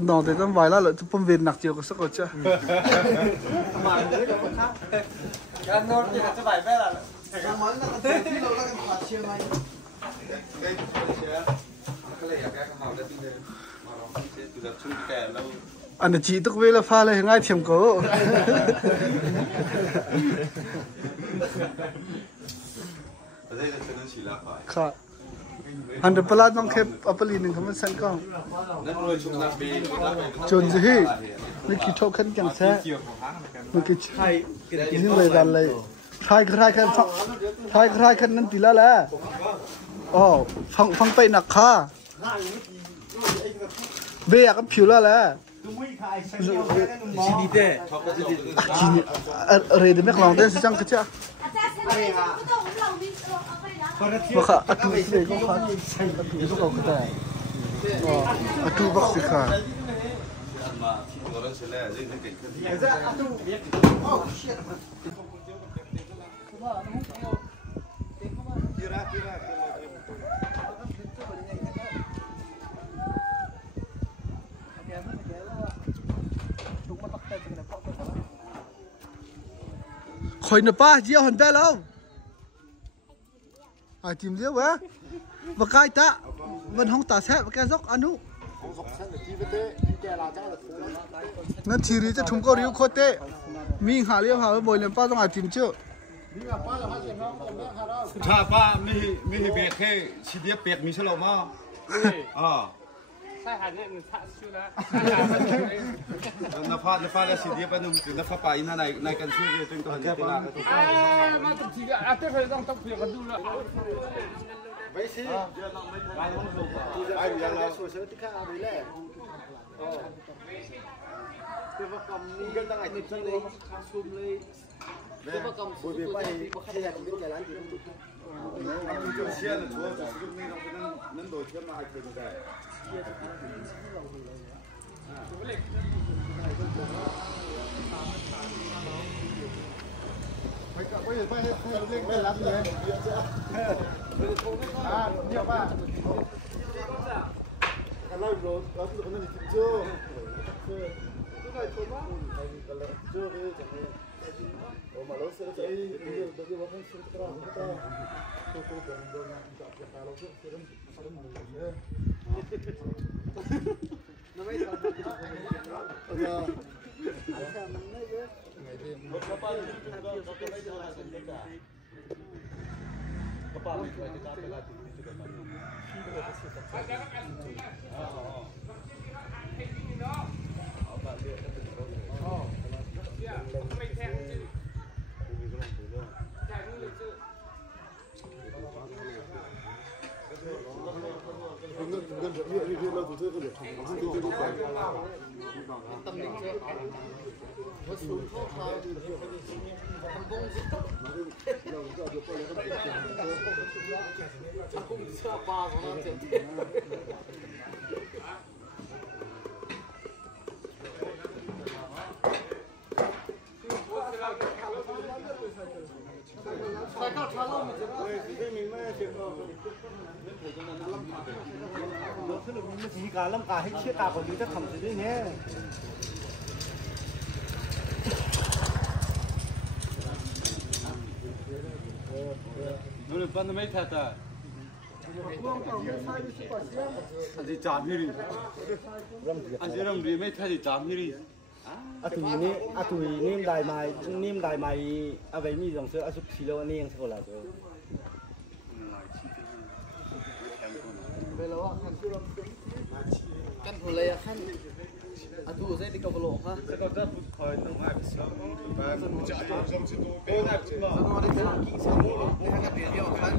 nọ thì tao vài là chụp phim Việt nặc chiều có sức rồi chưa? Mà đấy là có khác. Cái nốt thì là vài bé là. Cái món là cái tí lâu là cái phạt chiều này. Cái này là cái màu đất đi màu đó sẽ từ chung kẻ lâu. Anh là chị tức về là pha lại ngay thiểm cố. ở đây là nó chỉ là phải. Khá. Anh được plát nông khép apple nên không sẵn con. Chôn gì hết. Mấy cái thâu khăn chẳng xe. Mấy cái những lời đàn lời. Thay khăn nên tỷ là. Phăng bay nặc kha. Bây giờ cái phiếu là. Rồi để mấy lòng tên sẽ chẳng cái chứ. Maka atu sih kau kan, itu kau kata. Atu baksi kan. Khôi nè pa, chia hòn bé lâu. Chìm liêu quá, và cái ta vẫn không tả xét và cái dốc ăn hú. Nó chỉ đi cho chúng có riêu khốt tê, mình hạ liêu hạ với bồi lên pa trong chìm chưa? Cha pa mi bẹt khe chỉ điệp bẹt mi selo mà. sai hẳn nên thả xíu đó. Nó pha là chỉ điệp anh nó pha pa ina này cần xíu rồi chúng tôi hành thế nào? Mà tụi chị à thế phải đang tập việcกันดูละ Vậy xí. Ai bị là sửa sửa tích khá đấy lẽ. Tôi vào cầm đi đang ngày tôi đi zoom lên. Tôi vào cầm buổi việc bay có khách hàng biết cái lán gì không? Tôi xe là chúa tôi nên đổi cho mà hành được đấy. Bây giờ phải lên cái lắm rồi. Nhiều ba. Cái lâu rồi, đó là con này chưa. Cái này thôi quá. Chưa cái chẳng này. Mà lâu sẽ chạy bây giờ vẫn không sinh ra người ta. Tôi cần đồ nhà chọn cái ta lâu sẽ đâm mù. Nó mấy thằng nó ngày đêm nó ba nó cái giờ là sinh cả các bạn mình phải ta phải là thì cái bạn khi mà cái sự tập trung gần gần lâu từ từ được tâm linh chưa nó xuống khó khăn thằng bông rất tốt thằng bông sợ ba của nó chết phải có thằng lâu mình mới chịu nó cứ là mình chỉ cả lắm cả hết chiếc cả còn đi tất thầm thế nhé nó được phân mấy thật à anh chỉ chạm đi anh chỉ làm gì mấy thật thì chạm đi tụi nim đài mày vậy mi dòng sữa súp xí lô anh em sẽ là rồi kan hulai kan adu zai di kawlo ha có rất khởi từ ngoài sớm và mình chạy trong sự tu bé này chứ mà nó đi theo kỹ sư này cái điều điều kan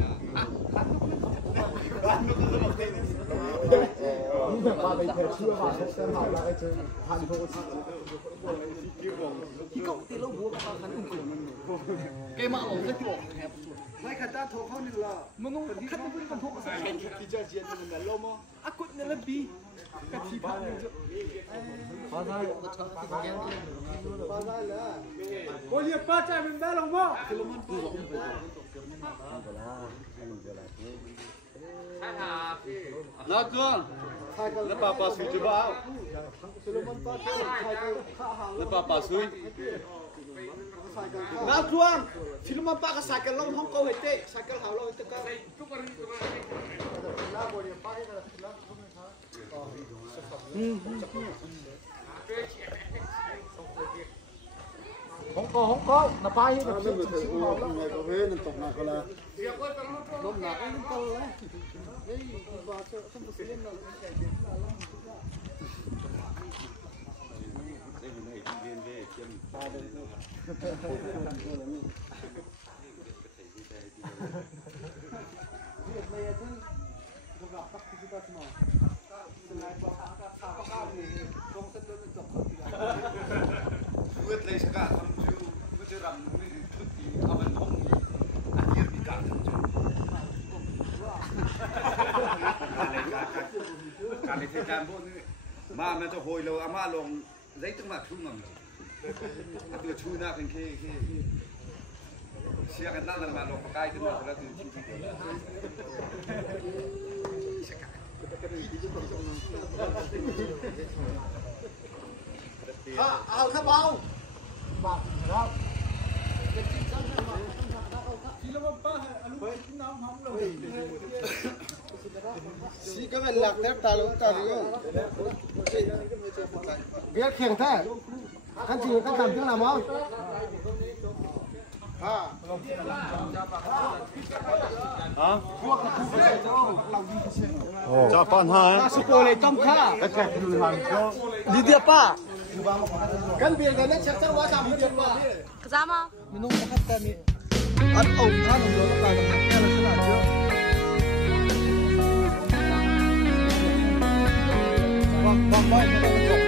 nhưng mà bây giờ chưa mà xem hỏi là cái chữ thành phố khi cậu thì lâu búa các bạn cùng cái mạo cái chỗ hẹpไม่ขัดตาโถเขาหนึ่งละมึงต้องขัดไม่เป็นคนโถเขาใส่ที่จะเจียนมันแบบลมอ่ะกุดเนี่ยละบี我也把这边带了吗？那哥，那爸爸睡着吧？那爸爸睡。那装，ที่เรามาปากกับสายกันลงห้องเกาเหตุสายกันหาเราจะกันห้องเกาหน้าป้ายนี่แบบชิ้นๆเราแล้วก็เว้ยนั่นตกหนักก็แล้วล้มหนักนั่นก็แล้วเฮ้ยบาดเจ็บต้องไปเล่นเมื่อไรสักการทำจูเมื่อจะรำไม่ถึงชุดที่เอามันห้องอันนี้มีการทำจูการในการพวกนี้มามันจะโหยเราอามาลงไรตั้งมาทุ่มมันตัวชูหน้าเป็นเคเชียร์กันนั่นมาลงใกล้ขึ้นมาแล้วถึงที่เอาครับเอาบักครับสีก็เป็นหลักแทบตาลูกตาเลยเบี้ยเข่งแท้ขั้นจีขั้นต่ำถึงไหนมั้งจะปัญหาสโปเลยต้มข้าดีเดียป้ากันเบียร์กันเนี่ยชักจะว่าสามเดือนว่าจ้ามามีนุ่มนะครับแต่มีอัดเอาท่านหนุ่มเราต้องการทำแค่ละขนาดเยอะวางไว้ไม่ต้องจบ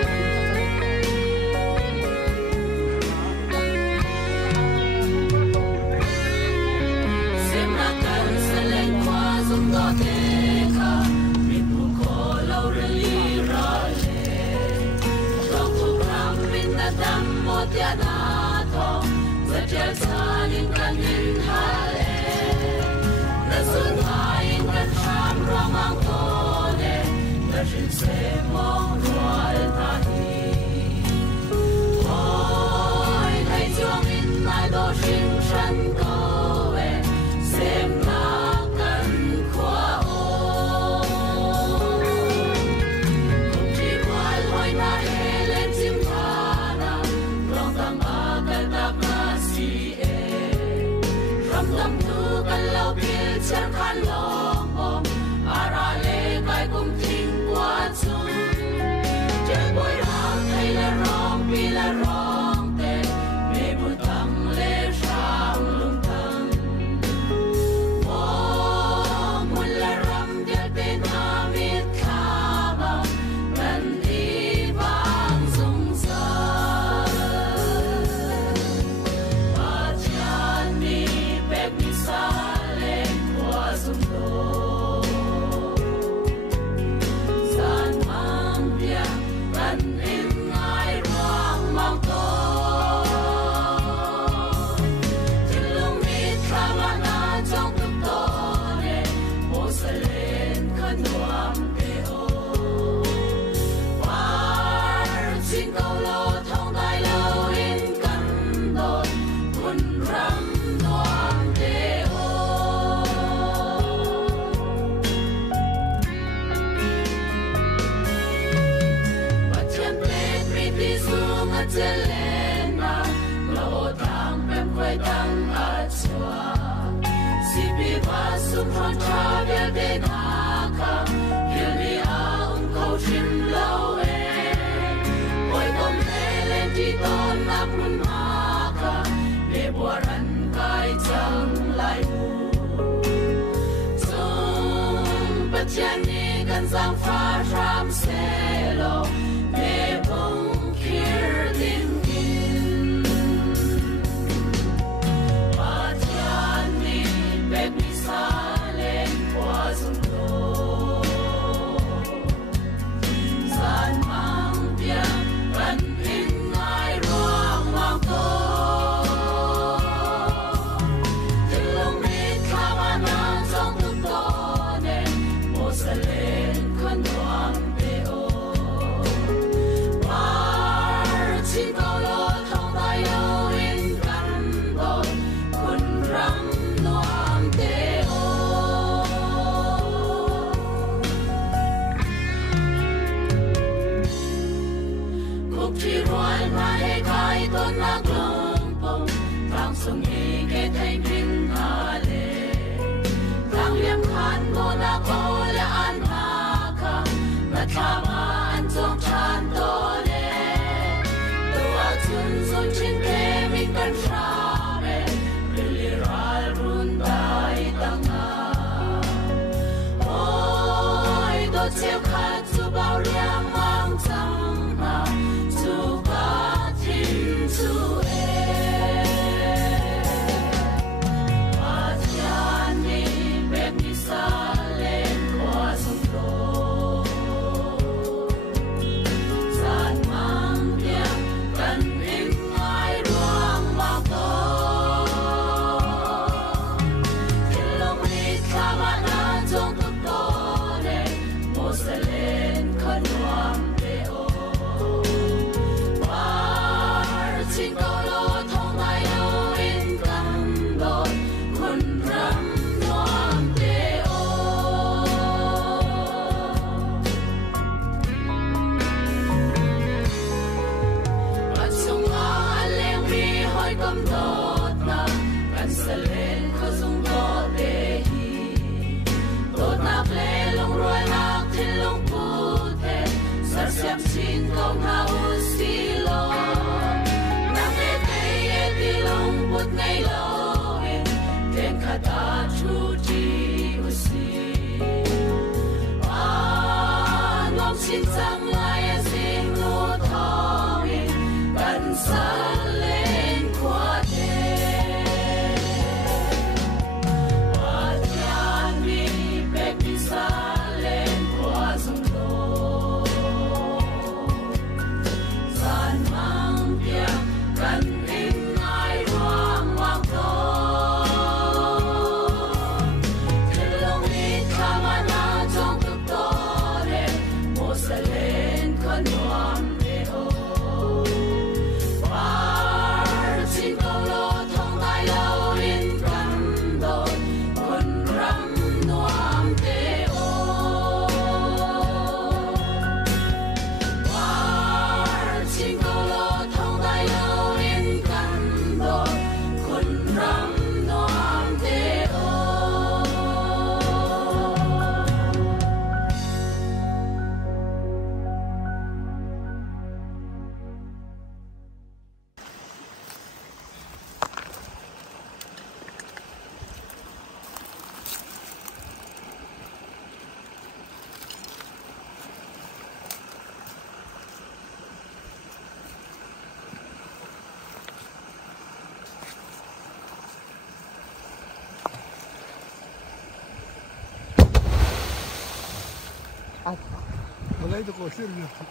lấy được cổ xuyên được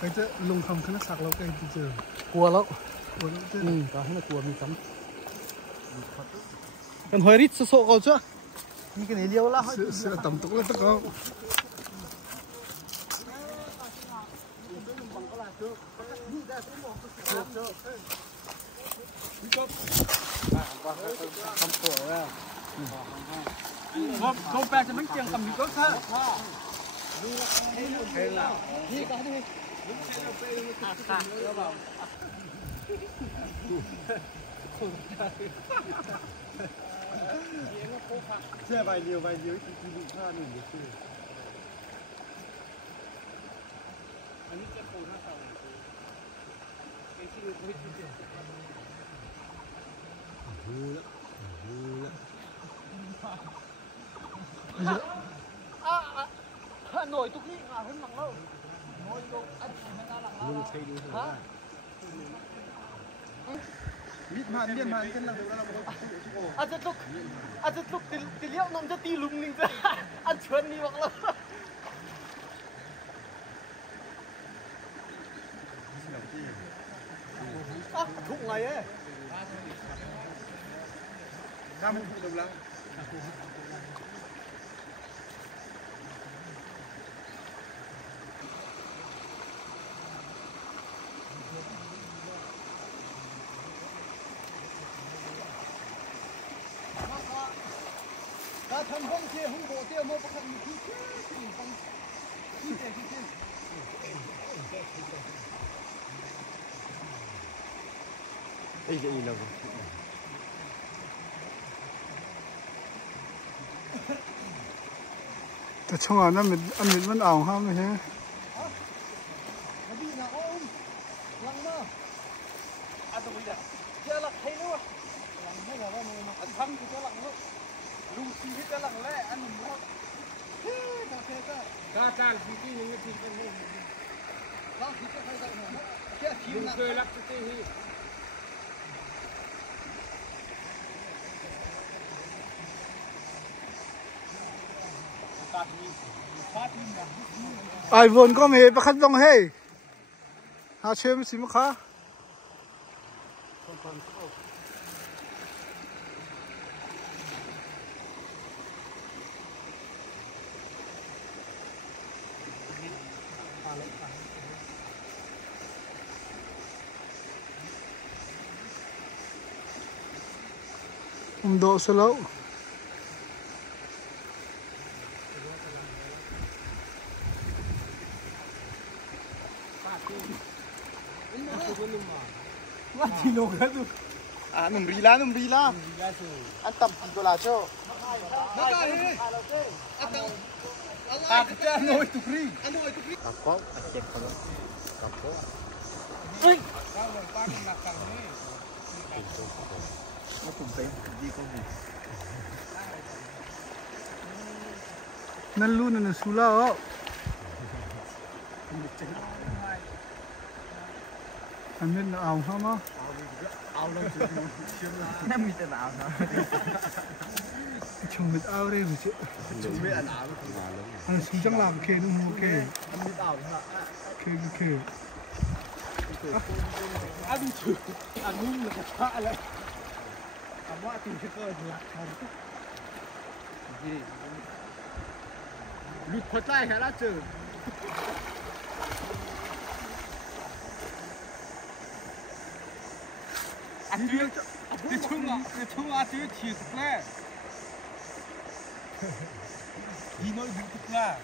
cái chứ lùng không khá sạc lâu cái gì chưa cua lắm chứ cả hai là cua mình cắm còn hơi rít sổ câu chưa như cái này liêu lá sẽ tầm tục là tất cả không phải cho bánh chưng cầm những cái khác xe vài nhiều thì bị pha mình được chưa anh ấy sẽ phun nó sau cái gì cũng biết chứ nổi tụi kia à hơn bằng lâu nổi tụi anh nó làm hả biết màn cái là anh sẽ lúc tí liệu nóจะตีลุงนึงจะanhชวนนี่บอกแล้วthúc ngày ấy ra mình phụ đồng lắm đã thành phong kia không bộ tiêu mua bậc thang thứ phong thứ แต่ช่วงนั้นมันเอาห้ามไม่ใช่การที่ที่นึงที่เป็นนี่ลุงเคยรักที่ที่ไอ้วนก็ไม่ประคันต้องให้หาเชื่อมสิมค้าโดดสโลว่าที่โลกันดูหนุ่มรีลาอันต่ำกี่ตัวละโจ้ตาเจ้าหน่อยตุกรีกับก้องเจ็บคนกับก้องเฮ้ยแล้วผมเป็นดีก็ดีนั่นรู้นั่นสุราอ๋ออันนี้เอาเข้ามาเอาเลยนั่นมีแต่หนาวนะชมไม่เอาเลยมั้ยชมไม่หนาวอันสุจังหลังเคนุ่มโอเคไม่เอาละเคอันนี้ชื่ออันนุ่มเลยค่ะอะไรคำว่าตีเกอร์หลักทันหลุดหัวใจแค่ละเจออันนี้ที่ชุ่มอันนี้ฉีดแรกยีโน่ยิงทุกแรก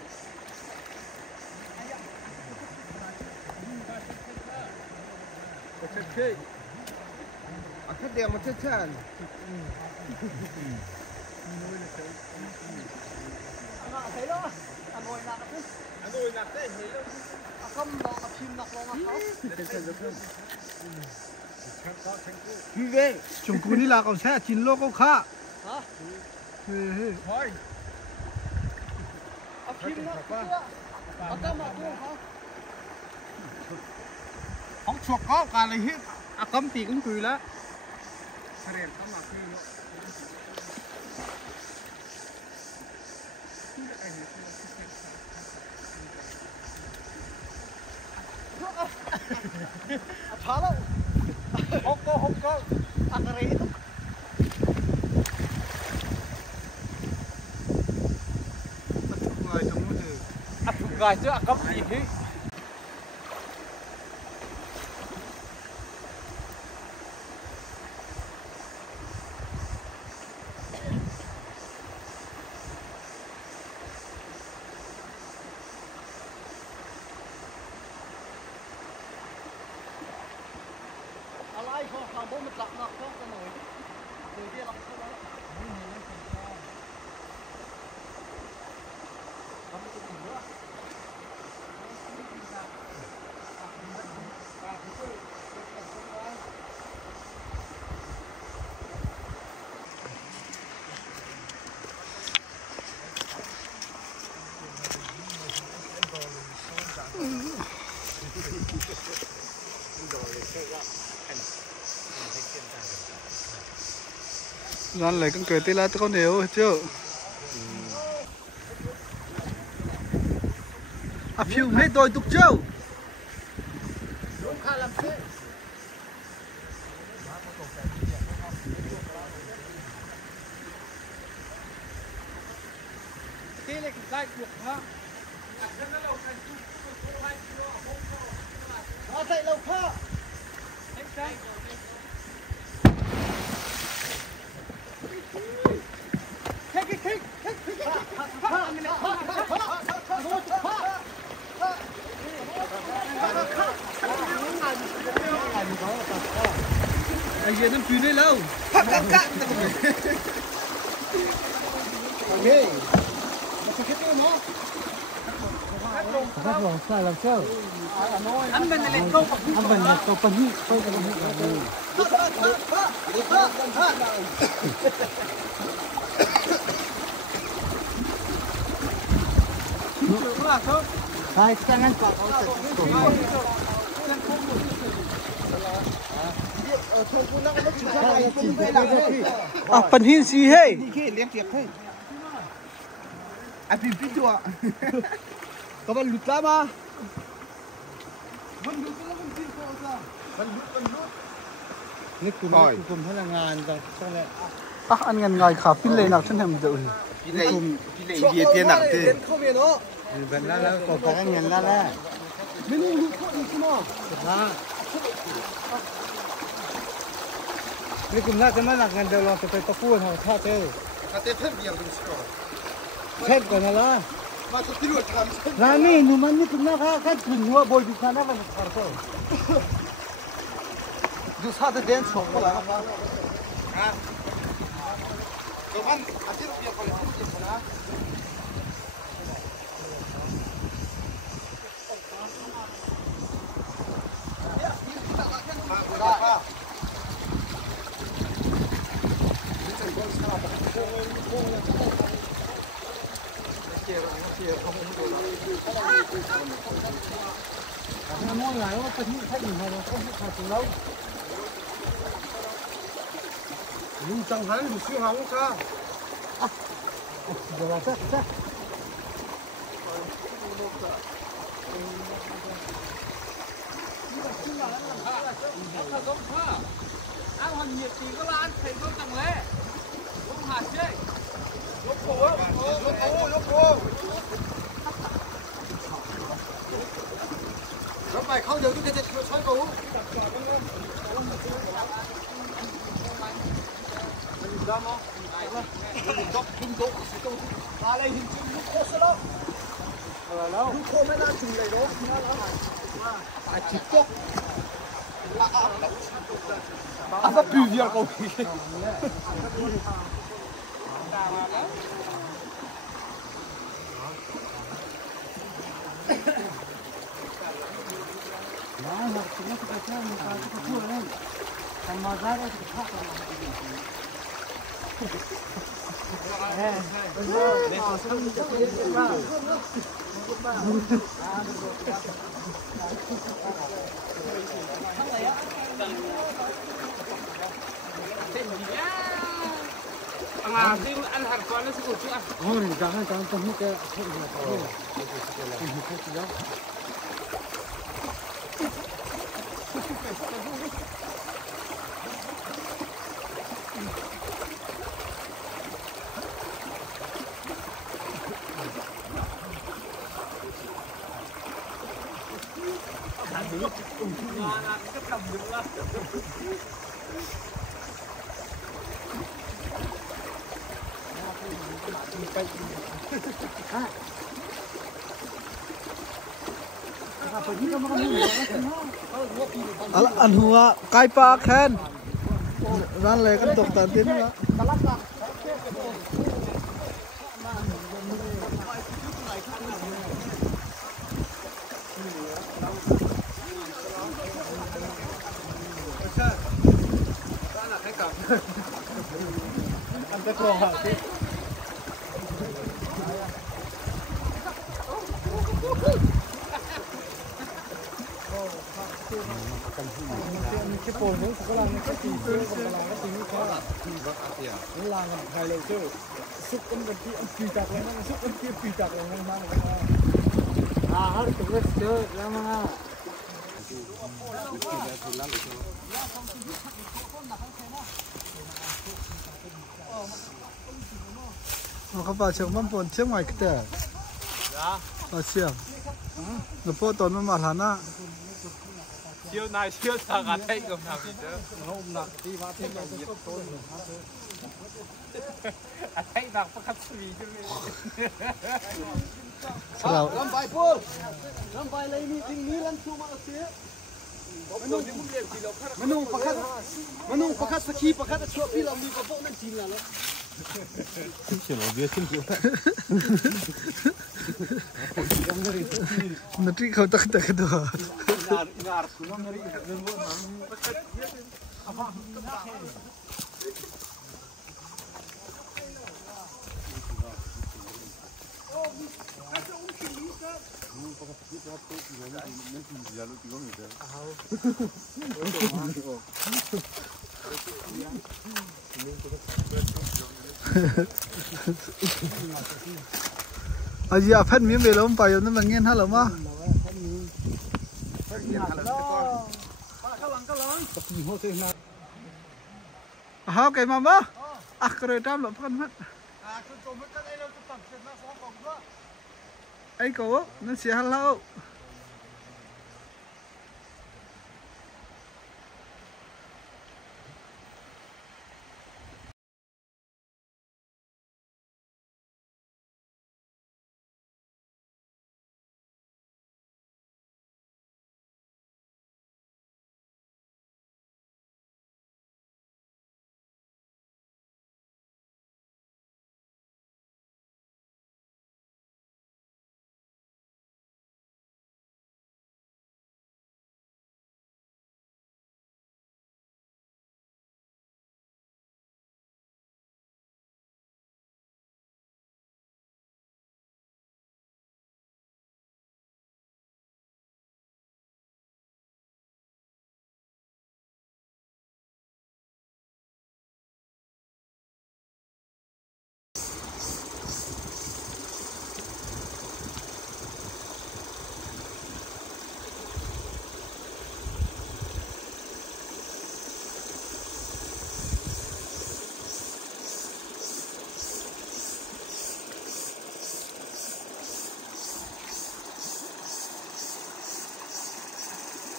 เช่อาแค่เดียวมันเช่นจงกูนี่ลาเขาแช่จินโลกเขาฆ่าเฮ้ยเอาพิมพ์นะเอาตั้งมาตัวเขาของฉกก้าวกันเลยฮิตอากำตีกันคือแล้วเสรียนเข้ามาคือช้าแล้วหกก็อะไรถูกไงเจ้ากับอีกอะไรเขาทำบ่มันหลักหนักก็หน่อยเดี๋ยวที่หลักเขาแล้วทำไม่ถึงหรอLan lại con cười tê la tôi con đều chưa à phiêu hết tôi tục chưa cái này cái được hả nó chạy lâu hả ai giờ nó phi đây lâu Phát cắt cắt. Ok. Nó sẽ kết nó. Phát lòng sai làm sao Anh bên này lên câu anh mình là câu phân hít câu phân hít hai tangan pak phân hít gì hey Khi liếc tiệp thôi. Ai pin chua. Có bạn lụt ra mà.นี่กลุ่มพนักงานแต่ช่วงนี้อันงานง่ายขาพิเลยหนักฉันทำเดี๋ยวพี่เลยเบียร์เตี้ยหนักที่เข้าเมียเนาะ เป็นแล้วก็พนักงานแล้ว ไม่รู้ลูกเขาอีกมั้ง นี่กลุ่มน่าจะไม่หนักงานเดี๋ยวเราจะไปตะกู้ทางท่าเต้ ถ้าเต้เพิ่มเบียร์ดูสิครับ เช็ดก่อนนะล่ะ มาที่รถทำ ร้านนี้หนูมันนี่กลุ่มน่าค่าถึงหัวบอยดิฉันน่ามันขาดโซ่ ดูซาเดนส่งมาแล้วครับอ่ะเดี๋ยวมันอาทิตย์เดียวกันเลยที่จะนะมองหลายว่าประเทศไทยอยู่เราต้องขาดตรงเรา 你张翰你续航车， เดี๋ยวเราจะ Ăn hoàn nhiệt thì có là ăn thấy có tầng lệ không hạt chứ lốp cổ lốp bài không giờ tôi sẽ xoay cổ ra đây hình chữ lúc khô sơ lắm lúc khô mới ra chừng này đó phải chụp chốc nó bì việc không ăn hạt con nó sẽ cột chữ Ôi, jangan tuh ke An hua kai pa khen ran le kan tok tan tin la ăn cái cỏ hả cái bồn nó có làm cái gì xưa còn làm cái gì khác nó làm hai lời chứ xúc con vật kia phi chặt lên nó xúc con kia phi chặt lên nó mang à hết tụi nó chơi ra mà nó có bao nhiêu mắm bồn chiếc ngoài cái tẻ bao nhiêu nó po tồn nó mà thằng á siêu này siêu sang ăn thấy không nào gì chứ hôm nặng đi vào thêm là nhiệt tôi ăn thấy nặng phải cắt xì chứ làm bài phô làm bài lấy mi tinh mi lăn xuống mà xía Manung pakat sakhi pakat chua pi lam ni ko nan chin la lo nanti kau tak tu aji apat miếng về lắm phải nó bằng nghe hả lắm á hao cái mà bơ cái trăm lắm phân mất ấy cô nó sẽ hello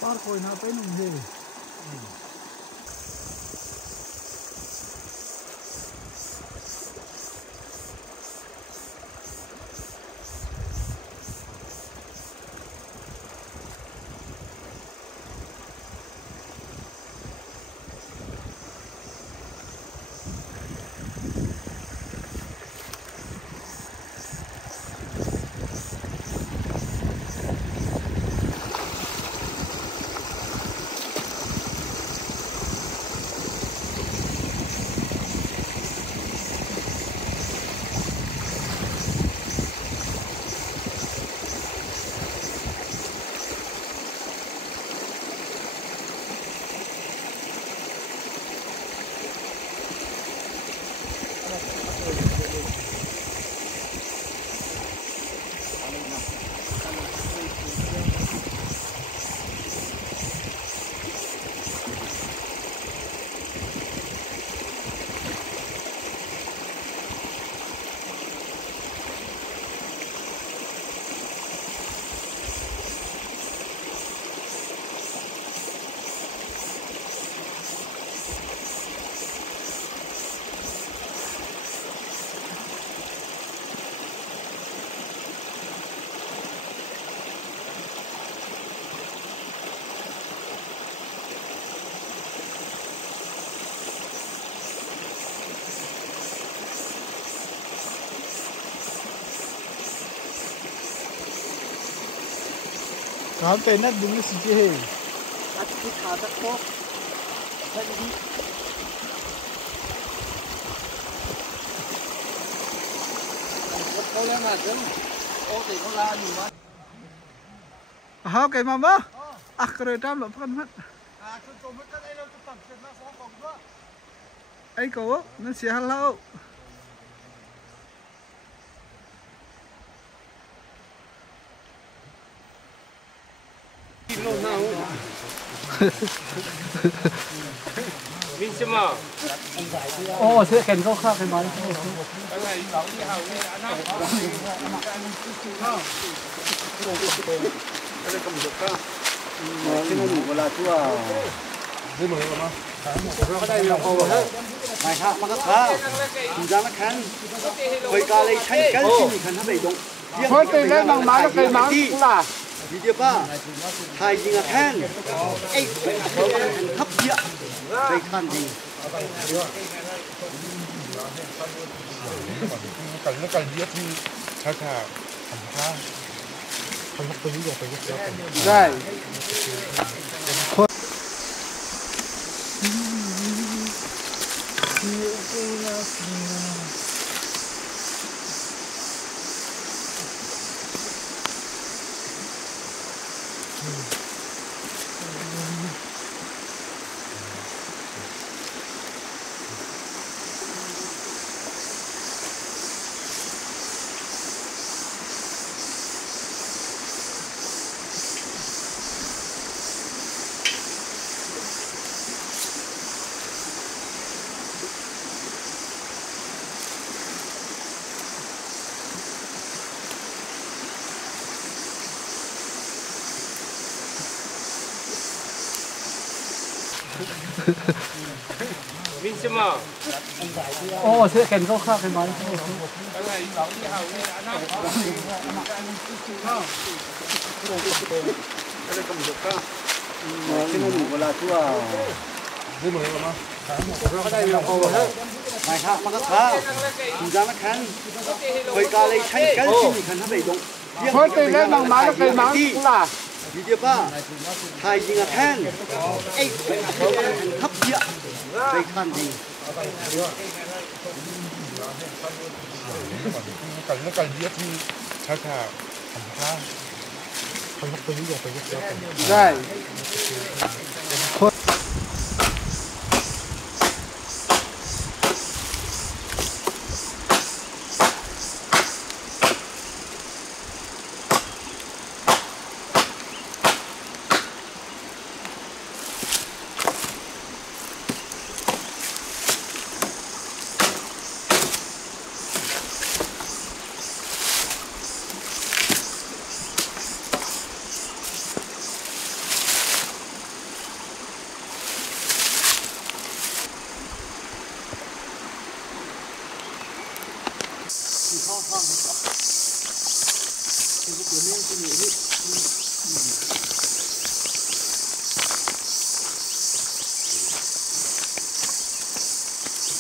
par koi na pe nung he kau pe na dulu sih he ati kha ta ko ta ni ko le ma jeng o ti ko la ni ma hao cái mà bơ cái trăm lắm phân mất ấy cô nó sẽ hello Min xem mà. Ồ, sẽ kèn câu khác cái máy. cái này mình là chua cái mới mà cái này là hồ hết này ha mà cái chúng ta nó khăn với cả lấy thanh cái gì khăn nó bị động Thôi thì lên bằng máy nó cây máu cũng là vì địa ba hai gì ngà khen ấy thấp địa đây khan gì cái biết thì cha cha thằng ta phải học tới rồi phải học rồi Minh xem mà. ô sẽ kèm câu khác cái máy cái này đủ là chua mày ha mắc khá chúng ta mắc khăn phải cả lấy thay cái gì khăn hấp vậy đúng thôi từ lên bằng máy cái máy cũng là vì địa ba hai gì ngà khen ấy thấp địa đây khan gì cái biết thì cha cha thằng ta phải học tới rồi phải học rồi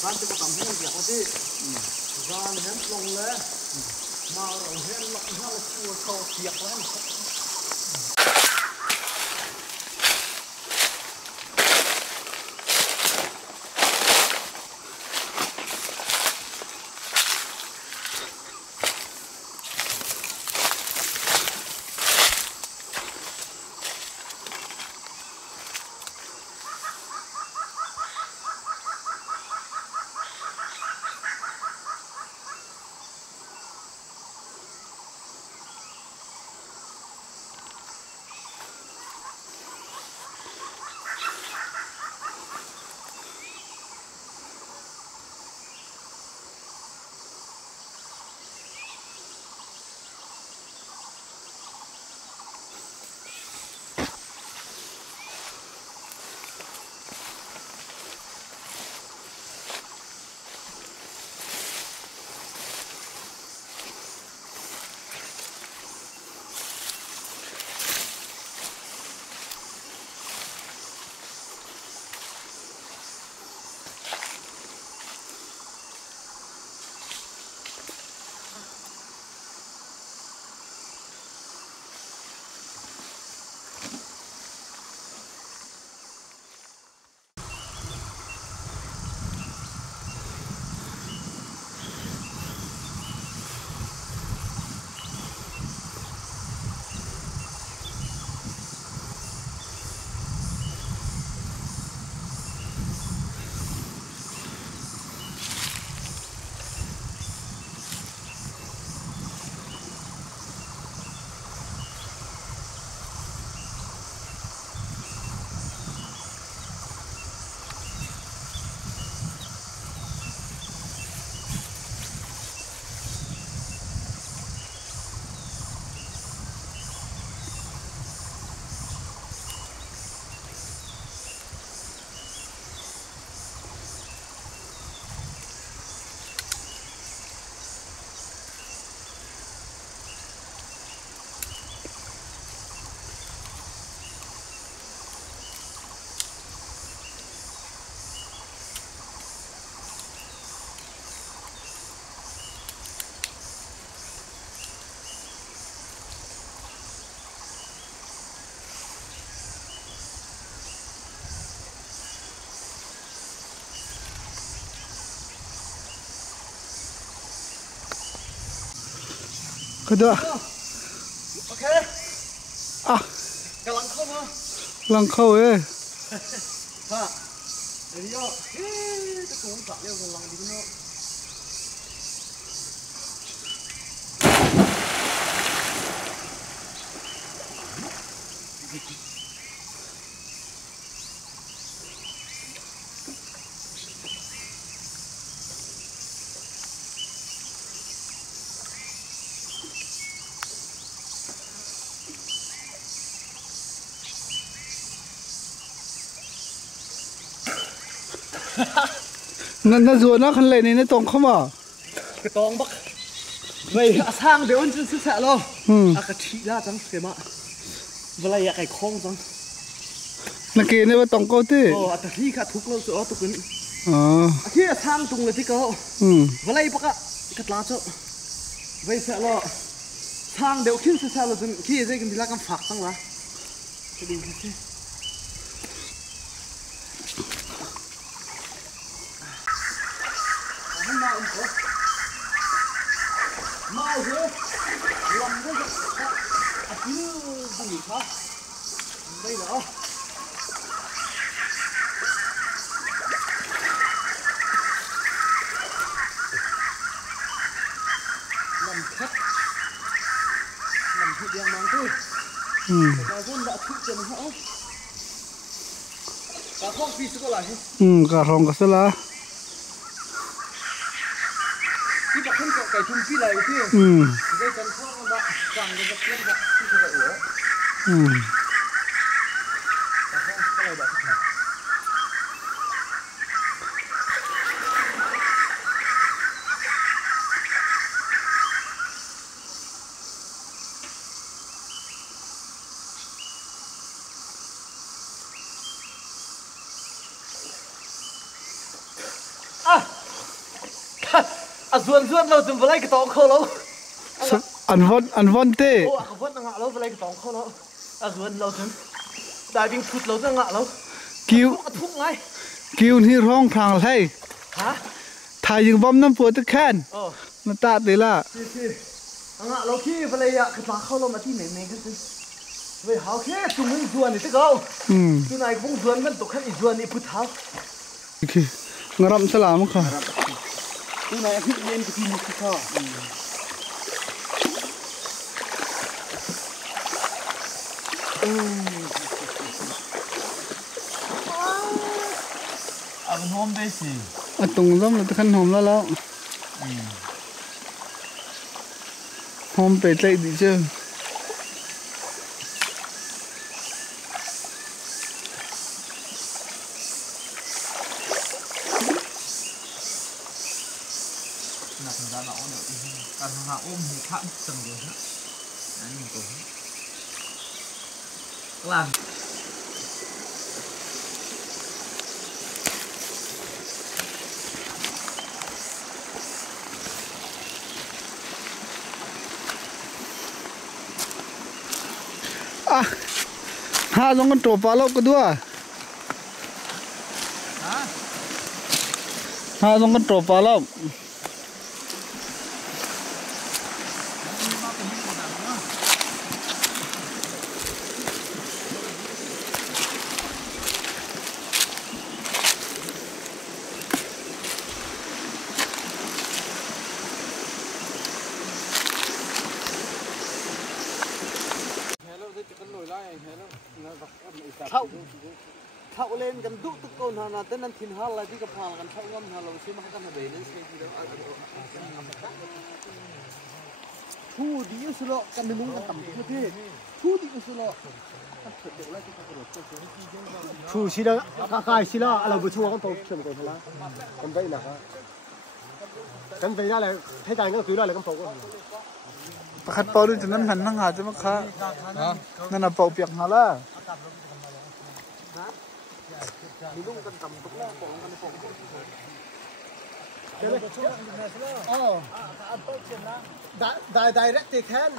bạn cho tầm hết việc có gì ra hết lông lên mà rồi hết lông hết là chua sâu thiệt lắm ก็ด้วย โอเค อ่ะ กำลังเข้ามา ลังเข้าเอ้ย ค่ะเดี๋ยวนี้จะโกงสัตว์เรียกกำลังดีเนาะนั่นส่วนนักขันเลยในตรงเข้ามาก ระตองบักไม่สร้างเดี๋ยวมันจะเสร็จแล้วอากาศที่ได้จังเสียมาเวลาอยากไอ้คล้องจังนักเกณฑ์เนี่ยว่าตรงเก้าที่โอ้แต่ที่ขาดทุกเราจะเอาตุกนี้อ๋อที่สร้างตรงเลยที่เขาเวลาปะกระลาเจ้าไว้เสร็จแล้วสร้างเดี๋ยวขึ้นเสร็จแล้วจนขี้จะกันทีละกันฝักตั้งละจะดูสิมาอีกแล้วมาอีกแล้วลำได้ก็อาทิตย์บุญครับได้เหรอลำคัดลำที่เดียงมังคือแต่วุ่นแบบทุกเจนเขากระห้องปีสุดอะไรกระห้องก็สละที่บอกขึ้นไก่ทุ่มที่ไรที่ได้กันข้าวมันแบบสั่งกันแบบเล่นแบบที่สุดหัวก็เลยแบบส่วนเราจะไปไล่กระตองเขาแล้วอันวันเต้โอ้ขบวนต่างหากเราไปไล่กระตองเขาแล้วส่วนเราถึงได้บิงขุดเราต่างหากแล้วกิ้วทุกไงกิ้วที่ร้องทางไรฮะถ่ายยิงบอมน้ำปวดตะแคนมันตาตีละต่างหากเราขี้ไปเลยอะกระตองเขาเรามาที่ไหนกันสิเว้ยเขาแค่จุ่มให้ส่วนนี่ที่เขาที่ไหนคงส่วนมันตกแค่อีส่วนนี่พุทธะโอเคงารำสลามค่ะที่ไหนที่เย็นที่มุขข้ามันหอมได้สิตรงร่มเราจะขั้นหอมแล้วหอมไปใจดีเจ้าการหาอุ้มข้ามสังเกตนะนี่ตัวกลางหาลงกันตัวปลาลบก็ด้วยหาลงกันตัวปลาลบเท่าเล่นกันดุตุกคนนะแต่นั้นทิ้งหัวอะไรที่กระพานกันเท่างั้นเราซื้อมากันมาเดินนั่นสิที่เราทูดีสุดละกันในมุ้งกันต่ำที่ประเทศทูดีสุดละทูสิละข้าสิละเราไปช่วยกันตัวเชื่อมกันละกันได้นะกันได้อะไรให้ใจก็คืออะไรกันตัวก็ประคัดเป่าด้วยจนนั้นหันนั่งหาจะมาค้านั่นน่ะเป่าเปียกมาละมีลุงกันต่ำตุกแรกบอกกันบอกdirect can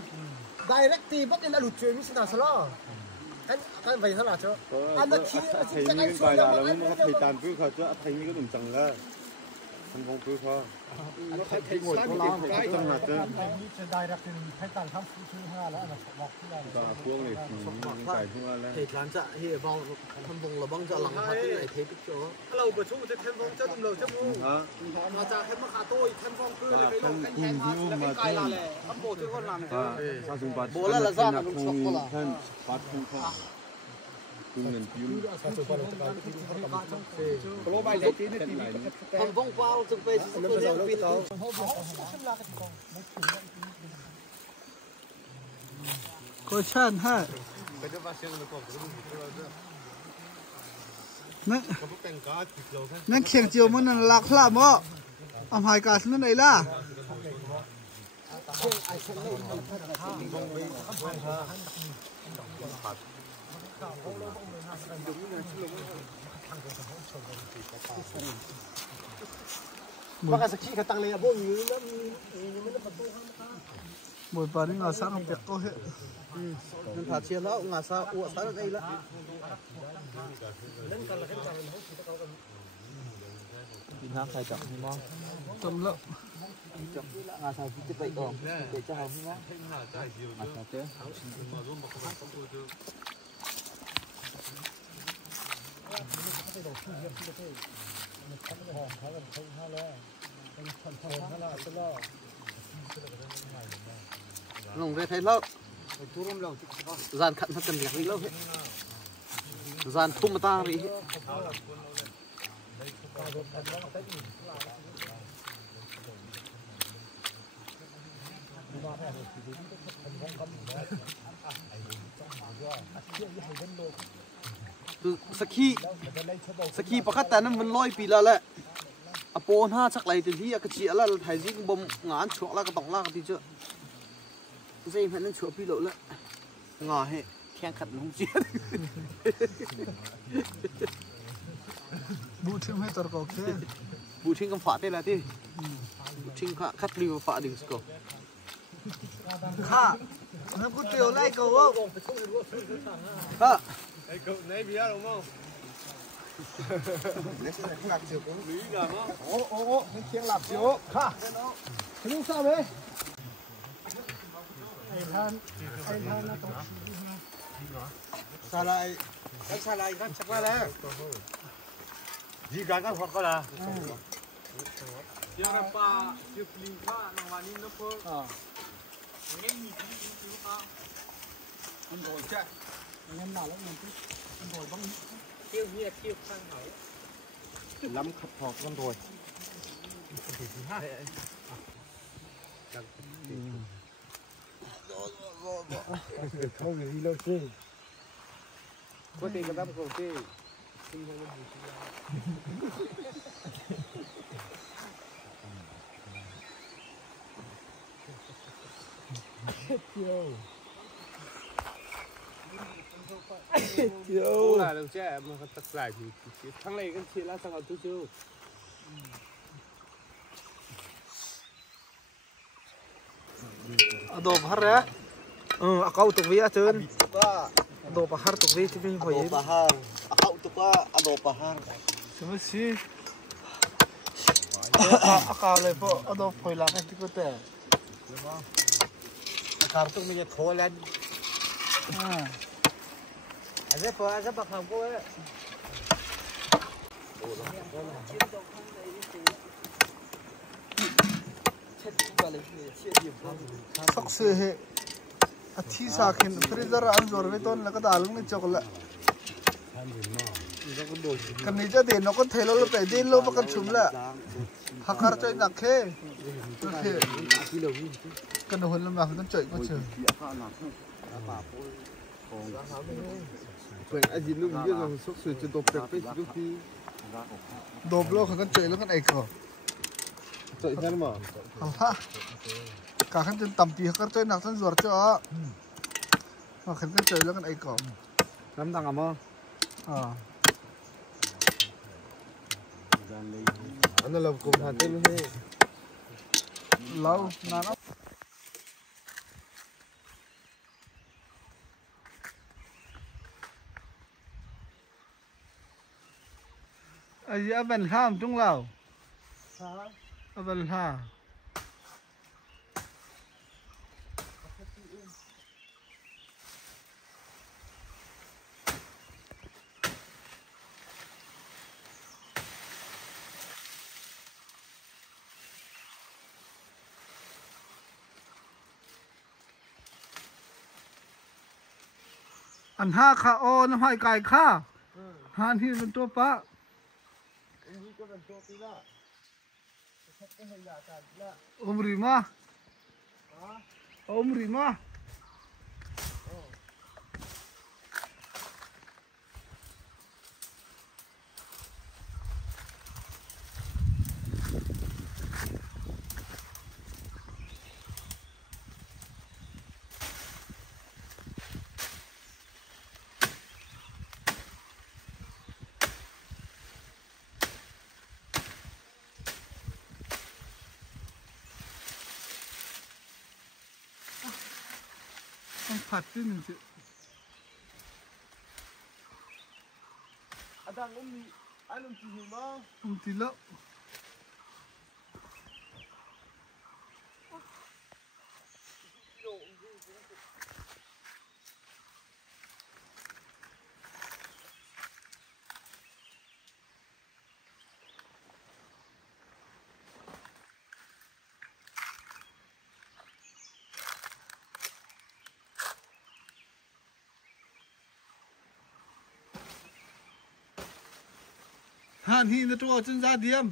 direct but in a lucu misalnya salah kan vậy salah chứ anh đã khi thầy như bài nào là muốn thầy tàn vớiเขาchứ thầy như cái đồng chẳng là Thành vong cứ thôi. ngồi có lao cái trong hạt đấy và cuông này cải phương lên thầy làm dạ thì vào thăm vùng là băng dạ lằng hạt cái này thấy biết chỗ hello bữa chú sẽ thêm vong cho tụm đầu cho mu mà ra thêm mắc tôi thêm vong cứ là cái lồng canh hẹn là cái cài là lẻ thăm bộ chứ con làm bố là ra là lục sọc có là thân bắt không thôi cùng nhận phim thăm vong vào từng về chúng tôi đem pin có chân ha nên khiêng chiều mình lạc lắm á ông hai cả xin này là maka sakit katang lea bông như lắm buổi bà đi ngồi sáng không biết có hết nên thả chia đó ngà sa uo sa ở đây là bình thường thay chậm không mong tầm lợn ngà sa chỉ vậy còn để cho hồng nhá ngà sa chứ lồng về thấy lâu dàn khẩn thật cần việc gì lâu hết dàn thum ta đi từ saki pakat ta nam loi pi la la apon ha chak lai tin hi ka chi ala thai jing bom ngan chuak la ka tong la ka ti chu dây phải nên chuột pi lộ lại ngò hệ khen khẩn không chết bù thêm hết tờ cọc thế bù thiên công phá đây là gì bù thiên khát liu phá đỉnh sco ha nó có tiểu lại cầu không ha cậu nãy bia đúng không ô cái khiêng lạp chiếu ha cái lúc sao đấy sao lại các chắc là gì cả các hoặc là Yang apa? Dia pelingka nang wani nopo? Ngeng ni pelingka. anh rồi chắc anh nào lắm anh rồi băng Kêu ni kêu khăn hỏi. lắm khập thọt con rồi không gì đâu chứ Có tiền cái đám cổ tiền. Chiều là được chứ mà tất lại thì thằng này cái chuyện là sao tôi chưa đồ bahar ya akau tuk via chun đồ bahar tuk vi chimi Ado hoye pahar. Akau tu pa ado pahar. chimi si akau le po ado phoi la cái tikut te Kartu mình thô lên. aja po aja bak ham ko sắc se he athi sa khin freezer an zor ve ton la ka dalung ni chokla kan ni ja de no kon thelo lo pe din lo ba kan chumla hakar choi nak khe kan hol lam lam choi ko che vậy anh gì lúc biết rằng sốc sửa cho đột đẹp với lúc đi dob lo kan choi lo kan ai ko chạy theo mà ha cả khăn chân tầm tì hakar choi nak san zor cho mà khăn kan choi lo kan ai ko nắm thằng mà anh làm cùng hạt tên thế lâu na nó ai ya ben ham tung lao abal haอันห้าข้าโอน้ำให้ไก่ข้าหานที่เป็นตัวปะอมริมาอมริมาผัดที่หนึ่งสิอาจารย์ผมมีอันนั้นกี่หิมะตีละหานที่ในตัวจนซาเดียม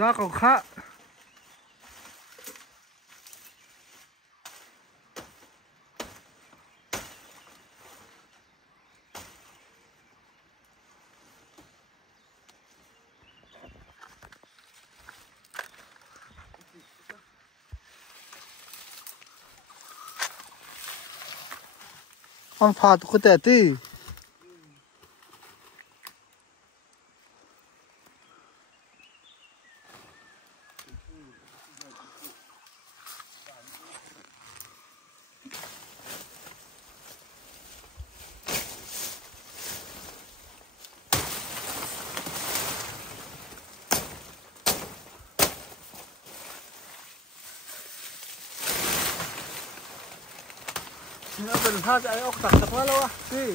รักของข้าอันผ่าตุกแต่ตีนี่เป็นท่าจะไอ้ออกตักสักแล้ววะที่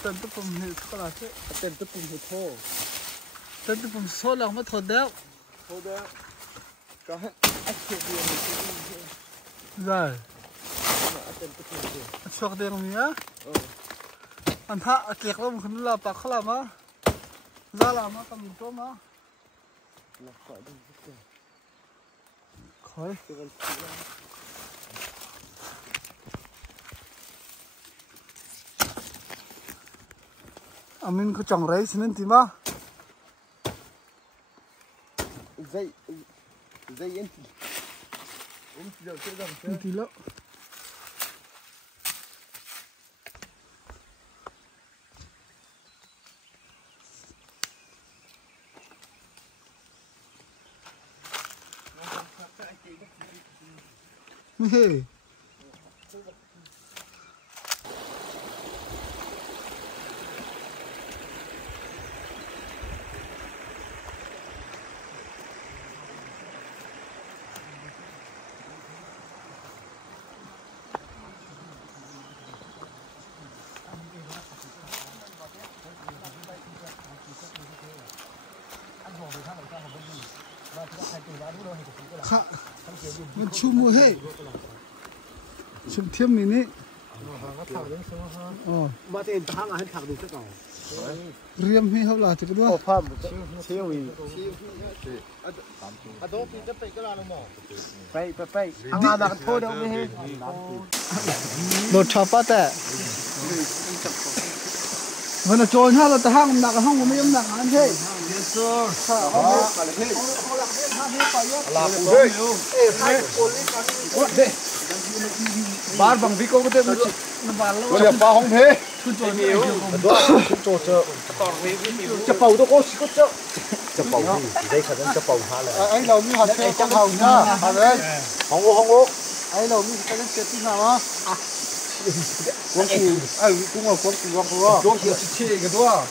เต็มตัวผมเห็นขนาดที่เต็มตัวปุ่มหัวโถเต็มตัวผมโซ่หลังมาถอดแล้วโถเด้อก็ให้ไอ้เขียวเดียวได้เต็มตัวปุ่มเดียวช็อกเดียวมีอ่ะอันท่าเกลียกแล้วมันขึ้นลาปักขลามาซาลามาตำตัวมาขอดูขอยอามินก็จังไรสินั่นทีมาใจเย็นเดี๋ยวเชื่อกันทีละไม่เฮ้ค่ะมันชูมือให้ชุดเทียมมินิอ๋อมาเต็มทางให้ถักดูสักหน่อยเรียมให้เขาหลาจิกด้วยโอ้พ่อเชี่ยวอีอะโดปีจะไปก็ลาลงหมอไปอังอาดักโทษเดี๋ยวไม่ให้โดดชอบป้าแต่มันจะโจรถ้าเราจะห้างหนักห้องมันไม่ยอมหนักอันเท่ค่ะเอาหลักเท่ห้าเท่ไปเยอะหลักเท่เอ้ยไทยโอนลิ้นกันโอ้เด้ बार बंग भी को ते Bây giờ bao không thế. 춘 저 nhiều Cho chợ. Chợ bầu tôi có xíu chợ. Chợ bầu thì đây khả năng chợ bầu hả lại. anh đầu như hạt chơi trong hồng nha hạt đấy Không có không có. anh đầu như cái chơi tí nào á quăng cù cũng là quăng cù Cho chợ chi cái đó.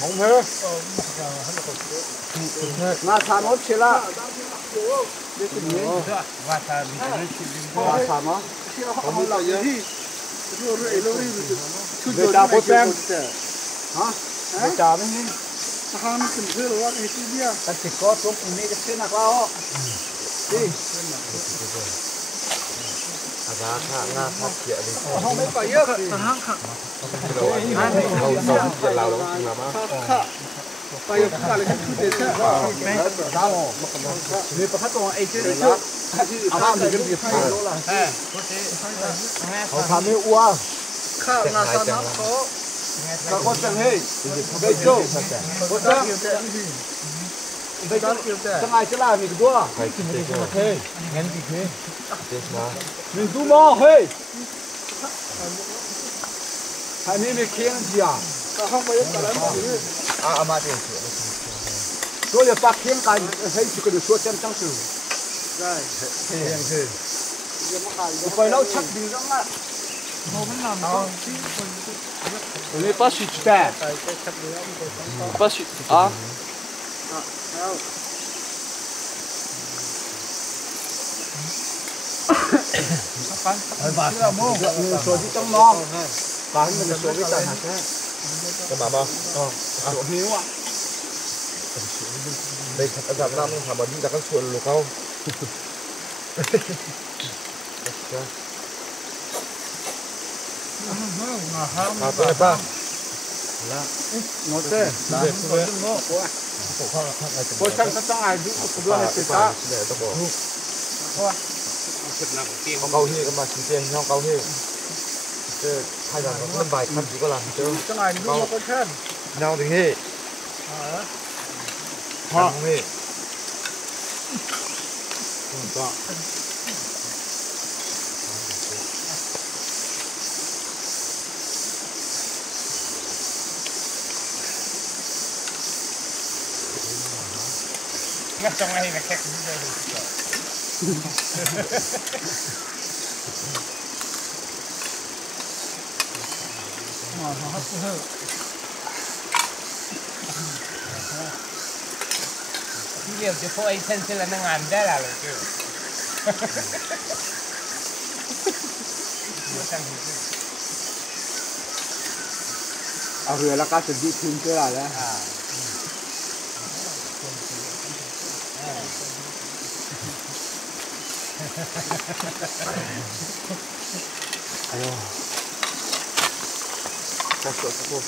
Không thế. Na sa nó chỉ là và ta bị nó na sa nó không là gì Người ta có xem. hả Người ta mới nhìn. hàng nó cần thưa là cái gì vậy ta chỉ có xuống cùng này cái chuyện nào đó đi Giá khá nga phát triển đi. không mấy phải nhớ hàng hàng Lâu sống chuyện lao động chừng lắm á. phải cả là cái thứ thế người ta phát đồ ấy chứ chứ à thì cái việc phải đó là Họ tham mới ua. khác là sao nó có chẳng hay đây chỗ có chẳng đây chẳng ai sẽ làm gì đó Phải chỉ để cho. thế nghe gì thế Thế mà. mình tu mò hey hai mình khiêng gì à không phải cả là Mà tiền chuyện. tôi là bác khiêng cái hay chỉ có được số trăm trăm sự rồi Thế. phải lâu chắc đi lắm á không làm đâu lấy bác sĩ ta bác sĩ à số đi trong lo bán mình số cái tài hạt đấy Cái bà bao. số hiếu ạ Đây thật giảm năm thả mà đi ra các chuồn lục không. Cái ba. nó thế có chẳng có ai giúp cũng là cái ta Để tao bỏ. Không câu hi mà chỉ tiền không câu hi. Chứ thay là nó cũng vài thằng chỉ có làm chứ. chẳng ai đúng là con khen Nhau thì hi. Không hi. ngắt trong này là khét Điều chứ phôi thân sẽ là nó ngàn ra là chứ. à rồi là các chuẩn bị phim chưa là đấy Các chỗ các cô.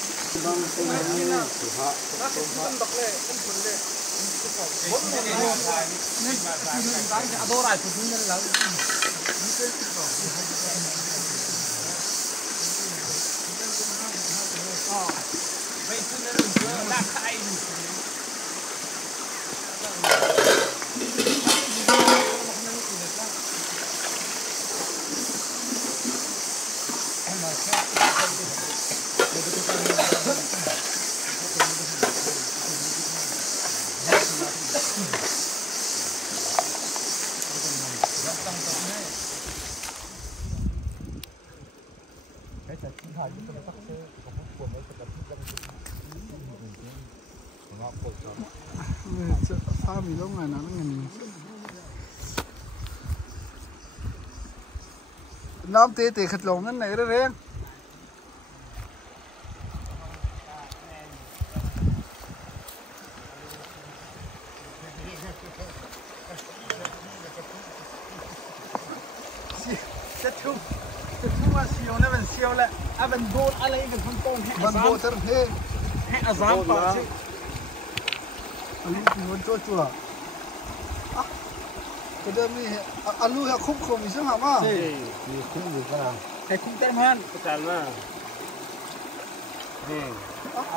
sao mình lúc này nó ngần Nam tê tê khát lồng ngân này đó riêng chất chung mà siêu này vẫn siêu lại à vẫn đốt à lấy vẫn không tông hết vẫn đốt thật thế hết à dám bảo chứ anh muốn cho chùa cái đêm này alu hay khúc không mình xem hả mà thì cũng được cái nào hay khúc tem hơn Cái tràn mà.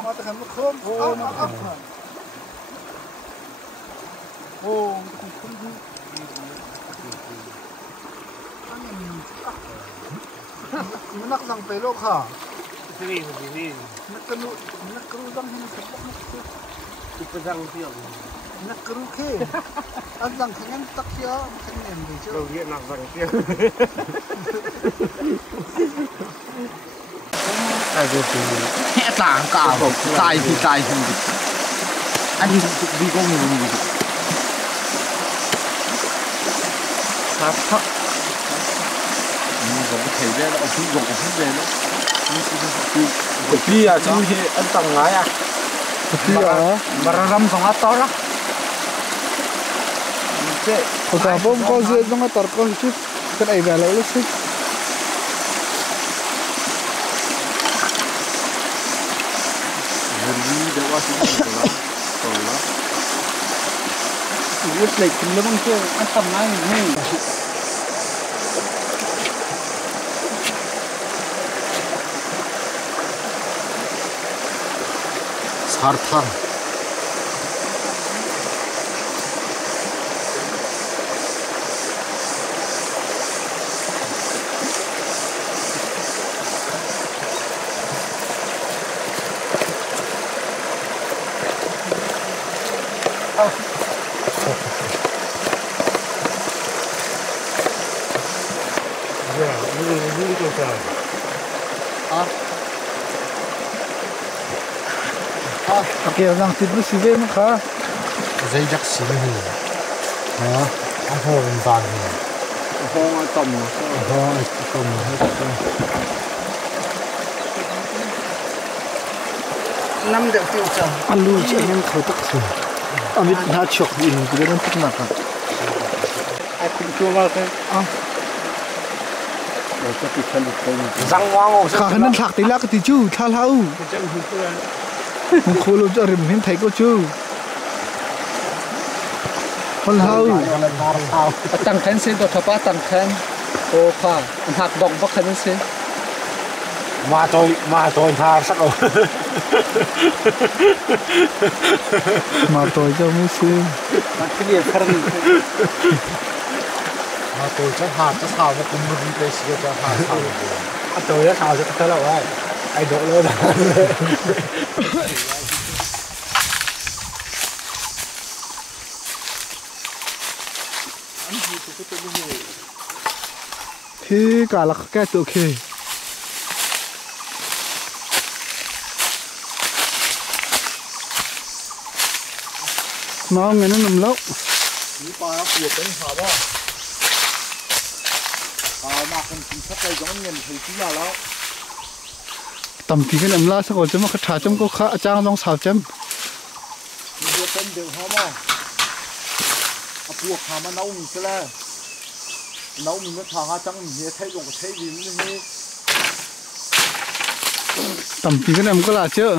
mà ta không khóm ô mà ấp ô không มันนักดังไปโลกค่ะ Sini, sini. นักกรูดังให้มันสับนัก Dipasang siya. นักกรูเข้อันดังแข่งตักเชียวแข่งเงินดีเจ้า Kalau dia nak bang siya. Aduh, sini. Tàng cả tài thì anh đi có người gì sao thấp Còn có thể ra nó cũng dùng cũng về nữa. Cái kia à, chứ anh tầng ngái à. Mà ra râm xong hết to đó. Có sao bông có dễ trong cái tọt có chút cái này về lại lúc xích Dia was itu lah. Tolak. Wes like lemang tu antam ngai ni Sarthar. Oke, orang tidur sih deh maka. Dây dắt xí hì. Hả? Anh hồ mình toàn hì. ho ngai tom Hồ anh tôm hết rồi. 5 đợt tiêu chồng Alu sih yang kau tak sih. Amit dah cok ini, kita nanti makan. Ai cũng chưa vào cái. Rồi có cái chân được Răng ngoan ngô. Kau hendak tak tilak ketiju, tahu. Mungkin lu jadi mungkin thay kau cu. Kau tahu. tăng khen xin đột phá tăng khen ô pha hạt động bắc khen xin Mà tôi tha sắc rồi. Mà tôi cho mới xin. mà cái gì khen Mà tôi chắc hạt chắc sao nó cũng muốn đi xí cho hạt sao. Tôi chắc sao chắc thế nào vậy. Ai đổ lên đó. Khi cả là cái tổ khi. Nó nghe nó nằm lâu. Ní pa nó cuộc cái hả bó. Mà không chính xác đây giống như thì chỉ là nó. Tầm thì cái nằm lá sao còn chứ mà cái thả trong có khá trang trong xào chấm. Đưa tên đều hả bó. Cuộc hả mà nấu mình sẽ là. Nấu mình nó thả trắng mình thấy cũng có thấy gì nữa như. Tầm thì cái nằm có là chứ.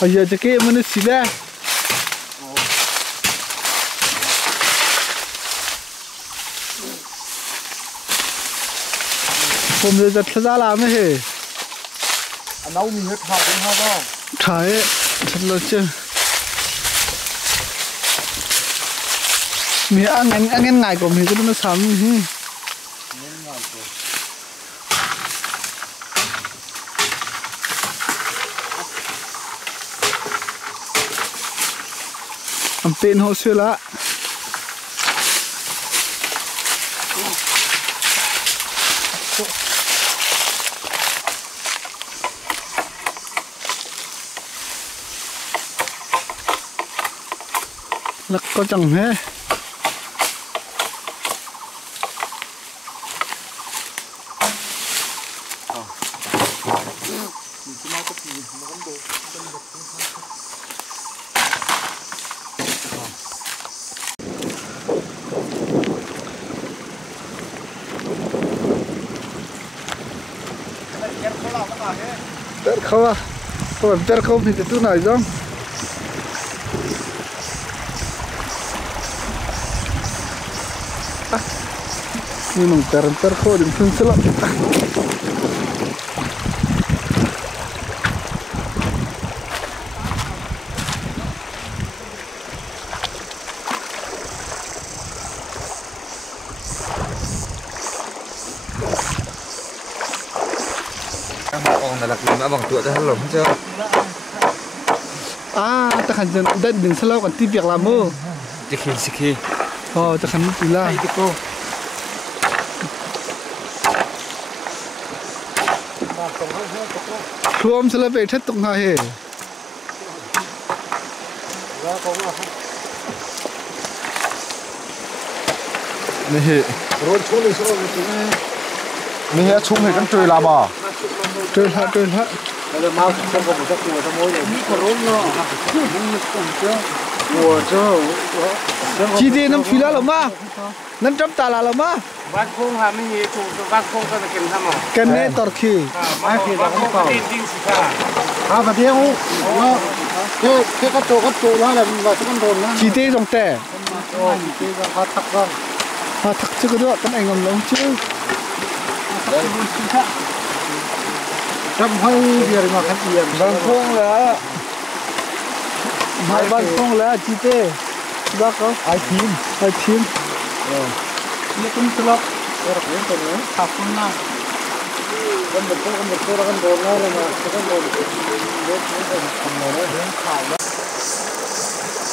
Bây giờ cái mình nó xí ra. Hôm giờ giật ra làm ấy hề. Nấu mình hết thả cũng hả bó. Thái thật là chứ. Mình ăn ngày của mình cái nó sắm gì. Am tên hồ sơ lá. Lắc có chẳng hết. Tết không à? Còn tết không thì tôi nói rằng ini mengkarantar kau di Punselak. là đặc biệt bằng tuổi cho lồng chưa ta khẩn dân đất đừng sao còn ti việc làm mơ chỉ khi ta khẩn gì là Thuom sẽ là về thất tục nào hề này mình chung thì căn trời làm à trời hả chỉ đi nằm phi là mà nằm chấm ta là mà bác không hả mình chủ bác không có kiểm tra mà cái này tọt khi mai khi là không có và tiếng cái chỗ đó là vào cái con đồn đó chỉ đi dòng tè họ thắc rồi thắc chứ cái đó con anh ngầm lắm chứ trong hơi việc mà khát tiền vâng không là hai vâng không là chỉ tê bác có ai thím ini pun celok orang yang tu ni kapun lah kan betul kan bola lah kan bola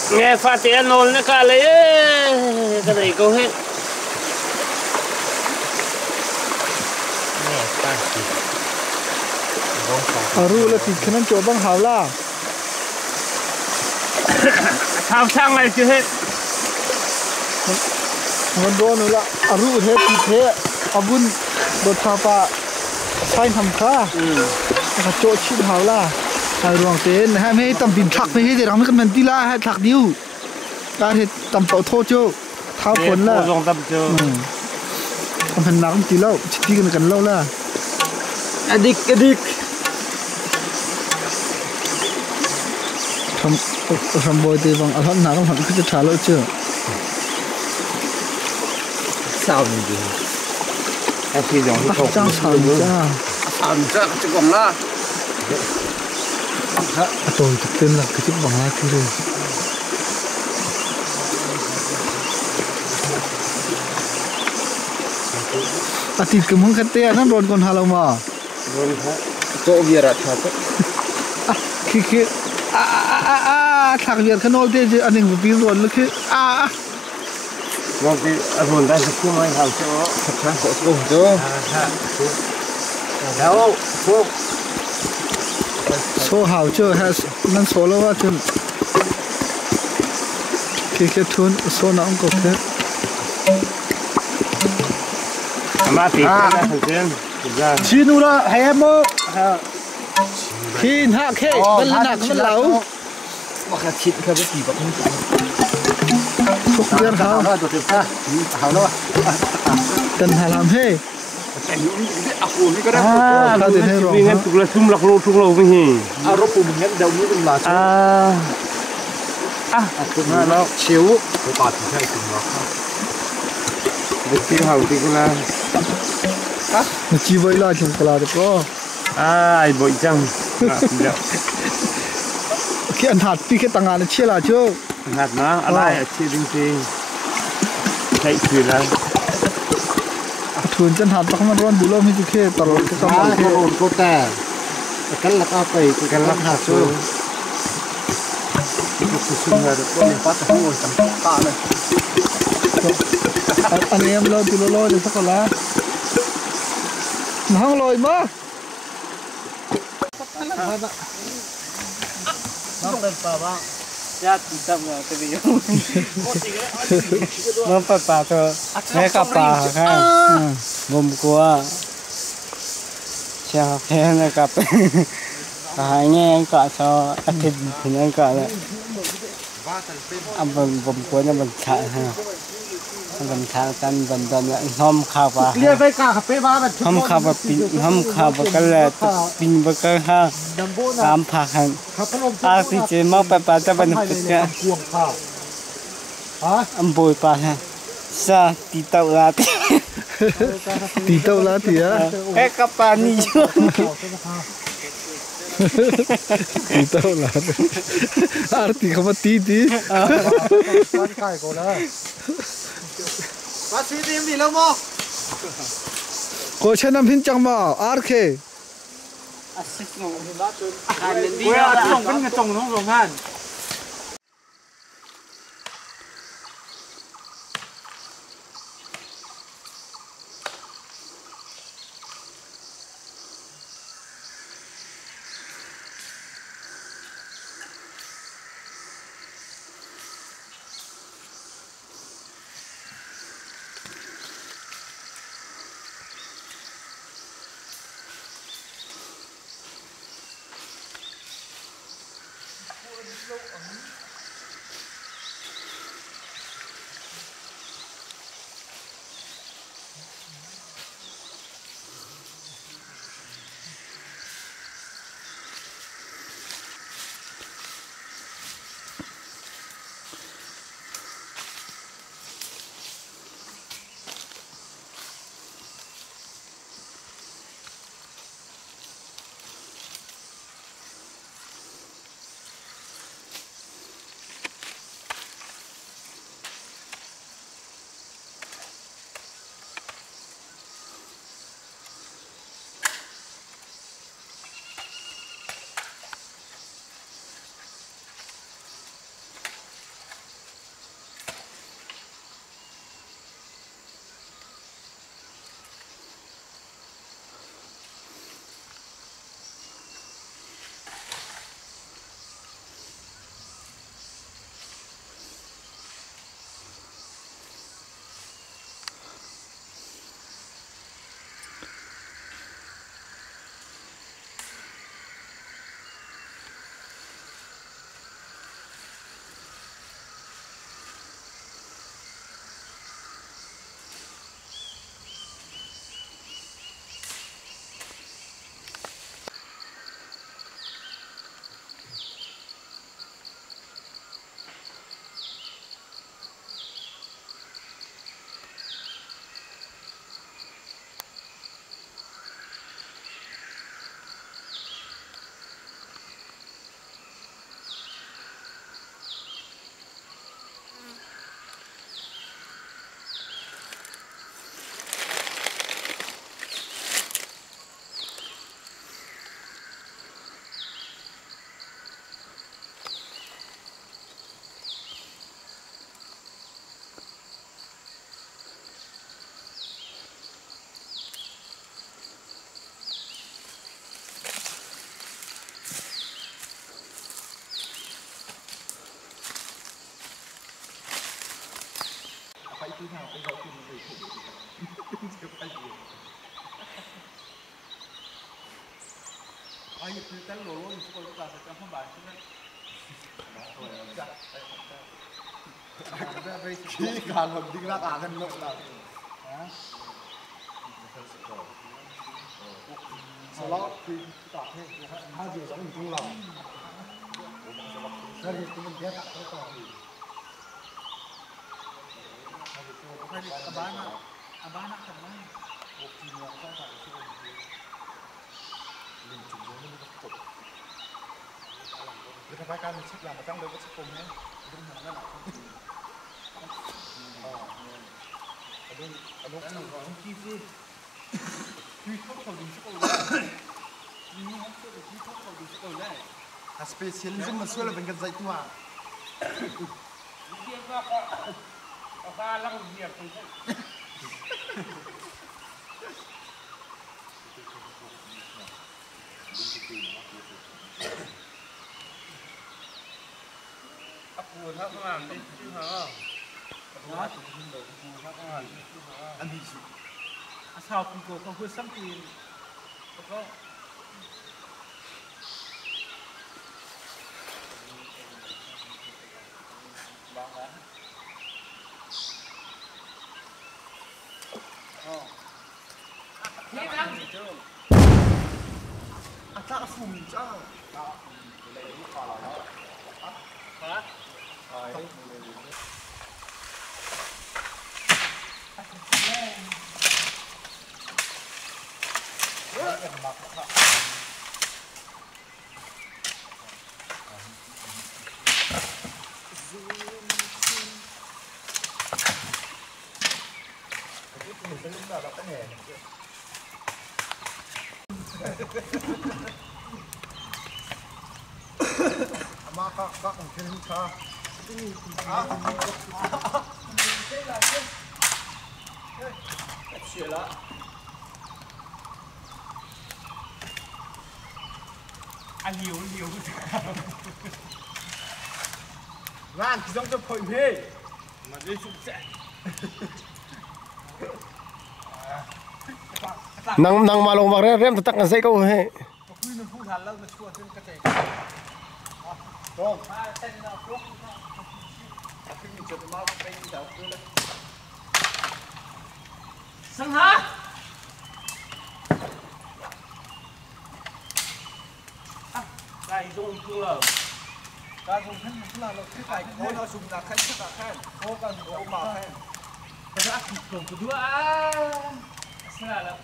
nghe pha tiền nôn nó cả lấy cái này câu hết Aru là thì khả năng chỗ bằng hào la thao sang này chưa hếtมันโดนละอารุเทปีเทอาบุญโดนทาปะใช้ทำค่าแล้วโจชิมหาวล่ะไอ้รวงเต้นนะฮะไม่ให้ตำบินถักไม่ให้เดี๋ยวเราไม่กันมันตีล่าให้ถักดิ้วการให้ตำเป่าโทษโจ้เท้าฝนล่ะทำเป็นนักตีเล่าตีกันเล่าล่ะอดิกทำบ่อยตีบังอาทันหนักต้องขึ้นจะถ่ายแล้วเจ้าsao như thế em khi giống như không sao sao chứ còn là tôi thực tên là cái chiếc bằng lá kia rồi thịt cái món khát tê nó rôn còn hà lâu mà chỗ kia là thật khi thằng Việt khăn ôi tê chứ anh em bị rôn nó khi rồi thì buồn đây là không ai học cho sáng có cùng chứ đâu số hào chưa hay năng số lâu quá chứ khi cái thun số nào cũng có thế mà thì cái này phải xem chín nu đó hay em mơ khi hạ khê bên là không lâu mà khát thịt khát cái gì vậy thuộc tiền hào hào đó cần hà làm hê à vìงั้นถูกละทุ่มหลักโลทุ่มโลไม่เห็น rốt của mình nhận đầu như đừng là nó chiếu cái bát thì hay cùng nó được tiêu hậu thì cũng là chỉ vậy là chúng ta là được đó ai bội chăng khi ăn hạt thì cái tảng ngàn nó chia là chưa hạt nóอะไรchia đinh thì thấy chuyện là thuần chân hạt tao không ăn đủ lâu mới chịu khe tao cái tao cái hồn cô tè cái là cao tây cái là hạt chưa xung là được con phát không ngồi chấm tạ này anh em lo thì lo thì sao còn lá nó không lôi mà nóเป็นป่าบ้างญาติจำเลยตัวเดียวnó phảiป่าเธอแม่กับป่าค่ะผมกลัวเชียร์แพ้นะครับหายแง่ก็ชออาทิตย์ถึงนั่นก็เลยผมกลัวจะมันขาดฮะมันทางตันตอนห้อมข้าวป่า เรียกไปกาเฟ่บ้าแบบ ห้อมข้าวป่าปีห้อมข้าวป่าก็เลยปีนไปก็ห้าตามผักหันอาที่เจมองไปป่าจะเป็นเนี่ย พวงข้าวฮะ bồi pa ha sa tí tàu lá thì á cái cặp pa ni chưa tí tao lá arti không tí cái cổ đó bác sĩ tìm gì lâu mò cô chân nằm hình chẳng mà ar khe gue ada kan ngecong nong rongan Khi cả làm đi ra cả gần lộ là sau đó thì cả thế hai giờ giống mình không lòng đây thì mình ghé cả cái tòa thì Abana karena opinion kan tak itu mình chủ yếu mình không cục người ta phải can mình xếp làm ở trong đấy có xếp cùng nhé đúng là nó là orang TV YouTube kalau di sekolah ini hampir di YouTube kalau di sekolah spesialism masuk lah dengan zai tua dia kok kalang dia pun aku nak làm đi chứ hả? anh đi sao cũng có hơi sắm tiền có thế lắm chắc phùm chắc hả? mình sẽ lúc nào là cái nghề mà các ông trên xa chuyện đó ăn nhiều Lan chỉ giống cho phơi thế mà đi sụp chạy nang malong vào rem tắc là dây câu he quy nó phụ thành lâu nó chua trên cái chạy không sang hả đây dùng cưa lờ ta dùng thân cũng là cái này cô nó dùng là khen chắc là khen cô cần cô bảo khen cái đó thịt của đứa sao là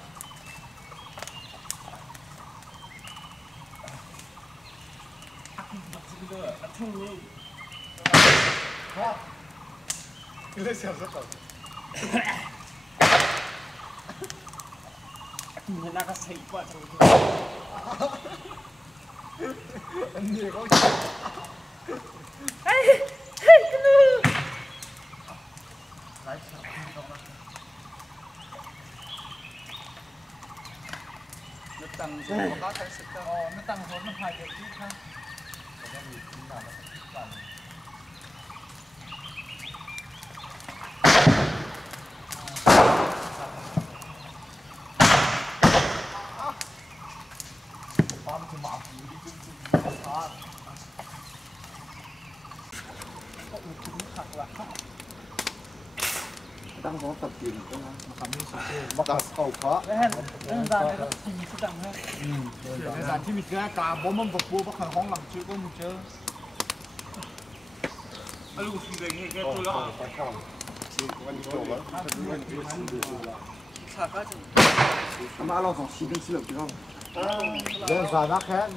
cái đấy xem rất tốt người ta có thấy quá trời anh nhiều có nó tăng xuống có thấy sức nó tăng vốn nó phải được chứ không đang có tập tiền có bắt đầu cầu phá đơn giản là chỉ cái tăng thôi đơn giảnที่มีแค่กาบ่มันบ่ปูบ่ข้างห้องหลังชื่อก็มึงเจออะลูกสิได้แค่ตัวละ mà lo còn xí xí được không đơn giản nó khen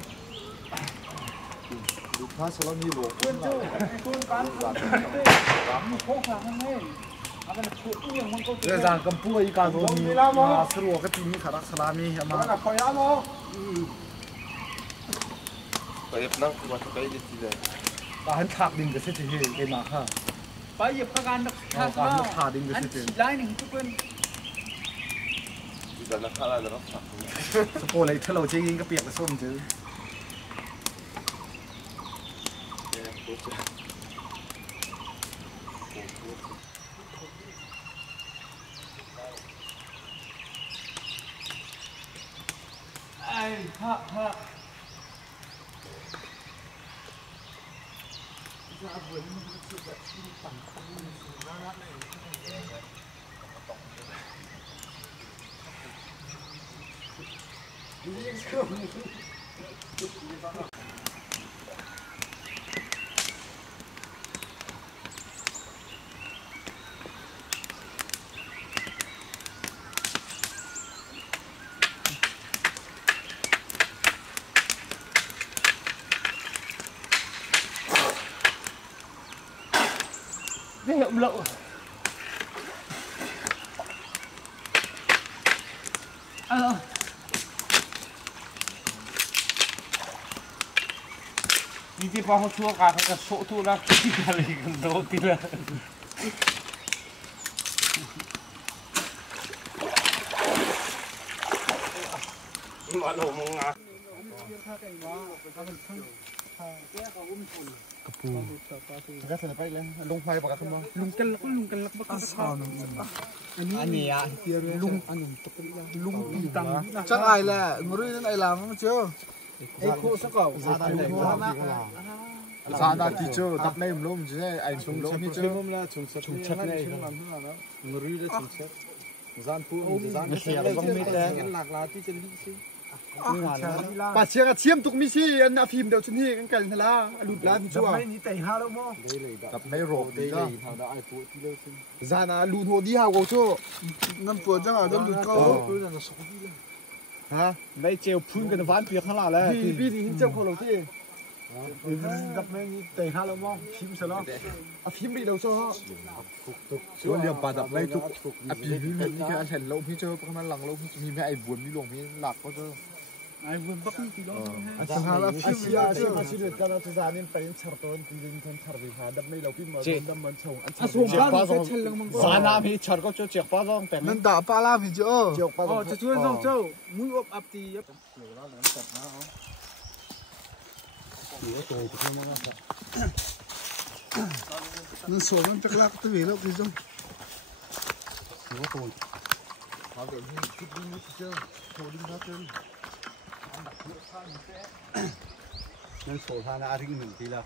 được phá số nhiều bộ quên chứ quên bán bán khô khá hơn đấy à cái chuột nhiềuมันก็ đơn giản cầm pua y cả rồi mà sửa cái tin như khả năng salami mà là khỏi ăn không vậy năng của tôi cái gì đấy ta hắn thạc đình cái gì cái mà ha ไปหยิบประกันทางอันฉีดไล่หนึ่งทุกคน giờ nó khá là nóสโปเลยถ้าเราจริงก็เปียกไปส้มจื้อ ไอ้ฮะcái hiệu lậu đi tiếp vào chua cả cái sổ thu ra cái gì gần đó tí là mà đồ mông ngà cái thằng này lên lung phai bạc không lùng cân lắc bắt sao anh nhỉ lung anh lung tăng chắc ai là người này làm không chưa ai khô sắc cầu ra đã thì chưa tập này lum chứ anh xuống lum chứ chung chất này người đã chung chất gian phụ gian cái xe băng mít đấy lạc làที่จะลิซิป่าเชียงเชียมตุกมิซีอันอาฟิมเดี๋ยวฉันนี่กันกันทละลุดล้านชัวไม่นี่แต่ห้าแล้วมั้งกับไม่โรบดีก็จานาลุนหัวดีฮาวชัวน้ำตัวจังอ่ะต้องลุดก็ฮะไม่เจียวพื้นกันวันเปียกขนาดเลยพี่ที่หินเจ้าคนเราที่กับไม่นี่แต่ห้าแล้วมั้งฟิมเสร็จแล้วอาฟิมดีเดี๋ยวชัวชัวเรียบป่าดับไม่ทุกอาฟิมนี่คืออันเห็นลงพี่เจอประมาณหลังลงมีแม่ไอ้บุญมีหลวงมีหลักก็เจอ ai vườn bắc thì đó Asia kana tu zanin pain charton tin tan charbi ha dam nei lo pi mo dam man chong an à xuống ba sẽ chân lưng măng sana mi char ko cho chek pa dong pen nên đã pa la vì chỗ chek pa cho chuối dòng châu mũi ốp áp tì nên xuống nó chắc lắc tới vì đâu thì trong nên sổ than đã rinh mình tí là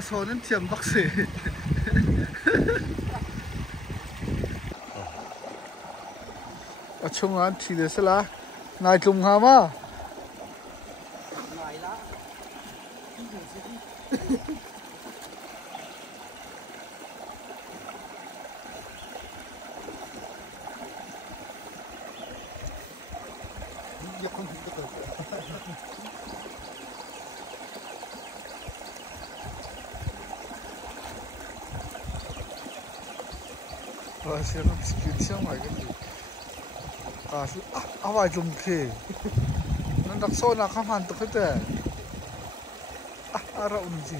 à số nên tiệm bác sĩ à chung anh chỉ để xem là này chung hả mà và xem nó speed xem ngoài cái gì à à vài chục kì nó đặc sâu là không hẳn được hết à rộng gì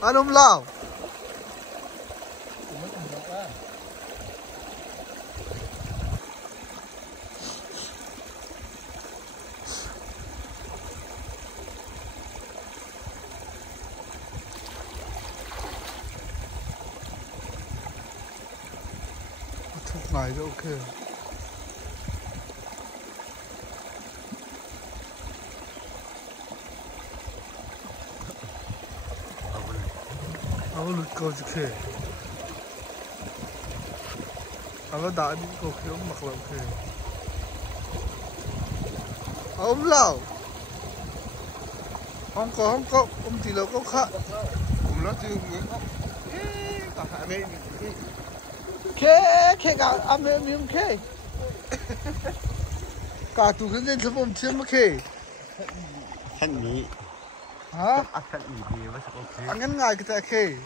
anh ông lão này thì ok áo lụt câu gì kì áo đã đi câu kia ông mặc là ok ông lão không có ông thì là có khác ông nói thì cả hai bên Kê cả anh em miếng kê cả tụ cái này chúng chiếm kê Thân nhỉ. hả Thân nhỉ thì vẫn ok. anh ngắn ngày cái kê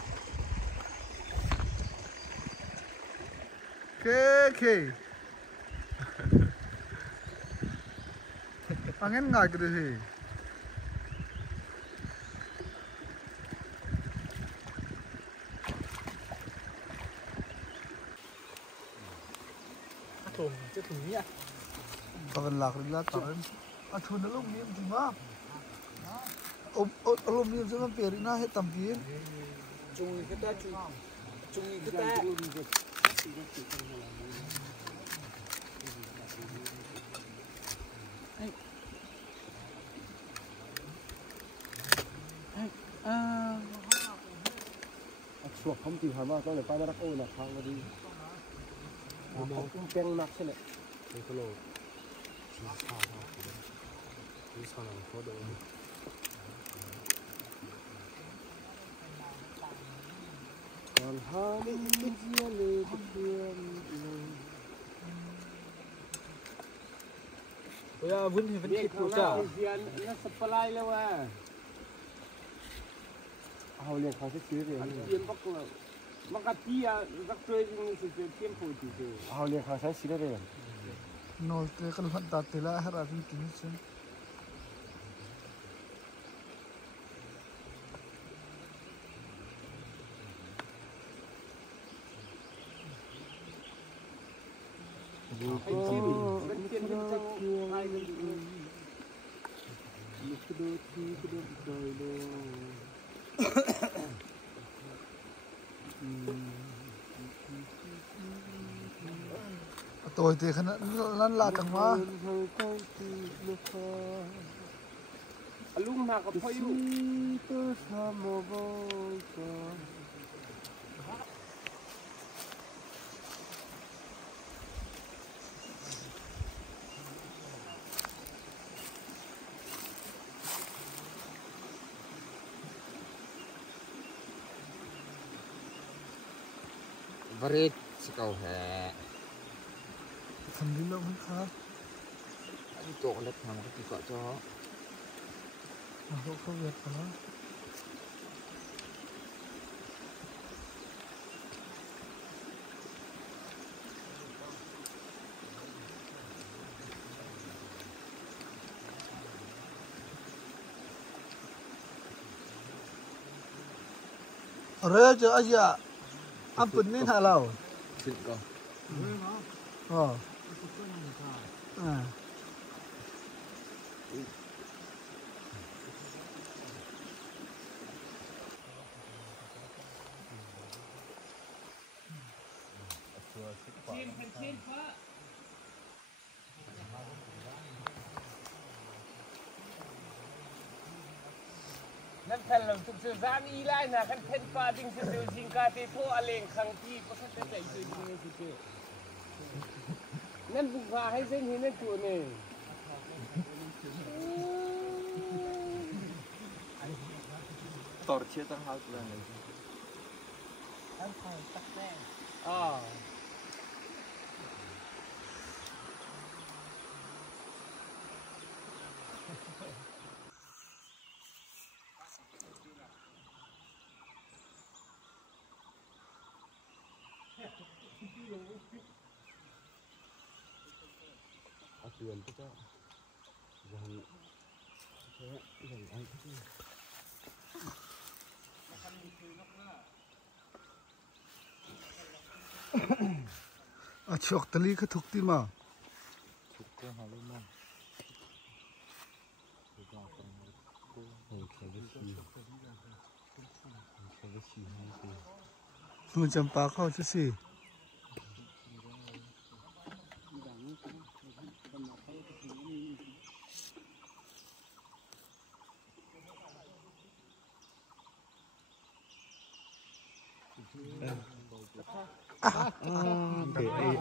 kê anh ngắn ngày cái gì chứ thùng nhỉ còn lạc đi là tao à thôn nó lúc miếng gì mà lúc miếng chúng nó về đi na hết tầm kia chung cái ta chung cái ta chuột không tìm hả mà tôi lại bay ra ôi là khang nó đi cũng quen mặt thế này cái lô còn hai chia lê bực bây giờ vẫn thì vẫn kịp của trả nó sập lại luôn à hầu liền khó sẽ xíu rồi tiền bắc là mắc cái tia rắc rơi nhưng sự tiêm phổi chỉ rồi hầu liền khó sẽ xíu rồi nó cái con hận tạt từ lại hết rồi thì kính xem tôi thì khăn lăn là chẳng má lúc nào có phải yêu Varit sekau he. thầm đi lâu hơn khác Anh chỗ lật hàng cái cọ cho. mà không việc của nó rồi chứ anh ạ anh bận nên hà lâu Xin con. àนั่นแผ่นเราถูกสื่อสารอีไลน์นะคันเพ่นฟ้าจริงสื่อจริงกาเตโพอเลงขังที่ก็ท่านจะใจจริงจริงสิเจนั่นบุกพาให้เส้นหินนั่นตัวนี่ต่อเชื่อตั้งหาตัวไหนอ๋อเตือนก็จะยังไอ้ที่ chọc tali cái thục tí màถูกก็หาลูกมั่งถูกก็เป็นกูเฮ้ยแค่วิธีให้สิ มันจำปาเข้าจะสิ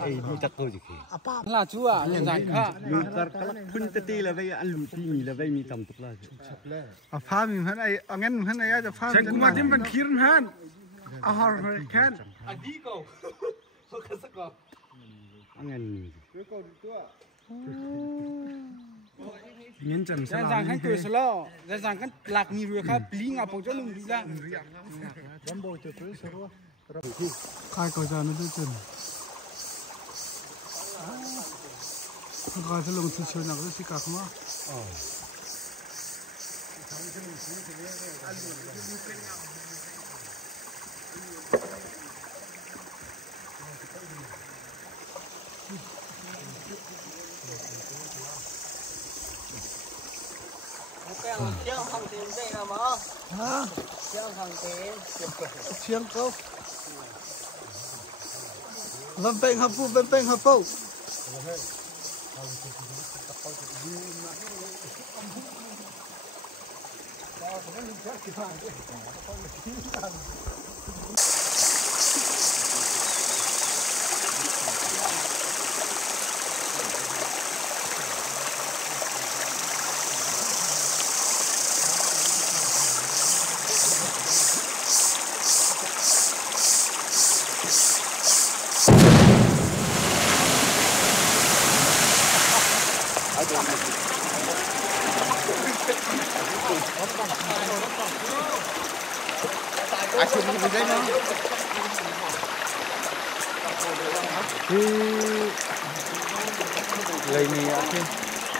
ไอ้ดูจักรอยู่ที่ ลาชัวอย่างไรอ่ะ ลูกก็คุณตะตีแล้วไปอันลูกที่มีแล้วไปมีตำตุกแล้ว พามีมันไอ้เอางั้นมันไอ้จะพา เช็คมาที่มันคิดฮันอาหารแค่อันนี้ก็เขาคัสก็ งั้น เงินจำสลากให้ตัวสลอแต่สั่งกันหลักมีเรือครับลิงอ่ะผมจะลงดีละ khai cầu ra nó đưa chân khai sẽ lồng thịt chơi nào cái gì cả không á chiang hàng tiền đây nào mà hả chiang hàng tiền chiang câu bên bên hấp phụ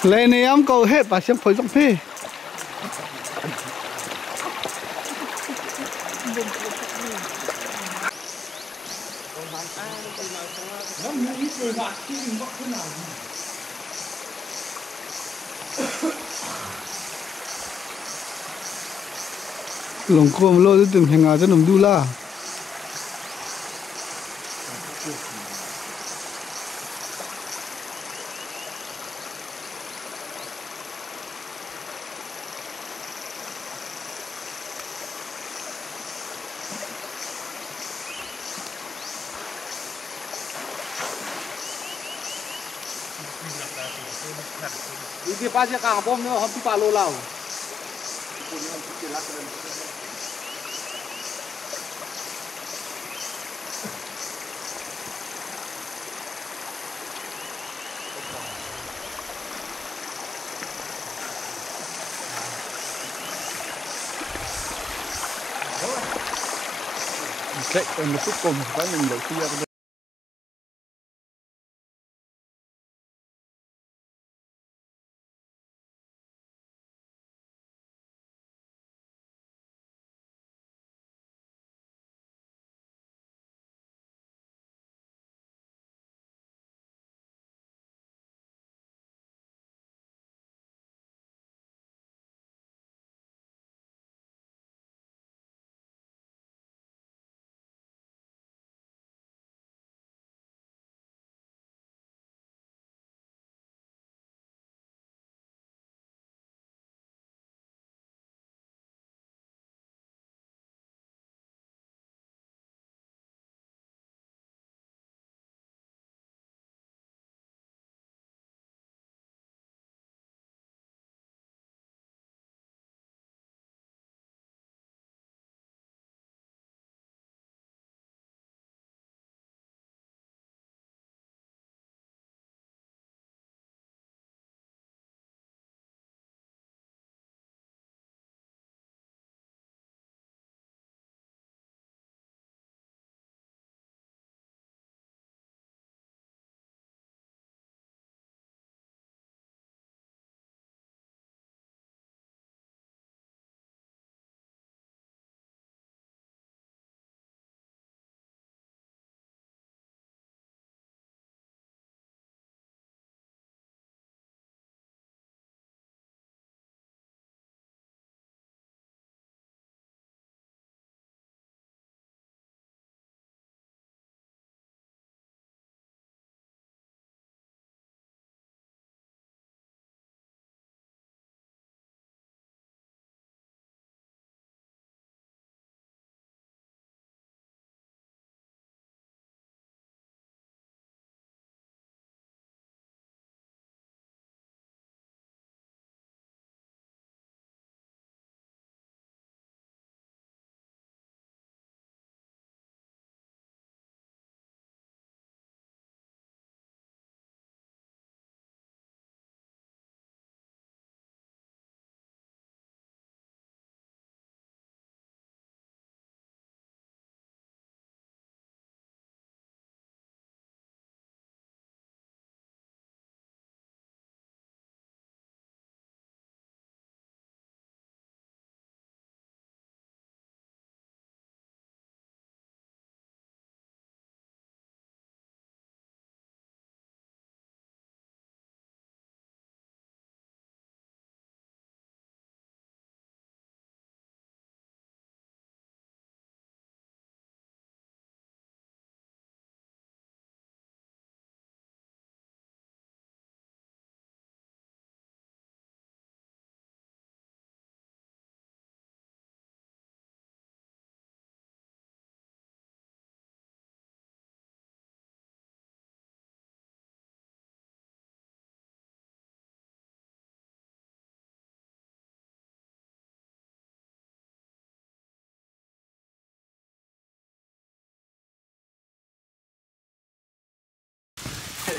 lấy này em cầu hết và xem phơi trong phê lồng cua lô để tìm hàng cho nằm đu la đi kia ba chiếc càng bom nữa không biết ba lô nào chạy một chút cùng với mình đầu tiên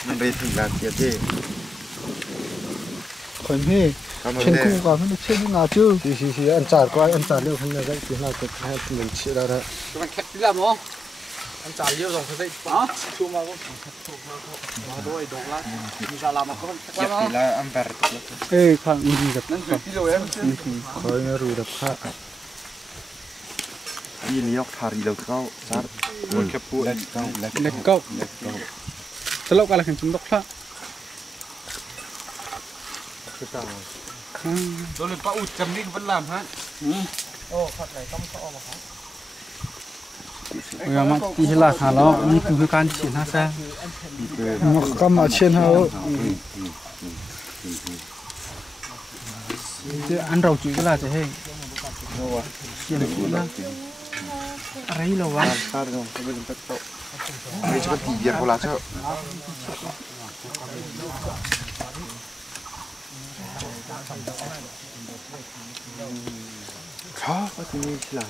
มันไปถึงร้านเจ๊ คนพี่เช่นคู่กับมันเช่นงาจู้ si anh trả qua anh trả liệu không là cái tiếng nào cực hay mình chịu ra đấyมันแคปที่ละมั้งอันจ่ายเยอะลงเขาได้อ๋อชูมาก็มาด้วยดอกละมีซาลามาก็แคปที่ละอันเบอร์ตัว เอ้ยข้างอีดีกับ นั่นคือกิโลเอ็ม คอยไม่รู้ดับค่า ยี่นี้ยกทารีเราเข้าซาร์มันแค่พูด เล็กก็ตลกอะไรกันจุดดอกละ ตัวเลยป้าอุดจำนี่วันลำฮะโอ้ผัดไหนต้องเข้ามาครับ มาตีหลักหาแล้วนี่คือการเชียนฮะแซ่มาก็มาเชียนเขาจะอันเราจุดก็ล่ะจะให้เชียนจุดละอะไรเราวะ ไม่ใช่ตีเบียร์โคราชเช่า ข้าก็ที่นี่สิล่ะ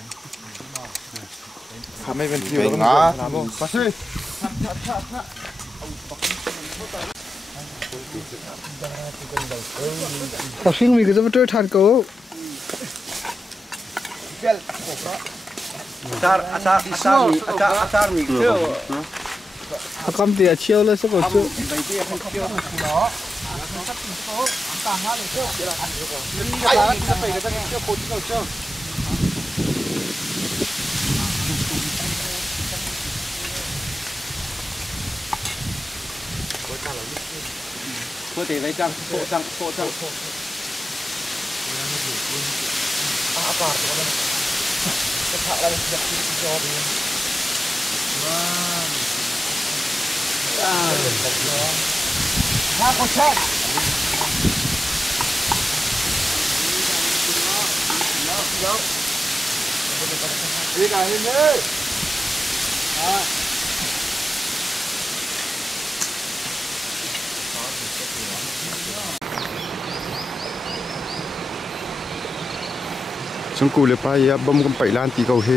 ข้าไม่เป็นผิวงาก็ใช่พอสิ่งมีก็จะมาช่วยทานกูอาจารย์มีเที่ยว คำเดียเชี่ยวเลยสักคนชั่วพอดีไปจังโซ่จังฉันกูเลยไปอ่ะบ่มกันไปร้านตีเกาเฮ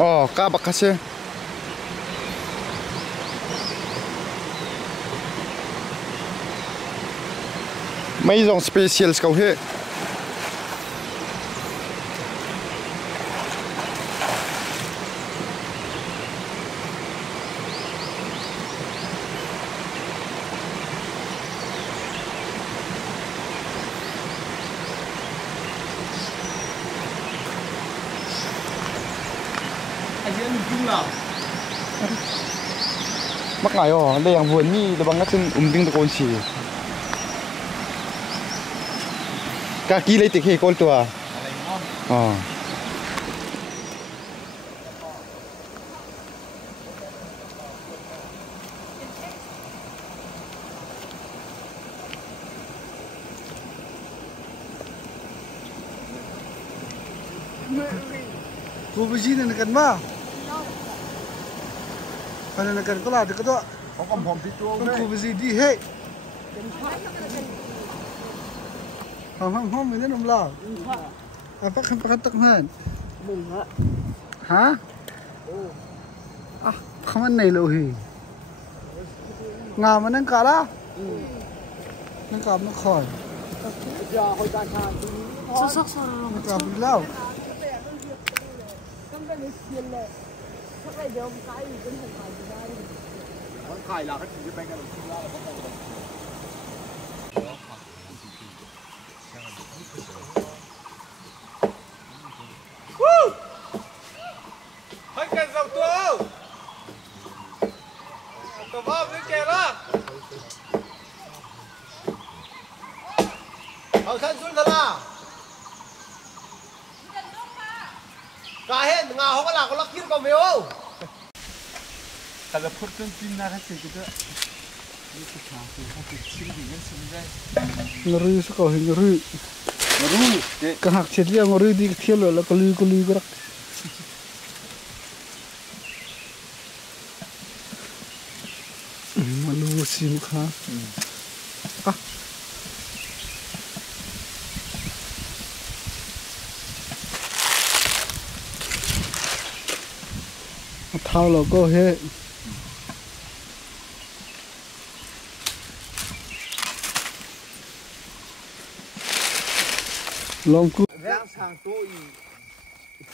อ๋อกาบักคาเซไม่ลงสเปเชียลสเกาเฮมักไงอ๋อได้อย่างหัวนี่ระวังนักซึ่งดิ้งตะโกนฉี่กากีเลยติดเฮโกลตัวอ๋อกูไปชี้นั่นกันมาอันนั้นกันก็ลาดก็ตัวกูไปชี้ดีเฮ้ห้องมันนั่นน้ำลายปักตักหันฮะเขามันไหนเลยงามันนั่งกาละนั่งกาไม่คอยนั่งกาไปแล้ว cả hết ngào không có là có lắc kia còn mèo kada purtun pinna ka chekida itu thasi ka chiri gen simjai ngori su ko ngori ka hak chetlia ngori di thiel la kuli grak malu sim kha thao là cô hết lòng cu đang sang tôi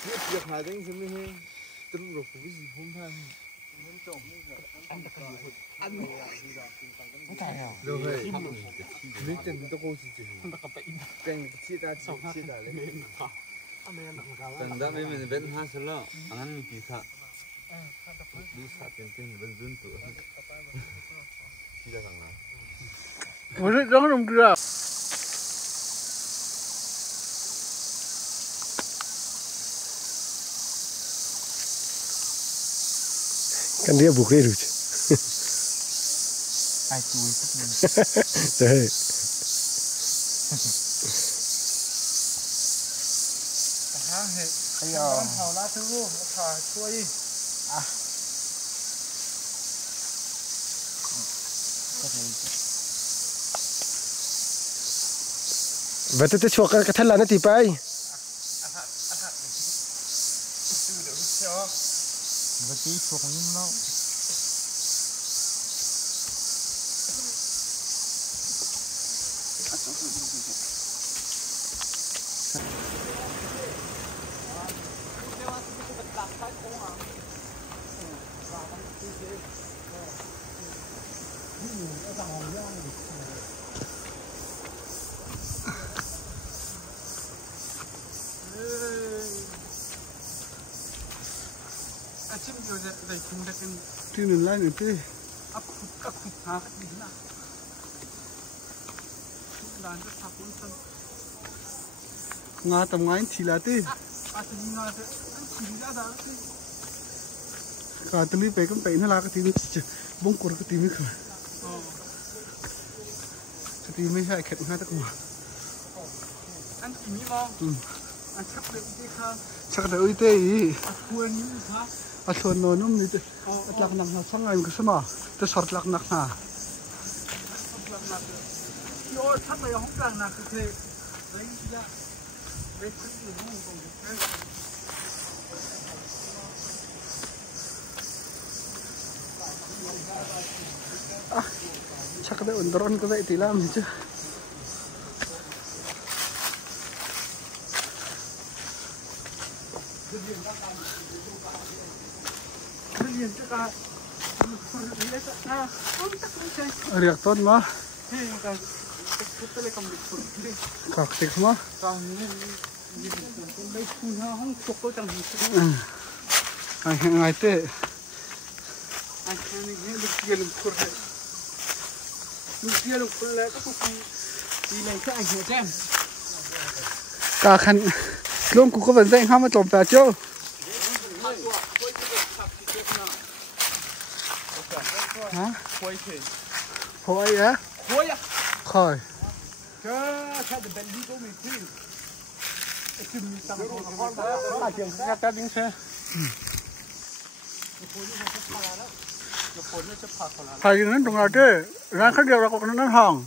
chiếc việc hai đánh xem đi từ rồi cũng gì hôm nay được rồi biết chân tôi cô gì chân chia ra chia ra lên dan da me men ben ha sala angan ki sa du sa ten ben dun tu sida kang na ôi đó đồng kìa Kan dia buka itu. ai tu Đấy. bây giờ thảo lá thứ luôn thả xuôi Vậy tôi cho cái thân là nó thì bay. và tí thuộc nhưng nó thì mình lại nữa chứ ngã tầm ngã chỉ là thế cả tụi bay cũng bay nó là cái tiếng bông cột cái tiếng nữa cái tiếng mấy hai khét hai tất cả anh chỉ nghĩ mong anh chắc được cái khác chắc là uy tế quên những khác à xuân nó nôm này lạc nặng là sáng ngày cái什么จะสอดlạc nặng à yo chắc là không cần là cái thế đấy ra đấy cái gì cũng còn cái chắc là drone có vậy thì làm chứ riak ton ma kak tik ma ai te cả khăn luôn cũng có vấn đề không mà trộm ta chưa hả khôi á khôi phải nó trong nào chứ ra khăn điều là còn nó hỏng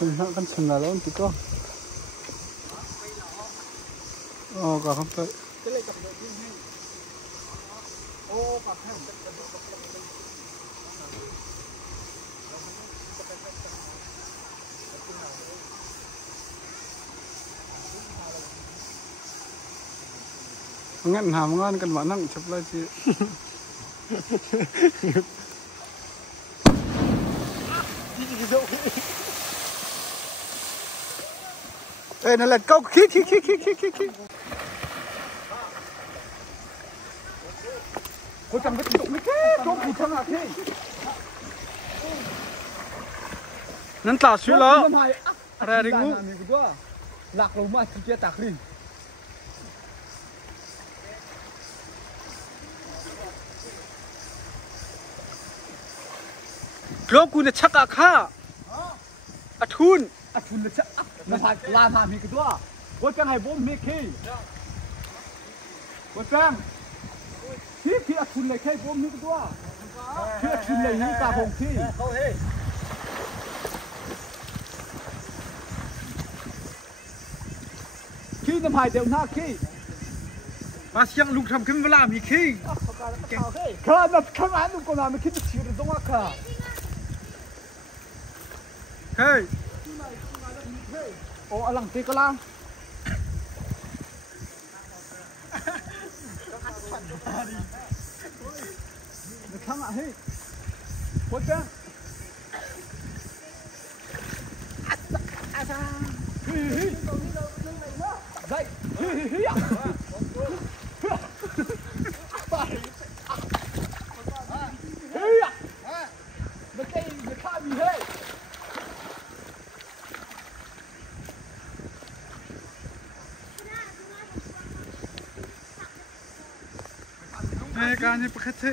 Mình hãy căn sừng là lớn tí có. Cả không tới. Ngăn hàm ngon cần bạn năng chụp lại chị. Ê nó là câu khí. Cô chẳng biết dụng cái thế, trốn thì thằng nào thế. Nên tả suy lỡ. Ra đi ngủ. Lạc lồng mà chia tạc đi. Group ku na chaka kha athun na chak na la tha mi kedua ko chang hai bom mi khi ko chang khi athun le khai bom mi kedua khi athun le ni ka bom khi khi nam hai đều na khi mà xiang lục tham kim vala mi khi kha na kha an lục ko na mi khi chi ro dong kha Hey. Oh, alang ti ko lang. Nakang ah hey. What the? Asa. Hey. Dai. Hey. Hey. Nó cây nó khai gì hey. Hey, can you pakai tu?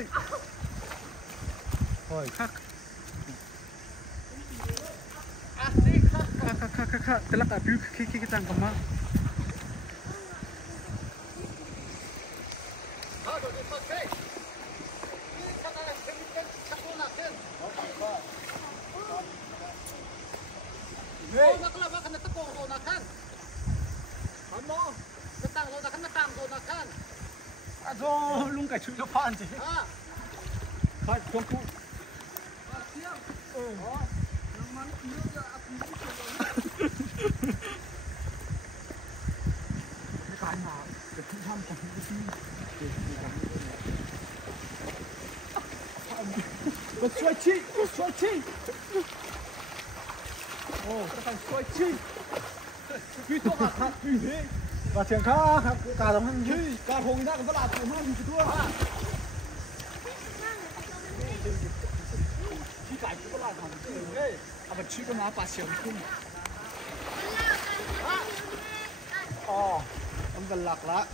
Oi, kak. Kak, telak abu kiki kita angkama. Aduh, lung kai chui cho phan chứ. Phải không phụ. Cái nào để chúng tham chẳng cái xoay chi. Cái xoay chi. Vì tôi hạt vì thế. Và trường khác cả đồng hành chứ cả hồng ra cũng là tụi hắn thua ha chỉ cái cũng là thằng đấy mà chỉ có nó把钱空ông gần lạc lá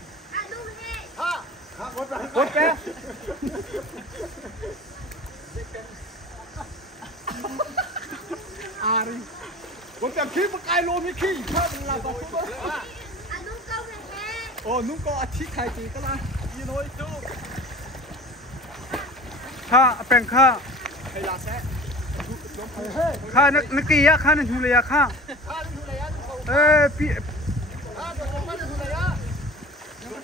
cốt cái đi cốt cái khí một cái lô mi khí thôi là có không nung cóอาทิตย์ไทยจีก็ละยีโน่จูข้าเป็นข้าใครลาแซะข้านักกีฬาข้าในทุเรียข้าพี่ข้าโดนลงมาในทุเรีย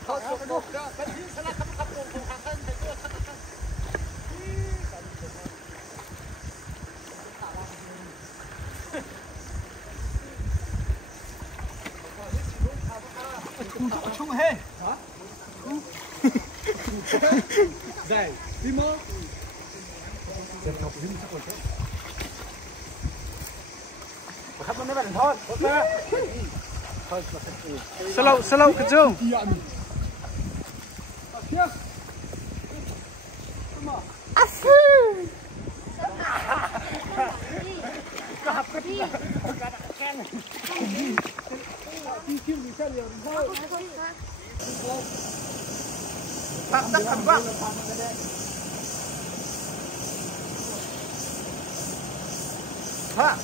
เขาโดนลงก็เป็นที่ชนะขับลงของข้าท่านเป็นตัวขับchung hey hả đây đi mơ sẽ học đi chắc rồi khách nó bạn thôi ok slow cái chung Pak tak kan bang. Pak.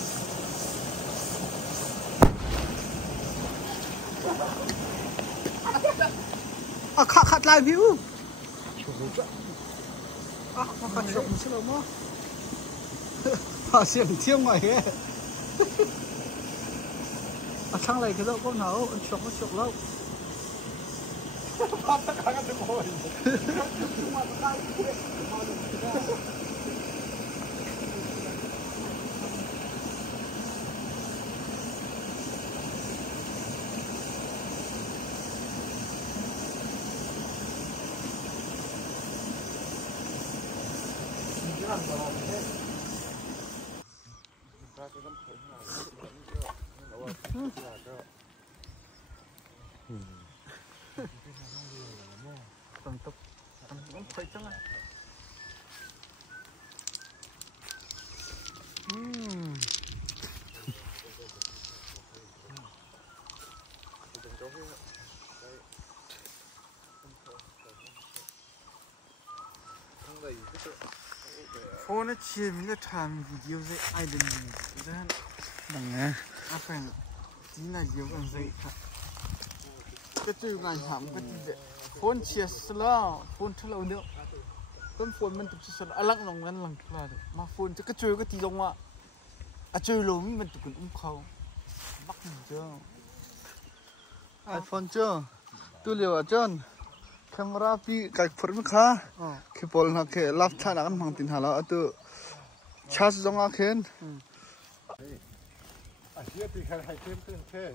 Khat lại view. Khat chụp một xíu mà. Xiên thiêng ngoài thế. sáng này cái đâu có nấu chọc lâu tầm tốc cũng phải chắc này phone nó chia mình đã làm video dạy ai đến mình ra đằng nghe à phải tí này nhiều còn dạy cái từ ngày hàm cái gì vậy phone chia slo phone thâu lâu nữa con phone mình tập slo lăng lòng ngắn lăng là mà phone chứ cái chơi cái tí giống à chơi lốm mình tụi cũng không bắt mình chưa iPhone chưa tôi liều ở trên camera pi cái phone mình khá cái phone nó cái laptop nó mang tin hala tu charge giống à khen Hier die kann halt dem okay.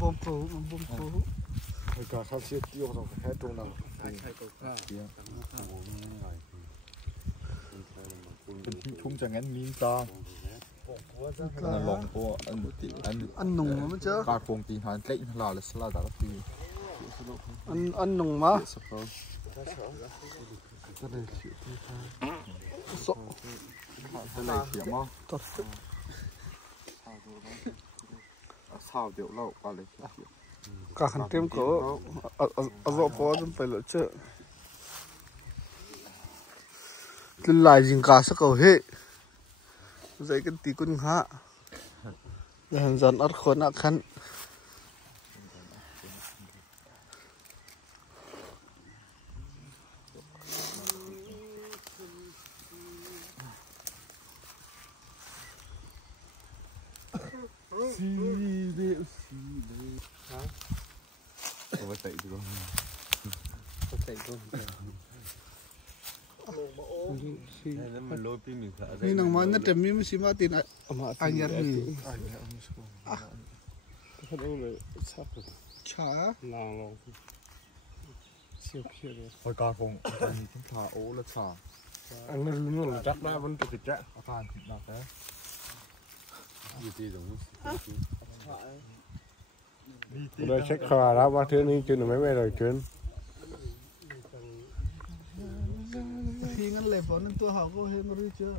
bom pro Người ta sao xếp tiêu rồi hết trâu nào. Chúng chẳng ăn miếng ta. Là lòng của ăn nùng mà chứ. Cả phòng tiền hàng lấy là salad đó thì. Ăn nùng mà. Sợ. Cái này hiểm không? Thật sự. Sao điệu lâu qua lấy cả hàng tem có ở rõ phó chúng phải lựa chợ lên lại dừng cả sắc cầu hệ dậy cái tí quân hạ dần dần ắt khốn ắt khăn Có tẩy được không? Có tẩy không? Này mình lôi pin mình sợ.นี่น้องมันน่าจะมีไม่ใช่มาตินอันยันนี่เขาดูเลยชาลองเชี่ยวเชี่ยวเลย Hồi cả phòng thì chúng ta ố là xả. อันนั้นรู้หรือจักได้มันจะติดจ้ะ Ở bàn thì là thế. Như thế giống Rồi check khóa ra ba thứ này chưa được mấy mẹ rồi chuyến. ทีงั้นเลยบอกนั่นตัวเขาก็เห็นรู้เจอ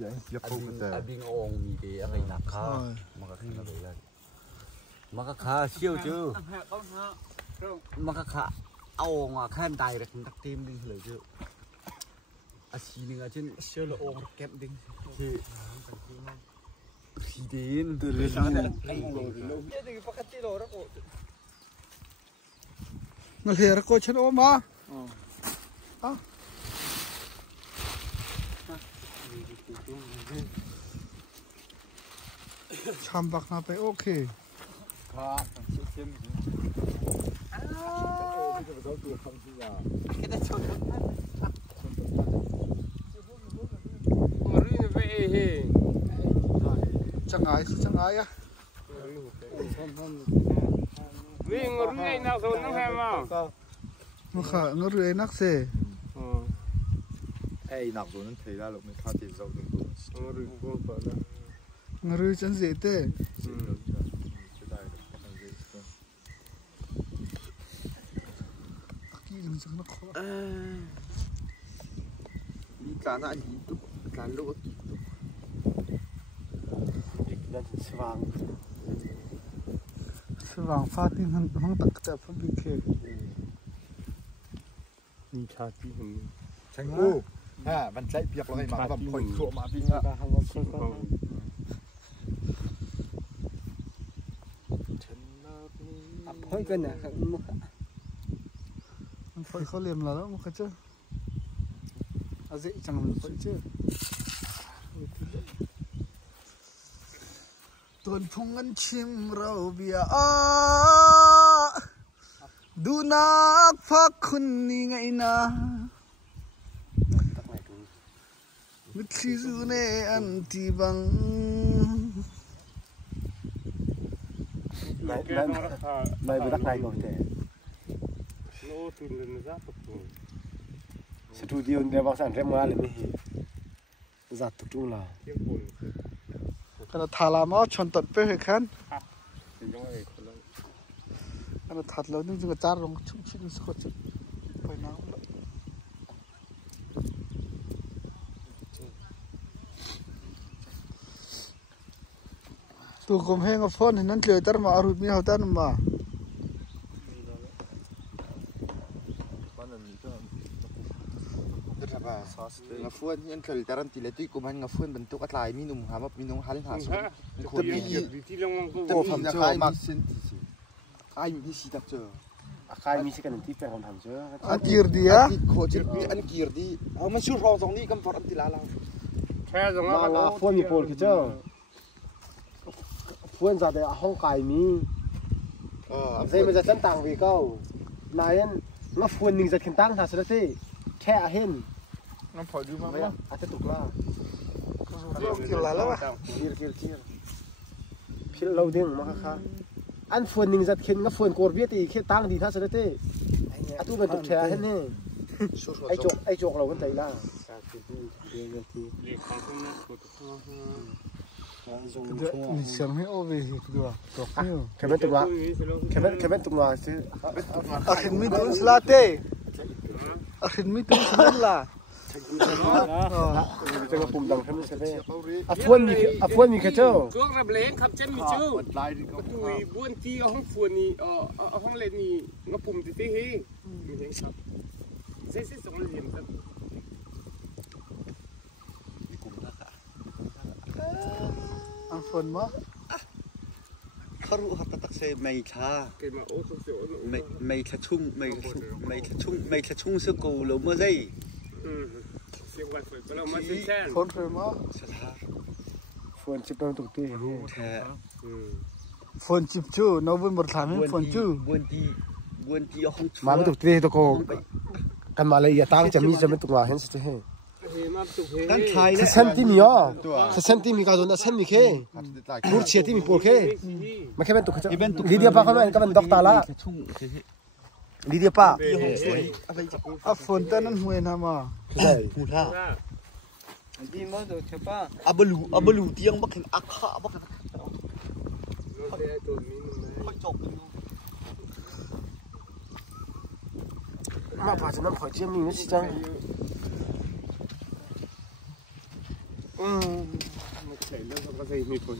Vậy anh tiếp tục cái anh đi ong gì thì anh nạp khá mà cái nó vậy là mà cái khá siêu chứ mà cái khá ong à khen tài được đặc tim đi lời chứ à xíนึงà trên siêu là ong kẹp đi thì đến từ lên nóเหลือก็ฉันโอมาชามบักนาไปโอเคจังไงสิจังไงอ่ะวิ่งเรื่อยนักโซนนั่งแฮมอ่ะ มันขาเงาเรือนักเส Ê nạp rồi nó thấy ra lúc mình khá tiền dầu từng tụ. เงาเรือจันเสเต้กี่จังจังนักขอ đi cả lại đi tụt cả lỗสว่างฟ้าที่ห้องตักแต่พบิเค มีชาที่ผม Tranh ngu. Ha, bạn chạy việc rồi mà vòng khỏi khổ mà vinh ạ. thôi cái nàyมันฝอยเขาเลียมแล้วมันก็เจออาเจจังมันฝอยเจอตัวพงกันชิมเราเบียดูนักพักคุณนี่ไงนะมิตรซูเนอันที่บังไม่ไปรักนายก่อนแต่สตูดิโอเดี๋ยวบางสันเริ่มมาเลยไม่เห็นจัดทุกจุดละขณะทารามาชนตัดไปเหรอครับขณะถัดแล้วนึกถึงจานลงชุ่มชิ้นสกอตไปน้ำแล้วตัวกลมแห้งกับฟอนนั้นเกลือตร์มาอารุณมีเขาตร์มาngà phun nhân khởi taran tỷ lệ tuy của anh ngà phun bận tụ cắt lại mi nung hàm mi nung hal hả số tập phẩm cho mặc xin ai mi xí tập cho khai mi sẽ cần tiếp theo làm chứ anh kiệt đi á anh kiệt đi mà suốt rong rong đi cầm phật anh tỷ lá mà phun mi phun cái chứ phun ra để không cài mi dây mà ra chân tàng vì câu này anh nó phun mình giật khiến tăng hả sẽ thếแค่เห็นน้ำพอดีมากอาจจะตกล่าเกี่ยวอะไรแล้ววะเกี่ยวพี่เราเด้งมาค่ะอันฝนหนึ่งจะเข็นกับฝนโกรธเวียตีแค่ตั้งดีท่าเสด็จอาตู้เป็นตกแช่เห็นนี่ไอโจกเรากันใจล่ามีเสียงให้โอเวอร์ดูอ่ะตกเนี่ยแค่เป็นตัวแค่เป็นตัวสิอาคินมิตุนสลาเต้อาคินมิตุนสลาล่ะจะมาปุ่มดังทำไม่ใช่ไหมฝนมีแค่เจ้าช่วงรับเลี้ยงขับเช่นมีชื่อตุยบ้วนที่ห้องฝนนี่ห้องเล่นนี่งปุ่มที่เฮ้มีเห็นครับเส้นสองเหลี่ยมครับอันฝนมั้งเขารู้หัตถ์ตักเซไม่ช้าไม่ขชุ่มไม่ขชุ่มเสื้อกูหรือเมื่อไรฝนเฟมั้งฝนจิบเป็นตุกตีแท้ฝนจิบจูน้องบุญบดถามให้ฝนจูบวนตีห้องมาเป็นตุกตีตัวโกกันมาเลยอย่าตั้งจะมีจะเป็นตุกมาเห็นสิเฮ้ตั้งไทยเซนติมีอ๋อเซนติมีการโดนเซนมีแค่พูดเชียที่มีปวดแค่ไม่แค่เป็นตุกจะลีเดียป้าเขาไม่ก็เป็นดอกตาละลีเดียป้าฝนตอนนั้นห่วยนะมาใช่พูดท่าดีมากเลยใช่ป่ะอับลูเตียงบักเห็นอักขะบักค่อยจบมาผ่าจะน้ำขอเจียมนี่นะสิจังไม่ใช่แล้วก็ใส่มีคน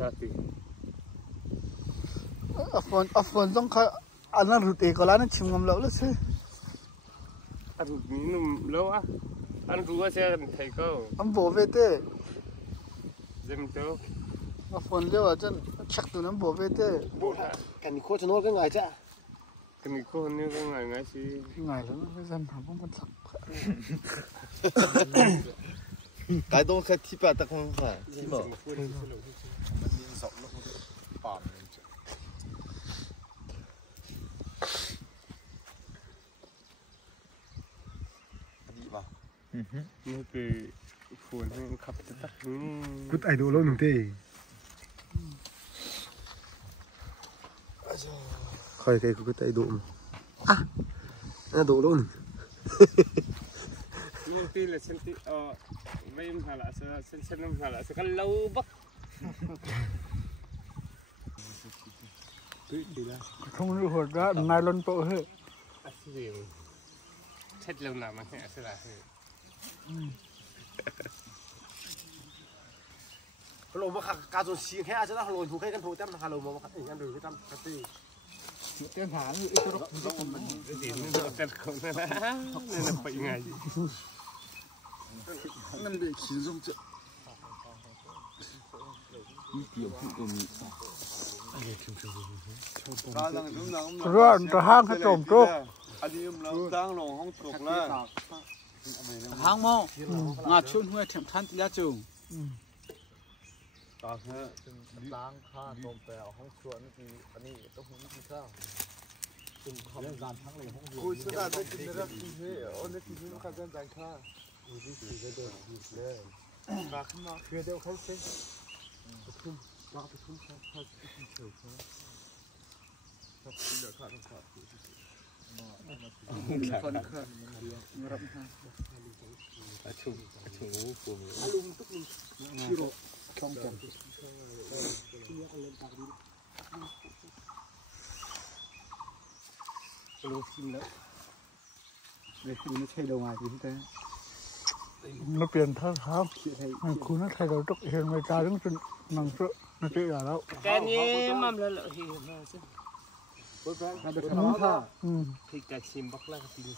ชาติฝนต้องเขาอันนั้นรุดเอกแล้วนั่นชิมงำแล้วเลยสิอันนี้นุ่มแล้วอ่ะอันรู้ว่าเสียกันไทยก็อันโบเวเต้เต็มโตฝนเลี้ยวจนชักตัวนั้นโบเวเต้กันนี่โคตรโน้ตก็ไงจ้ะกันนี่โคตรนี่ก็ไงสิไงแล้วไม่จำถามพวกมันสักcái đó cái thiết bị ta không phải thiết mở đi vàoนี่คือฝนให้ขับตักกูไอดูแล้วหนึ่งทีคอยใครกูไอดูอ่ะน่าดูแล้วหนึ่งนู่นที่เลยเส้นที่ไม่มหาละเส้นมหาละกันเราบักคงรู้หัวร้านนายล้นโตเฮ้ยเช็ดเร็วหนามันแค่สละเฮ้ยฮัลโหลมาการส่วนชี้แค่อาจจะต้องฮัลโหลถูกให้กันโทรแจ้งฮัลโหลมาอย่างนั้นหรือไม่จำกันตีเตี้ยหาอีกรอบนี้ผมมันดีนี่เราจะคงนะนี่ไปยังไงนั่นเด็กขี้รงจะมีเกี่ยวกับมี rồi tờ hang cái trộm trộm hang mò ngạt chun huệ thèm than tía chừngล้างค่าตมแต่ห้องครัวนี่อันนี้ต้องมีที่ข้าวtừng không gian thắng này không nhiều. Ôi sao lại cái này là gì thế? Ôn cái gì nó khác dân dài kha. Ôi cái gì cái đồ gì đấy. Và không nó kia đâu không thế. Không, vào cái không sao sao cái chiều không. Thật sự là khác khác. Con khác. Ngập ha. Chung của mình. Alum tức mình. Kilo không cần. Lô xin nữa. Để khi nó thay đầu ngoài thì thế. Nó pliên thang thang. Cú nó thay đầu trúc hiện người ta đứng trên nằm sợ nó chơi ở đâu. Cái này mắm là lợi thì mà chứ. Nó được nóng tha. Thì cái chim bắc là cái gì?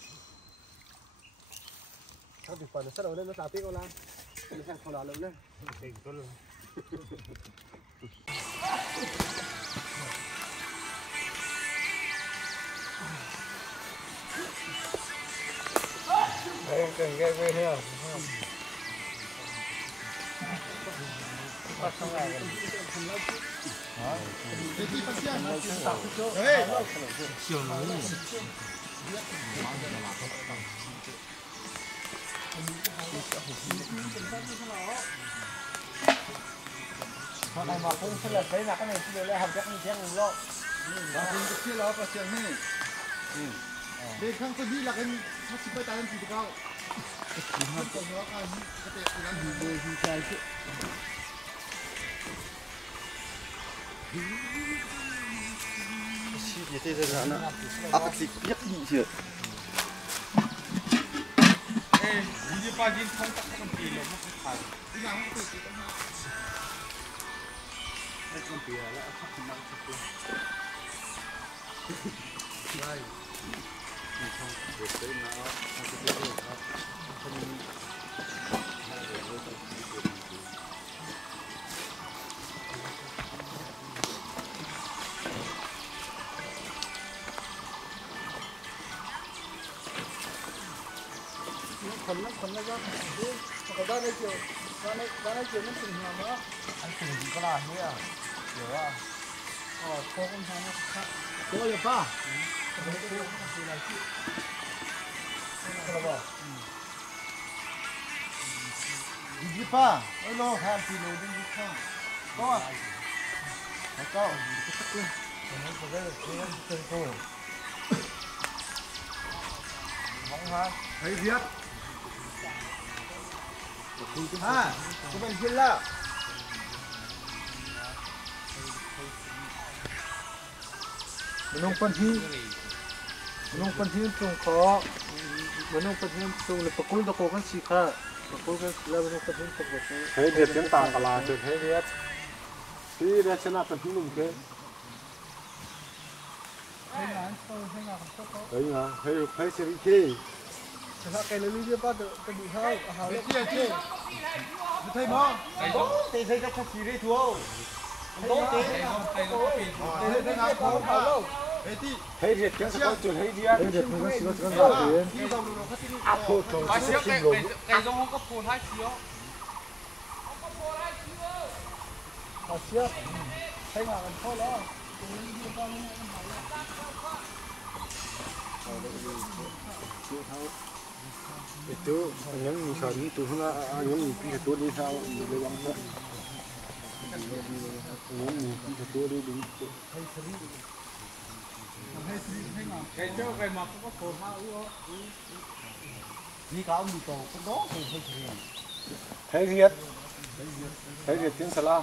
Sao thì phần nó sát đầu lên nó tạt tiếc con lan. Nó sang thò đá lớn lên. Tỉnh có luôn. Đây cần ghê ghê heo. Bắt xong lại. Hôm nay mà không xin là thấy là cái này xin là học chắc như thế không lo. Và mình kia là có chuyện này. Để không có gì là cái nó chỉ phải tay thì cao. Không có nó cái tệ thì lắm rồi thì sai chứ. Như thế rồi nó áp cái gì nhất gì chưa? Ê, đi ba đi không tắt con gì luôn nó không phải. Đi nào không được thì không nào. Đây con bìa là không nặng chút. Đây. Không được tới nó không có được không. Phần nó ra còn ra đây chiều ra đây chiều nó từng hòa nữa anh từng gì có là thế à hiểu à có con thằng nó khác có được pa gì pa ôi lo ham thì lo đi không có à có cái sắc luôn nó có cái tên cô bóng ha thấy viết à cái bên kia là Menung panhi tung kho menung panhi tung le pakul da ko kan sikha pakul kan la menung panhi tung ko thấy Việt tiếng tàng cả là được thấy Việt thì để xem là phần phim đúng cái đấy mà thấy sẽ đi chơi cái lấy đi bắt được cái bị hơi hào cái kia kia thấy bó thấy thấy các chị đây thua thấy Việt tiếng sao chuẩn thấy Việt cái việc nó sẽ có ra tiền Ba xíu cái giống không có phun hai xíu. hào xíu thấy mà mình thôi đó itu yang misalnya itu yang itu di sao di yang itu yang itu di itu Cái chỗ cái mà có phun hai u. đi cao đi to cái đó thì thấy Việt tiếng Sala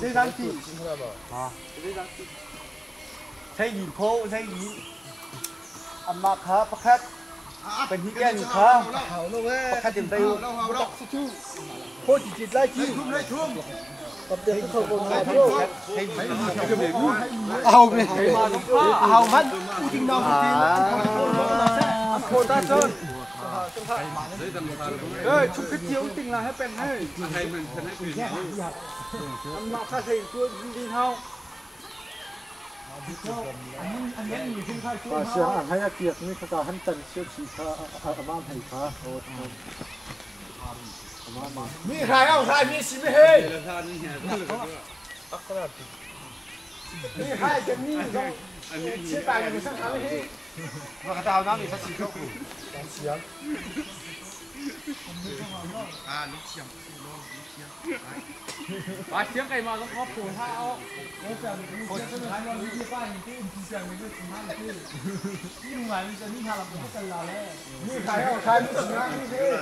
đây đang chị đây đang chị thấy nhìn phố thấy nhìn ăn mặc khá bắt kháchเป็นที่แก่นขาประคันเต็มไปโคตรจิตไล่จีกับเด็กเขาโกงมาโลกเอาไปเอามันจริงน้องจริงโคตรต้าจน chụp cái chiếu tình là hết bèn hay thầy mình thân hết quyền anh nọ khai thầy tôi đi thao và sáng ăn hay tiệc như các hắn tần siêu chỉ pha mang thầy phaมีใครเอาใครมีสิไม่เฮ้ยมีใครจะมีต้องเชื่อตายกันสักครั้งเฮ้ยว่ากระดาวน้ำมีสักสี่เข้าคู่เสียงลูกเสียง把钱给嘛，都靠谱他哦。我讲，我这个还要你去办，你这你讲你这其他的事，你弄完你这你看了不跟了嘞？มีใครเอาใครมีสิงห์มีเฮ้ย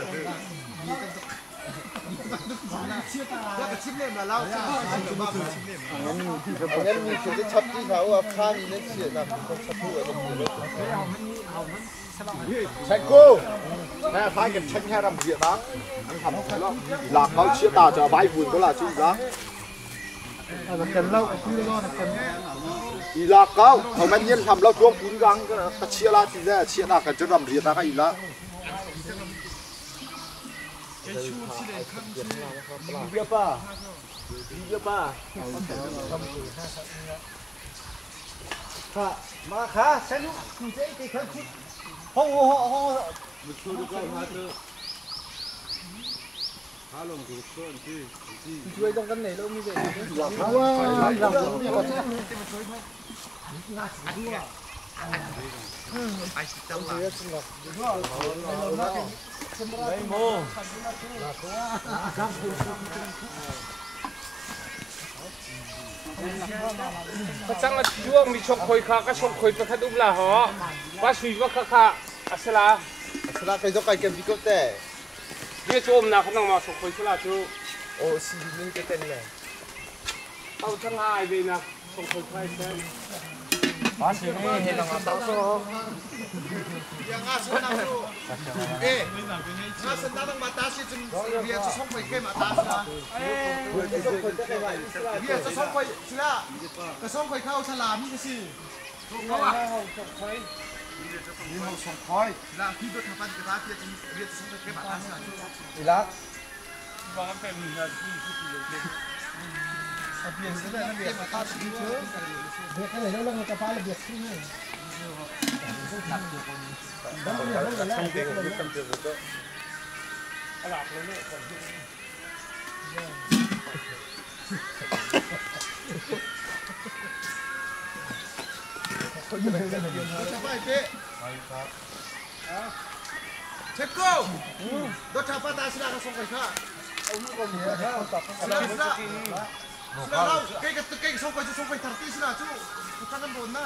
แล้วก็ชิมเล่มมาแล้วงั้นมีคนที่ชับที่เขาว่าข้างนี้นั่นเสียนะคนชับผู้อะไรใช่กูแม่พายกันเช็คแค่รำเสียนะมันทำแล้วหลักเขาเชี่ยตาจะใบฝุ่นก็ละชื่อละนักกันเล่าคุยเล่านักกันอีหลักเขาเขาไม่เย็นทำแล้วช่วงฝุ่นกังก็เชี่ยละที่แท้เชี่ยนะกันจะรำเสียนะก็อีละเยอะป่ะเยอะป่ะค่ะมาค่ะฉันคุณเจ๊ที่เขาคิดห้องช่วยตรงกันไหนเรามีเด็กหลับแล้วว่าหลับแล้วเนี่ยก็แท้ไอ้สิจังหวะไม่โมพระจังละช่วงมีชกคอยขาก็ชกคอยประคัดอุ้มละหอว่าสุยว่าขาอัศลาใครต้องการเก็บวิกเต้เรียกโจมนะเขาต้องมาชกคอยชลาชูโอ้สีนึงจะเต้นเลยเอาทั้งหายเลยนะชกคอยใครแท้ว่าสินี่เห็นหลังตาโซ่ยังอาสนะชูอาสนะต้องมาตาสิจึงเรียนจะส่งไปเก็บมาตาสินะเรียนจะส่งไปสิละจะส่งไปเข้าฉลามนี่ก็สิเขาอ่ะนี่เขาส่งคอยละพี่ก็ทำปฏิบัติเรียนจะส่งไปเก็บมาตาสินะอีละว่าเป็นหนึ่งนาทีที่ดีเลยเปลี่ยนก็ได้นะเบียดมาตาสิเถอะเด็กอะไรแล้วเราจะพาเราเบียดขึ้นเลยจะไปเป๊ะเช็คกูรถชาวบ้านตาสิละก็ส่งไปค่ะเอาลูกก็มีนะสิละเราเก่งส่งไปจะส่งไปทางที่สิละจูพระจังโดนนะ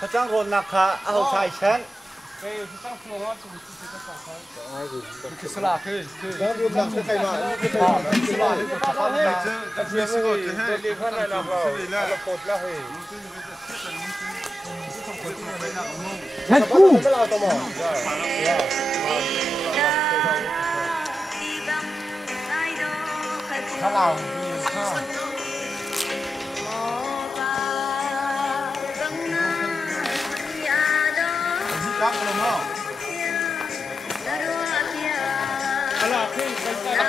พระจังโดนนะคะเอาชายแชนเฮ้ยพระจังโดนว่าสุดที่จะส่งเขาคือสลากคือแล้วรวมหลังใครมาคือสลากคือสลากคือข้าวนาจะเรียกว่าเรียกว่าอะไรนะเราปลดแล้วเฮ้ยแค่กู้ถ้าเราข้าวรักเลยเนาะอะไรขึ้นไปได้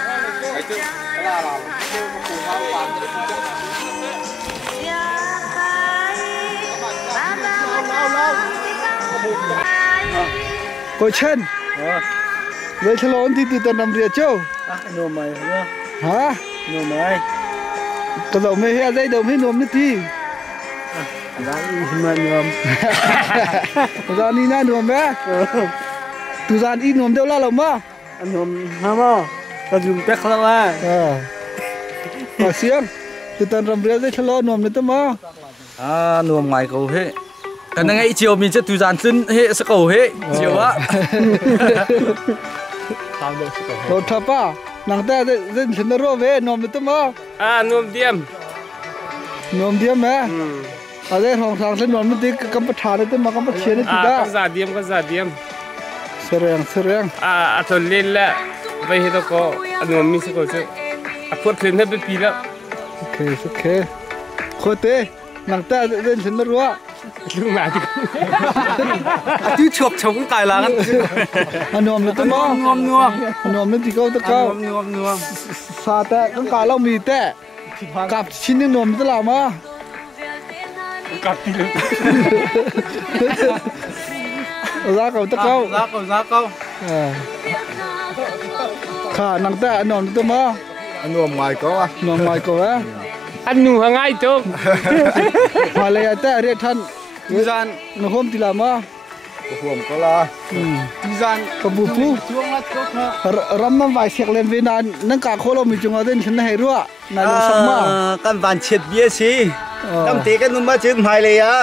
ไปเจออะไรเราเชื่อมาปูข้าวหวานจะได้กินCô chân Lấy cho lộn thì từ tận nằm rìa châu nôm mày nhá hả nôm mày tao đầu mày hea dây đầu mày nôm nữa thì ra mà nôm ra đi na nôm bé tu ra ít nôm đâu la lồng mà anh nôm hả mà tao dùng tét không à ở xiên từ tận nằm rìa dây cho lộn nôm nữa tao mà nôm mày cầu hết cái này ngay chiều mình sẽ tùy dàn xin hệ sẽ cầu hết chiều á rồi thập à nàng ta dân sinh ra về nôm nữa tao mà nôm diêm mẹ ở đây hàng tháng sinh nôm nữa thì cầm bát thà đấy tao mà cầm bát chén đấy thì đã có giả diêm sering tôi lên là vậy thì có nôm mình sẽ có chứ phốt lên hết bị pí đó ok khôi tê nàng ta dân sinh ra ลูกหลานที่ ที่ชกชงตายแล้วกัน อันนวมเลยตัวมองนวมอันนวมนั่นที่เขาตะเก้าซาแต่ต้องการเรามีแต่กับชิ้นนึงนวมตลาดมากับที่ลูกรักเขาตะเก้าค่ะนังแต่อันนวมตัวมาอันนู้นไม่ก็อ่ะ นวมไม่ก็วะอันหนูห่างไงจ๊กมาเลยแต่เรียกท่านดิจานนกมติลามาห่วงก็ละ ดิจานกบูฟูรำน้ำไหวเสียกเล่นเวนันนั่งกาโคโลมีจงอาเดนฉันให้รู้นายสักมากันบานเฉียดเบี้ยสิตั้งแต่กันนุ่มมาจึงหายเลยอะ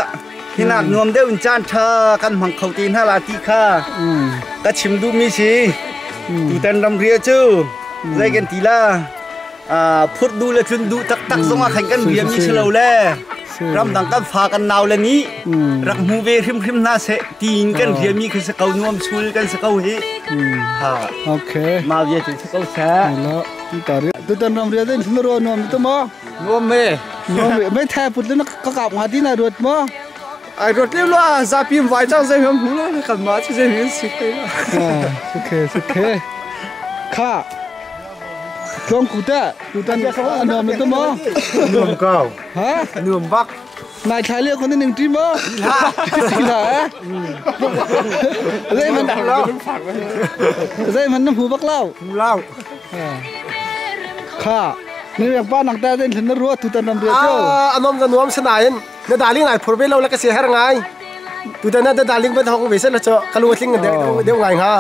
ที่นักนวมเดินจานเธอกันหังเขาตีนฮาลาตีข้าก็ชิมดูมีสิดูแต่รำเรียจูใจกันทีละพูดดูเลยจนดูตักส่งมาแข่งกันเรียมีเฉลาแล่รำดังกันฟ้ากันนาวเลยนี้รักมูเวริมน่าเสตีนกันเรียมีคือสกาวนวมชูกันสกาวเฮโอเคมาเวียถึงสกาวแซ่แล้วที่ต่อเรียตัวตนรำเรียนฉันรู้นวมตัวมนวมไม่แทบพูดแล้วก็กลับมาที่นายรถมั้งไอ้รถเรียบร้อยซาพิมไว้เจ้าใจผมหูเลยขันมาจะเห็นสิโอเคข้าลองกูเตะกูตันอันนวมตัวมนวมเก้าฮะนวมบักนายชายเรียกคนที่หนึ่งทีมั้งสิล่ะเฮ้ยมันดังแล้วเฮ้ยมันน้ำหูบักเล่าข้านี่แบบป้าหนังแต่เด่นฉันรู้ว่าทุตันนำเรียเจ้าอันนั้นจะนวมสนายเนี่ยดาลิ่งไหนพอไปเราแล้วก็เสียหายไงทุตันนั่นดาลิ่งเป็นทองเวสแล้วเจ้ากระลุกลิงเดี๋ยวไงฮะ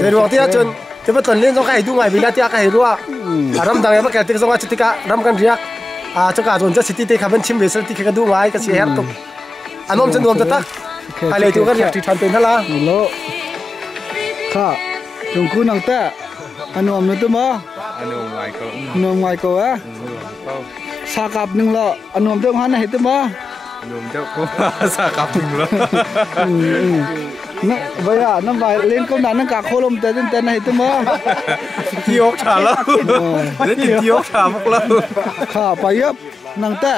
เดี๋ยวที่จนจะเป็นต้นเลี้ยงต้องใครดูไงวิลาที่ใครรู้ว่ารำดังยังไม่แก่ที่สองวันจิตกะรำกันเรียกเจ้าการจนจะสิทธิที่ขับเป็นชิมเวสที่เขาดูไงก็เสียหายตุกอันนั้นจะนวมจะตักอะไรตัวก็เรียกที่ทันเป็นเท่าไหร่โลข้าหลวงคุณหนังแต่อันนวมนั่นตัวมั้งอันนู้นไม่ก็นวมไม่ก็วะสากับหนึ่งละอันนวมเจ้าหันให้ตัวมั้งนวมเจ้าก็สากับหนึ่งละนั่นใบน้ำใบเล่นก้มหน้านั่งกาโคลมแต่เต้นให้ตัวมั้งที่อกชาแล้วนี่ที่อกชาพวกเราข้าไปยับนังแต่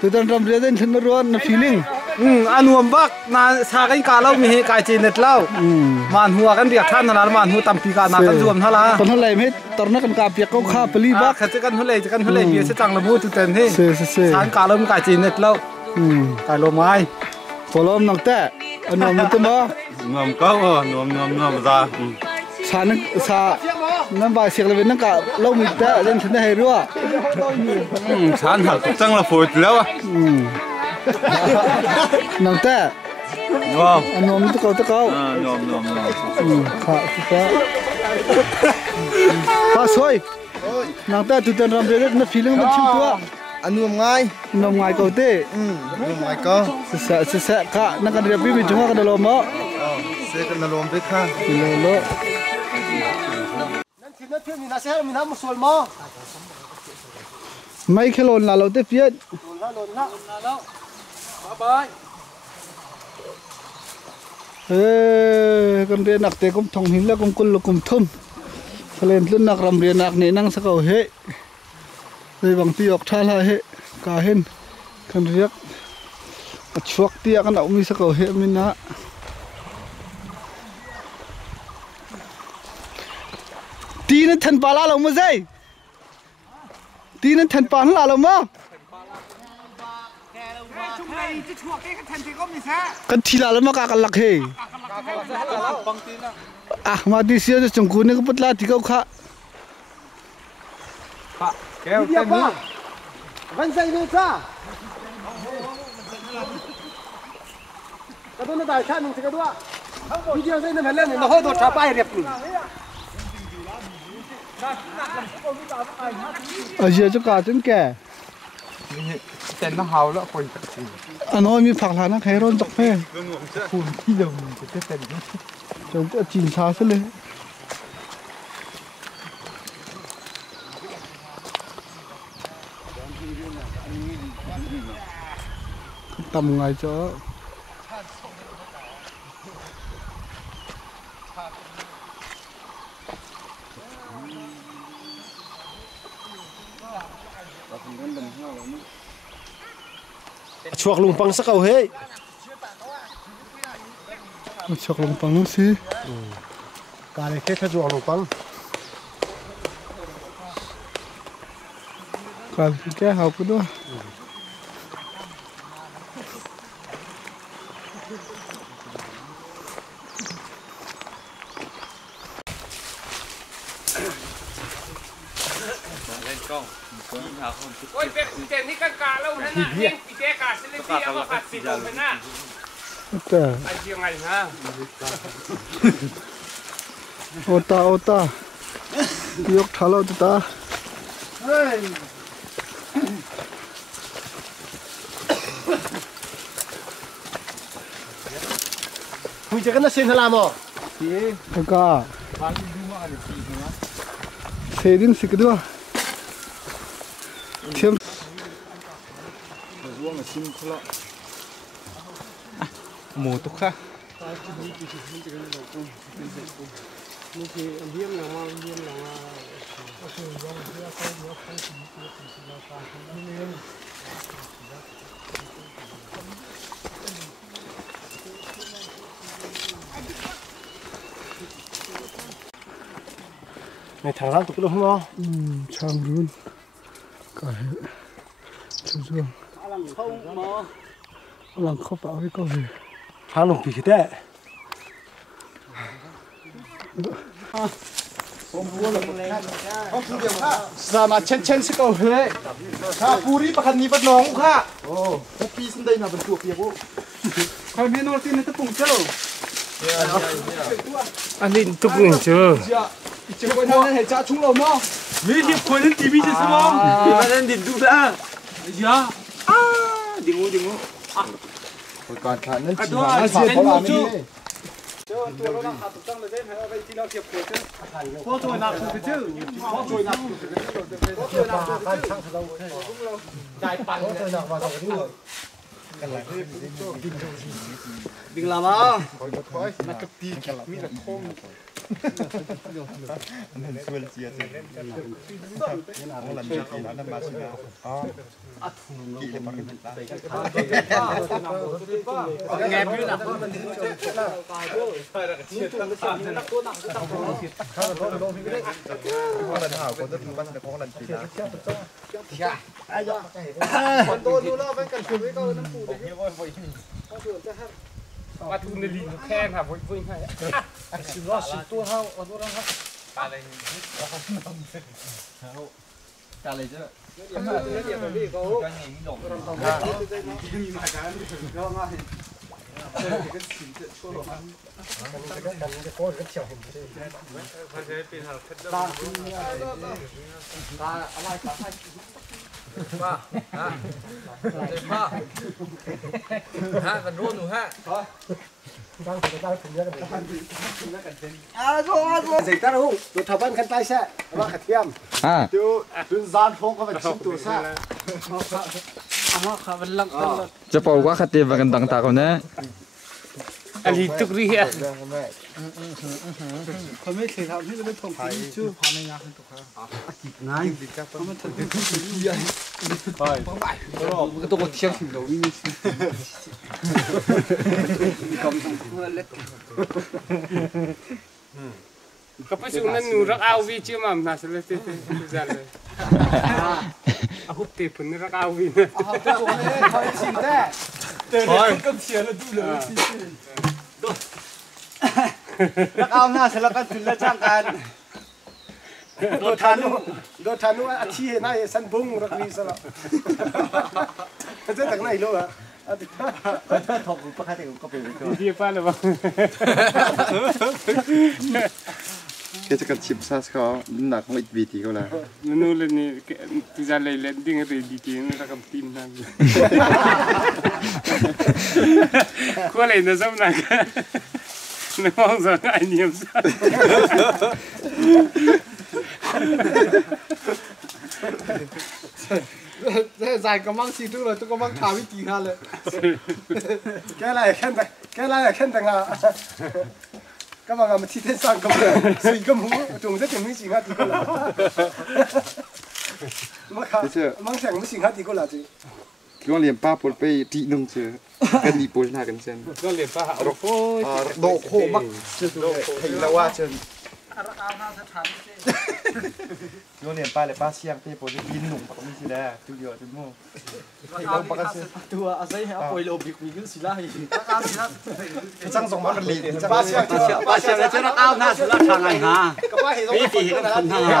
ตัวตอนรำเรียนฉันรู้ว่าฟีลิ่งอันนวมบักนาชากันกาเล่ามีเหตุการณ์จีนเน็ตเล่ามันหัวกันเรียกท่านนามันหัวตั้มปีกานากันรวมท่าละตอนนั้นเลยไม่ตอนนั้นกันกาเปียกเขาข้าไปรีบักจะกันหัวเลยจะกันหัวเลยเบียร์จังระบุตุเต็มที่ชานกาเล่ามีการจีนเน็ตเล่าการลมไม้พอลมนังแต่อันนวมตัวมั้งนวมก็นวมจ้าชาน้ำใบเสียงเลยนั่งกาเล่ามีแต่เล่นฉันได้ให้รู้ว่าชานหักจังละฝุดแล้วนังแต่อันนวมตะเกานวมข้าข้าสวยนังแต่ตุตันรำเรียนนั่นฟีลิ่งมันชิมตัวอันนวมง่ายนวมง่ายก็เต้นวมง่ายก็เสะข้านั่งกันเรียบมีจังหวะกันลมมั้งเสะกันลมด้วยข้าโลนั่นคือนั่นคือมีนาเซ่มีน้ำมุสลิมมั้งไม่แค่หล่นละเราเต้เพี้ยนหล่นละบายกันเรียนนักเตะกุมทองหินแล้วกุมกุลกุมทุ่มเล่นรุ่นนักรำเรียนนักเนี่ยนั่งสักเอาเฮเลยบางทีออกท่าละเฮกาเห็นกันเรียกชวกเตี้ยกันเอามีสักเอาเฮมินะตีนั้นทันปาลาเราไม่ใช่ตีนั้นทันปาลาเรามั้งกันทีละแล้วมากกันหลักเฮมาดิเสียจะจงกูนี่ก็ปัดลาที่เขาข้าแก้วเต็มมือวันใส่ดูจ้าก็ต้องได้ชาหนึ่งสิกระดัววิดีโอใส่ในแผ่นเล่นเราให้ตัวชาไปเรียบร้อยเยอะจุกาจนแก่เต็นท์เฮาแล้วคนอันน้อยมีผักหลานนักแครอนตกแม่คุณที่เดิมจะเต็นจนจะจีนชาซะเลยทำไงจ๊ะช่วงลุงปังสักเอาเฮ้ย chọc lồng băng xí cả này kết ruộng lồng băng cả cái học cái đó ôi cái này cái cá lâu thế nào cái cái cá sẽ lên điเอาผัดสีลงไปน่ะ แต่ ไอ้เชียงไงฮะ โอตายกทาเราตา คุยจะกันนะเซนทลามอ่ะ แล้วก็เซดิ้งสิกด้วยเทียมหมูตุกค่ะในทางร้านตุกลุ่มเนาะ ช่างรุ่นก็เห็นช่วงหลังเข้าป่าไปก็เลย ทางลงปีกได้สามารถเช่นสิก็เฮ้ยถ้าปูรีประคันนี้เป็นน้องค่ะโอ้พวกปีสันได้มาเป็นตัวเปียกกูใครมีโน้ตที่ในตะปุ่งเจ้า อันนี้ตุ๊กหนึ่งเจอ เจ้าคนนั้นเห็นจ่าชุ่งเราเนาะมีเรียบคนนั้นทีวีจะสมอง นั่นดินดูละ ยาดิงูก่อนขานั้น ไอ้ตัวเสียงมูจูเจ้าตัวเราหาตุ๊กตั้งเลยได้ไหมเอาไปที่เราเก็บขวดเจ้าพ่อช่วยนับตัวเจ้าพ่อช่วยนับพ่อช่วยนับตัวเจ้าได้ปั่นเลยนะว่าเราที่ดึงลามานักกตีมีแต่โค้งนั่นส่วนเสียสิของหลังจากที่นั้นมาสินะอ๋อกี่เลยมาขึ้นแงบยืนอ่ะคนโตดูแล้วไปกันคืนไว้ก็น้ำปูเดี๋ยวปลาทูในลิงแค่ครับวิ่งให้10ตัวเท่าตัวนั้นครับกาเลยเจ้าเดี๋ยวพี่เขาการหนีหลงมีมาการก็ง่ายก็สินจะช่วยมันจะโค้งก็เฉียวเห็นตาอะไรตาให้ป้าป้าฮะกันรุ่นหนูฮะตั้งแต่ได้ถึงเยอะกันโซ่เสกตั้งหูตัวทับบ้านขันใต้แช่ว่าขัดเทียมดูซานพงก็เป็นชิ้นตัวแช่จะบอกว่าคติมากันต่างๆกันนะอันนี้ตุ๊กเรียคนไม่เคยทำที่จะเป็นทงชื่อพาไม่ยากขึ้นตัวเขาง่ายดีครับมันถึงเป็นสิ่งใหญ่ก็ต้องเชี่ยวถึงเราวิ่งกำลังเล็กก็ไปสู่นั้นหนูรักเอาวิจิมัมน่าสเลยจังเลยaku tipe ni rak awin. Kau cinta. Terus siapa tu lah. Rak aw na selakan sudah cangkan. Do thanu achi na ye san bung rak ni sala.จะจากไหนรู้อ่ะถ้าถกปกติก็เป็นดีป้าเลยบ้างแค่จะกันชิมซาสเขาหนักของอีกวีทีก็แล้วนู่นเลยนี่ที่จะเลยเล่นดิ้งอะไรดีทีนี่เรากับทีมนั่นก็เลยนะสำนักนึกว่าจะไอ้เนี่ยสัตว์ใส่กำลังซีทุกเลยทุกกำลังขาวิธีกันเลยแกอะไรแค่แต่งาก็มามาที่เทศกาลสุยก็มูจงจะถึงไม่สิงหาดีก็แล้วมาค่ะมังแสงไม่สิงหาดีก็แล้วจีแค่ Chúng liền pa pol pe ti nung chưa cái đi pol naกันเช่น ก็เลยป้าเอาโอ้ย โดโคมักchưa thấy là qua chân เอาหน้าสถาน Chúng liền pa lại pa xiang pe pol đi nung bạc mi gì đấy tu điều tu mua เอาบางตัวอาศัยให้เอาไปโลบิกมีขึ้นสิล่ะ trang sòng bán lì ba xe là cho nó ao na sự là thằng này hả cái gì cái thằng hả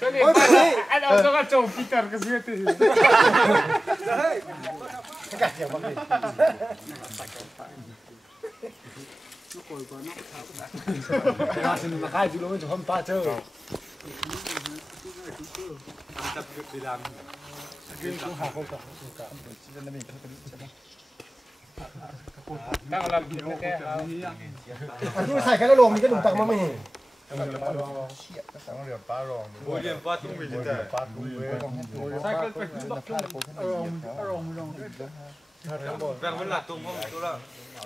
ก็เลยป้าอันเอาตัวกระจกปีเตอร์ก็เสียที มาค่ายจุลมันจะทำป้าเจอ ตั้งลำพิมพ์แค่เอา ที่มาใส่กันแล้วลงมีกระดูกตักมาไม่เห็น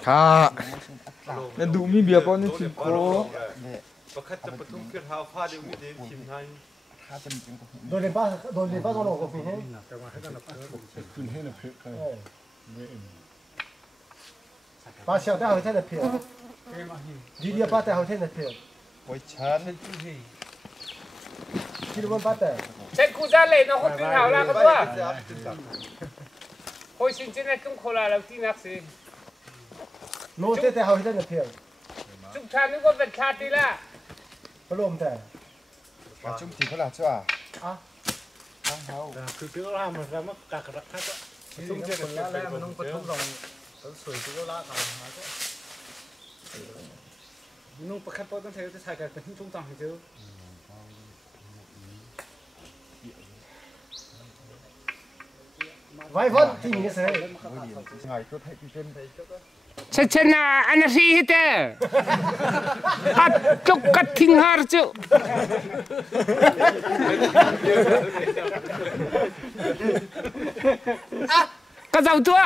ค่ะแล้วดูมีเบียร์ป้อนนี่ชิมโค โดนเรียนป้าต้องลงกับพี่ให้ป้าเชียวแต่เขาเท่าเพียงดีเดียป้าแต่เขาเท่าเพียง Ôi chán คิดว่าป้าแต่ เช็คกูจะเล่นเอาคนที่เขาละก็ตัวโอ้ยจริงๆเนี่ยตุ้งโคราเราที่นักสิ โน้ตแต่เขาเท่าเพียง จุกชานึกว่าเป็นชาติละ พระลมแต่ Mà chung thì có là chưa à? คือคือเราเหมือนกันว่ากักรักท่าก็ตุ้งเจริญแล้วมันต้องกระตุ้นลงสวยคือล่าเขาหาก็นุ่งประคับป้องต้องใช้จะใช้กันเป็นตุ้งต่างให้เจอไว้พ้นที่มีเสย Ngày cứ thấy cái chânฉันชนะอันนั้นสิเต้อัดจุกกัดทิ้งหาร์จุก็เจ้าตัว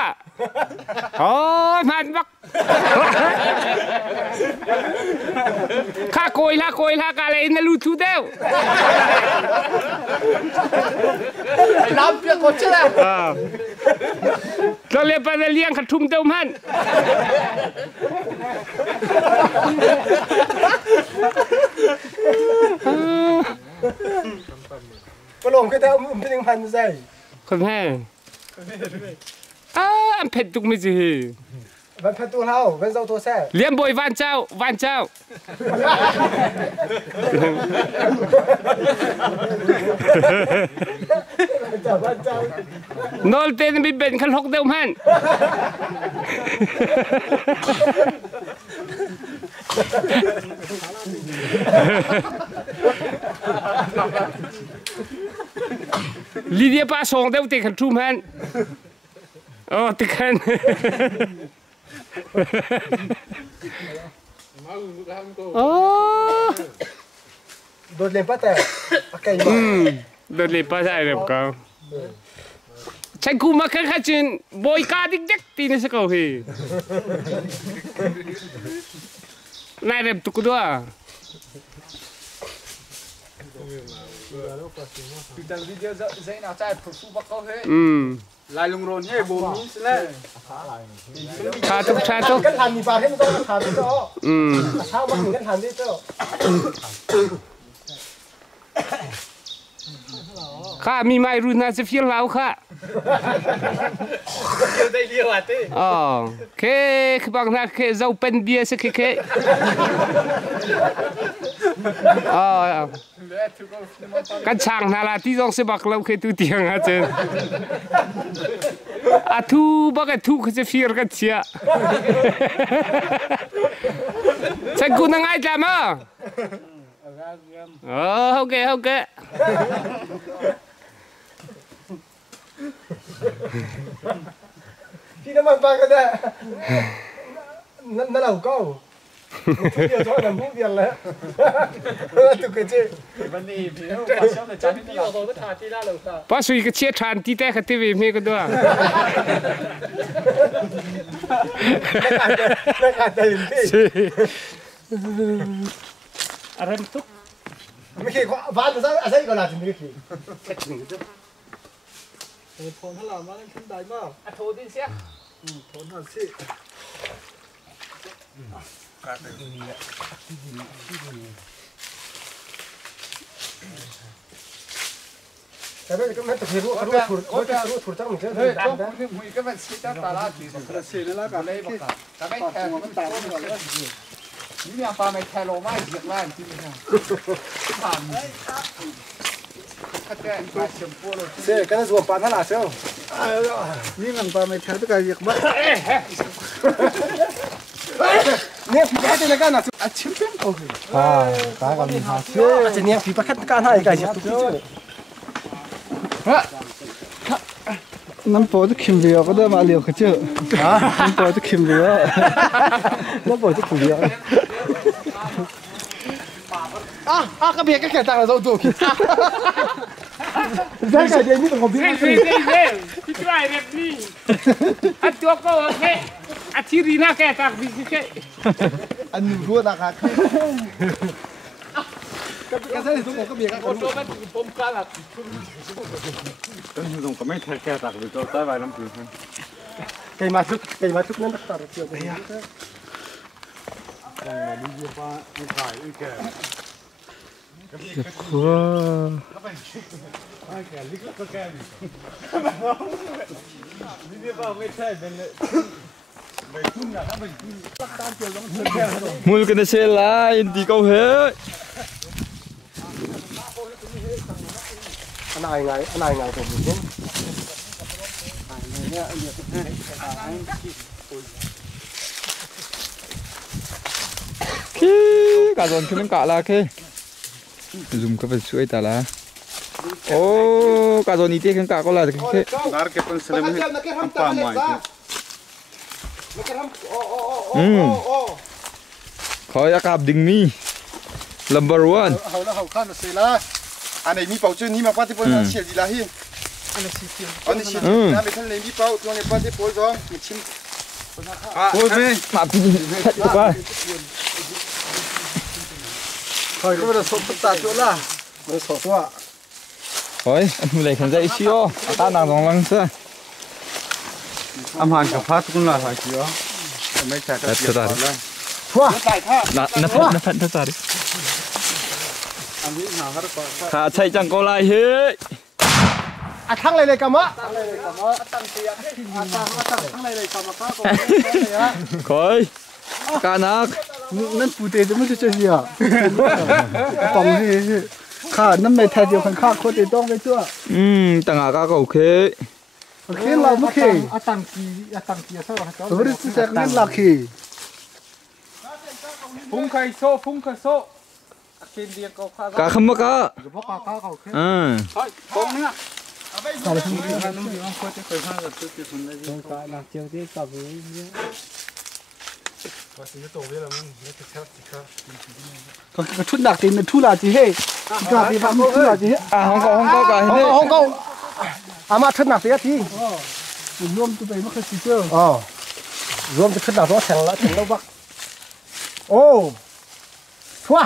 โอ้ยมันบักข้าโกยละกาเลยนั่นรู้ทุกเดียวน้ำเปียกกดใช่ไหม เราเรียนไปเลี้ยงขัดทุ่มเต้ามันพระลมก็แต่ไม่ถึงพันใส่ คนแม่อันเผ็ดตุกไม่จืด มันเป็นตัวเราเป็นเจ้าตัวแซ่ เลี้ยงบอยวันเจ้า นอลเต้นไม่เป็นขันหกเดียวมันลีเดียป้าส่งเดียวติดขันทุ่มมันอ๋อติดขันโอ้ โดนเล่นป้าแต่ไก่มา โดนเล่นป้าใช่เลยก็ฉันกูมาแค่จินบอยการดิ๊กตีนี่สักเอาพี่นายเริ่มตุกด้วยลายลุงโรนให้บูมนี่แหละ ชาตุก กันทันมีปลาให้มันต้องทานที่เจ้าเช้ามาถึงกันทันที่เจ้า ข้ามีไม้รุ่นน่าจะเฟี้ยวแล้วค่ะได้เดียวอ่ะตีอ๋อเคคือบางทีเคเจ้าเป็นเบียร์สักเคอ๋อกันช่างนาลาที่ต้องเสบักเราเคยตู้เตียงอ่ะเจนอาทูบักทูเขาจะเฟี้ยวกันเชียฉันกูนั่งไงจ้ามาโอเคพี่น้ำมันปลาก็ได้นั่นเราก็เดียวเท่านั้นพูดเดียวแล้วตุกเกจิวันนี้พี่น้ำปลาเช่าแต่จานที่เราต้องทานที่ร้านเราค่ะ ป้าสุยก็เชี่ยทานที่แต่ขัดทีวีมีก็ด้วยไม่ขาดใจพี่อะไรทุกไม่เคยบ้านจะสร้างอะไรก็น่าจะไม่เคย ผลถ้าเรามาเล่นขึ้นได้มาก โทษดิเสีย ผลหัดสิแต่ไม่ก็ไม่ต้องรู้ถูกจังมึงเชื่อ เฮ้ยต้องคุยกันเป็นสิตาตาลาจีส กระสีนั่นแหละกันเลยบอก ไม่แค่มันตายก่อนเลยนี่มีปลาไม่แค่โลไม่เหยียบล่างจริงๆนะผ่านขัดแย้งตัวเชื่อมโป้เลย เสียกันส่วนปานเท่าไหร่เชียว นี่มันปลาไม่แท้ตัวกันอยากบ้า เนี่ยผีประคัดในกันนะ อาชิมเป็นโอ้ย ตากันหาเชื่อจะเนี่ยผีประคัดกันให้กันจะตุ๊กจิ๊ก น้ำปอจะขิมเลียวก็ได้มาเลียวเขาเจอน้ำปอจะขิมเลียวน้ำปอจะขิมเลียวก็เบียร์ก็แก่ต่างเราตัวคิดใช่ไก่เดียวนี่ต้องของพี่ เฮ้ยพี่ช่วยเรียบนี่อันตัวก็โอเคอันที่รีน่าแกตักพี่แค่ อันหนึ่งรู้นะครับก็ใช่ทุกคนก็เบียร์ก็ โอ้ตัวมันผมกล้าหลับ ต้องก็ไม่แก่ตักไปตัวใต้ใบน้ำผึ้ง ไก่มาทุกนั้นตัดเกี่ยวกับเนี่ย ว้ามุลกันเชลาอินดีเขาเฮ้ย อันไหนไงผมเนี่ย khi cả dọn cái cả là khi dùng cái vật chuối ta là ô cả dọn ý tiếc cái cả có là cái Dar ke pun selalu apa mai. khỏi ra cặp đình mi number one 好了好看的谁啦？安尼米包就你嘛把这包写字啦嘿。安尼写，那没看连米包，装的把这包装，没清。 ôi mẹ mà qua khỏi có được số tất chỗ là mới số số ạ khỏi anh lấy khăn giấy xíu ta đang dùng lăng xưa Am han ka phat kun la hai kio. Mai cha ta thật ra nó phật thật ra đi khá chạy chẳng có lại hết à thằng này cầm á khỏi cả nátนั่นปูเตจะไม่ใช่เสียปองให้ข้าน้ำในไทยเดียวกันข้าโคตรต้องไปตัว ต่างหากก็โอเค โอเคเราไม่เคยตังกีเท่าไหร่ครับตัวนี้จะเล่นหลักขี่ พุ่งไข่โซ่พุ่งไข่โซ่เกณฑ์เดียกเขาข้า cả không có cả เพราะข้าเขาแค่ เฮ้ยตรงเนี่ย อะไรที่นี่ ha no mi ma ko te ko ha ga tu ti sun na ji. หลักเจียวที่กับนี้ก็ชุดหนักตีนทุลาจีเฮ่ก็ตีบ้านทุลาจีเฮ่ không có cả hết không không à mà thân nặng thế thì รวมตัวไปไม่เคยซีเจอร์ รวมจะขึ้นหนักเพราะแข่งแล้วบักโอ้ชัว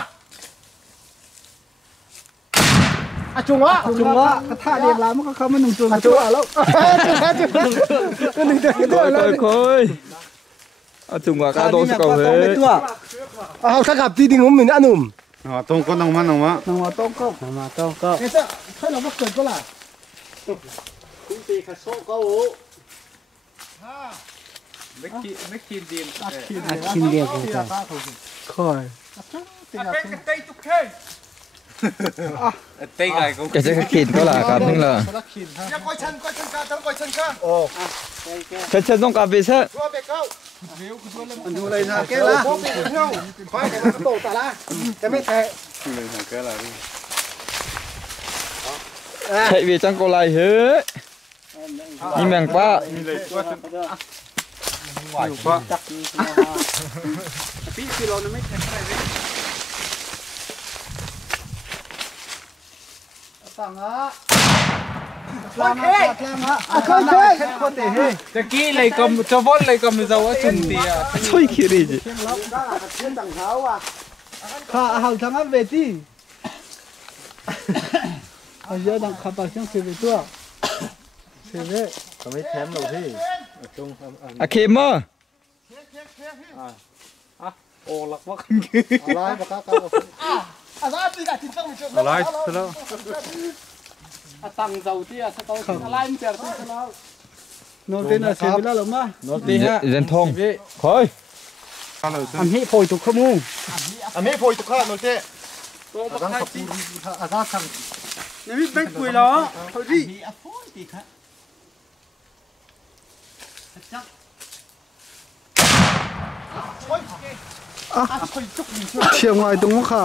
อะจุงวะ จุงว่ากระทะเรียงร้านมันก็เข้ามาหนึ่งตัว อะจุงแล้วจุงหนึ่งตัวแล้ว khôi khôi chung quả cá đô sẽ cầu hết เอาถ้ากับที่ดิ่งผมเหมือนอันนุ่ม Ha tong ko nang ma. น้องมาต้องก็มาต้องก็ เฮ้ยถ้าเราไม่เกิดก็ล่ะ คุณตีขัดโซ่ก็โอ้ไม่กินดีน กินเดียวกันจ้ะค่อย เป็นกระเตยตุกเข่เตยไงก็ cái sẽ khịt có là cả nhưng là อย่าก้อยชันกันทั้งก้อยชันกัน chân chân trong cà phê sẽ ชัวเบกเก้า มันดูอะไรนะ แกล่ะคอยแกมาโตแต่ละจะไม่แตะ Le ha ka la ri. chạy về trong cầu lại hết đi mèng pa Mi le ko tu. พี่กิโลนึงไม่แข็งอะไรเลย สั่งอ่ะ โอเคคนเตะเฮ้ย ตะกี้เลยก็จะวนเลยก็ไม่จะว่าจุ่มเดีย thôi kia đi chứ ข้าเอาทางนั้นเวทีเอาเยอะดังขับไปเชียงเสียไปตัว เท่เนี่ยทำไมแถมเราที่ตรง อะเคมอ โอ้หลักว่า อะไรบ้างครับอะไรแล้ว ตังเจ้าที่สตออะไรมันจะรู้แล้ว โนเตน่ะเสียเวลาหรือไม่ เรนทองคอย อันนี้โพยตุกขมู อันนี้พอยตุกข้าโนเต้อาจารย์ขับอาจารย์สั่ง นี่มีแบงค์ปุยเหรอเฮ้ยเชียงรายตรงมั้งค่ะ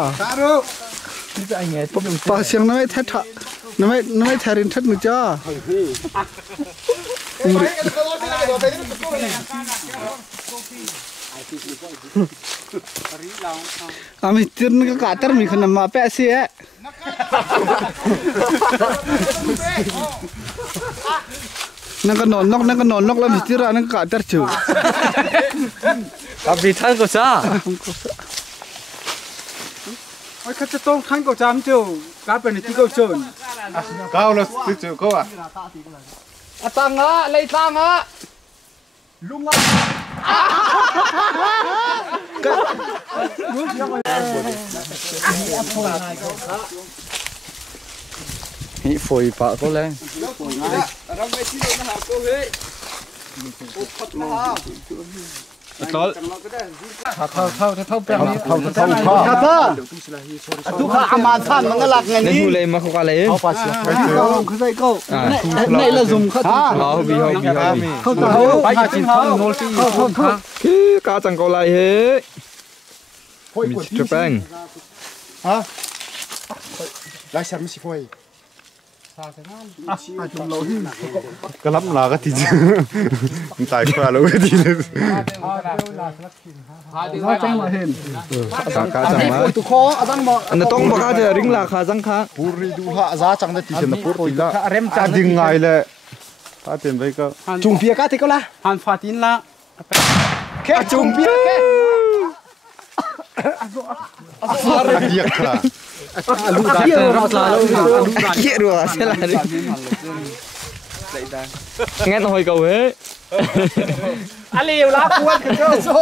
ปลาเชียงน้ำไม่แท้ทะน้ำไม่แท้รินทัดมือจ้าอามิจืนก็กาดตร์มีขนมมาแปะเสียนั่งก็นอนนกแล้วมิจืรานั่งกาดตร์จูกับบีท่านก็ซ่าไอ้ข้าจะต้องขันก็จำจูกาเป็นที่เขาชน ก้าวแล้วจู่ๆก็อ่ะ ตังอ่ะเลยตังอ่ะลุงอ่ะ นี่ฝอยปะก็แล้วเราไม่ที่เราหาตัวเฮ้ยตอนเท่าแปลงนี้ เท่า ทุกข้าอามาท่านมันก็หลักไง ใน นี่ หูเลยมาเขาอะไร เขาปัสไปเจอ เขาใส่ก็ในละซุ่มเขาท่า อ๋อบี เขาต่อไปกินข้าวโนตีเขา คือกาจังก็ไรเฮ้มีจุดแป้ง ฮะไล่ฉันไม่ใช่พอยก็รับลาก็ทีเดียวมันตายคาแล้วทีเดียว เราจังมาเห็น กาจังมา ตุคออาจังบอก อันนั้นต้องบอกจะริงราคาจังค่ะ ปูรีดูฮะอาจังได้ทีเดียวปูรีละดึงไงเลยถ้าเต็มไปก็ จุงเพียกาที่ก็ละหันฟาตินละแค่จุงเพียแค่ เกียร์ค่ะ เกี่ยวเราสาเรา เยอะรัวใช่ไหมงั้นหอยเก่าเฮ้ย อะไรอยู่ละกวนกันเจ้าโซ่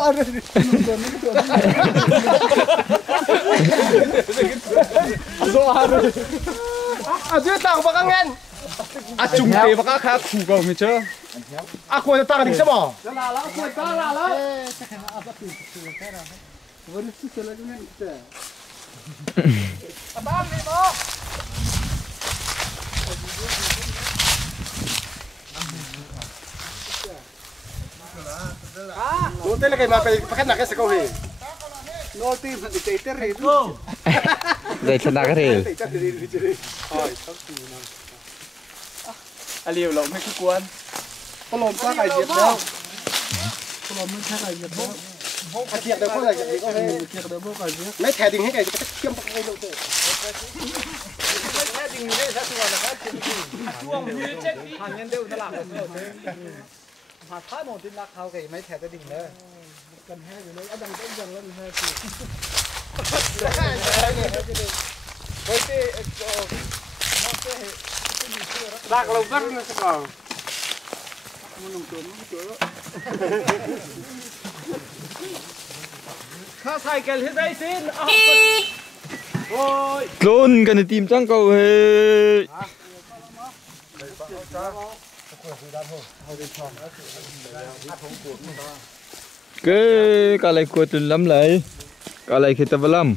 เจ้าต่างปากงั้นจุ่มเตะปากกาขาขู่ก็ไม่เจอควรจะตั้งดิ่งใช่ป่ะ ลาแล้วควรตั้งลาแล้วบ้านนี่บ่โน้ตเต้เลยมาไปพักหนักแค่สักคนเอง โนตีมันจะเตะเรื่อย ได้ชนะกันเลย อะไรอยู่เราไม่คือกวน ปลอมซะไก่เจ็บแล้วปลอมไม่ใช่ไก่เจ็บแล้ว เทียบเดี๋ยวเขาใส่กันดีก็ให้ เกี่ยวกับพวกไก่เจ็บ ไม่แถดิ่งให้ไก่จะเชื่อมปากให้ลงเตะ ช่วงยืนเจ็ดปีหันเงินเดือนตลาดเลย หาข้าวหมดที่รักเขาไก่ไม่แถแต่ดิ่งเลยกันแห้อยู่เลยอันดังต้นจังแล้วมันแห้สิลากเราก็รู้สึกว่าข้าใส่กันให้ได้สิ้นโอ้ย โดนกันในทีมจังเก่าเฮ้ยเก๋กอะไรกวดจนล้ำไหลกอะไรคิดตะบล้ำ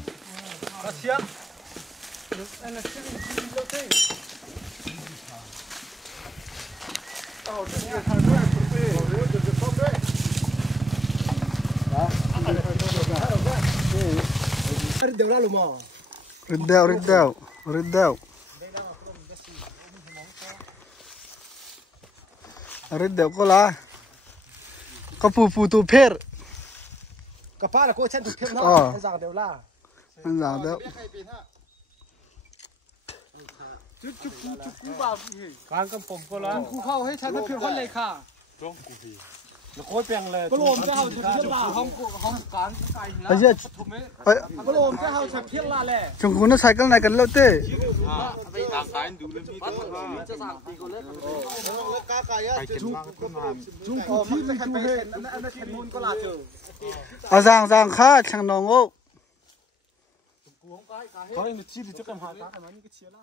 ริดเดวก็ละก็ปูตูเพร กับป้าแล้วก็เช่นถูกเทียบนะไอ้สั่งเดี๋ยวล่า มันหลาเดียว การกำผมก็แล้วคู่เข้าให้ฉันเพื่อนคนเลยค่ะ โคตรเปียงเลย ก็รวมจะเอาเทียบละห้องการไก่ละ ไอ้เหี้ย ก็รวมจะเอาเทียบละแหละ จงคุณน่ะใช้กันไหนกันแล้วเต้ ไปทางการดูเลยพี่จะสั่งตีคนเล่น จงคุณที่ไม่ดูเลย อันนั้นแค่มูลก็ลาเจอ เอาสั่งข้าช่างน้องโอ้ เขาเองที่จะกันหาตาไหนนี่ก็เชียร์ละ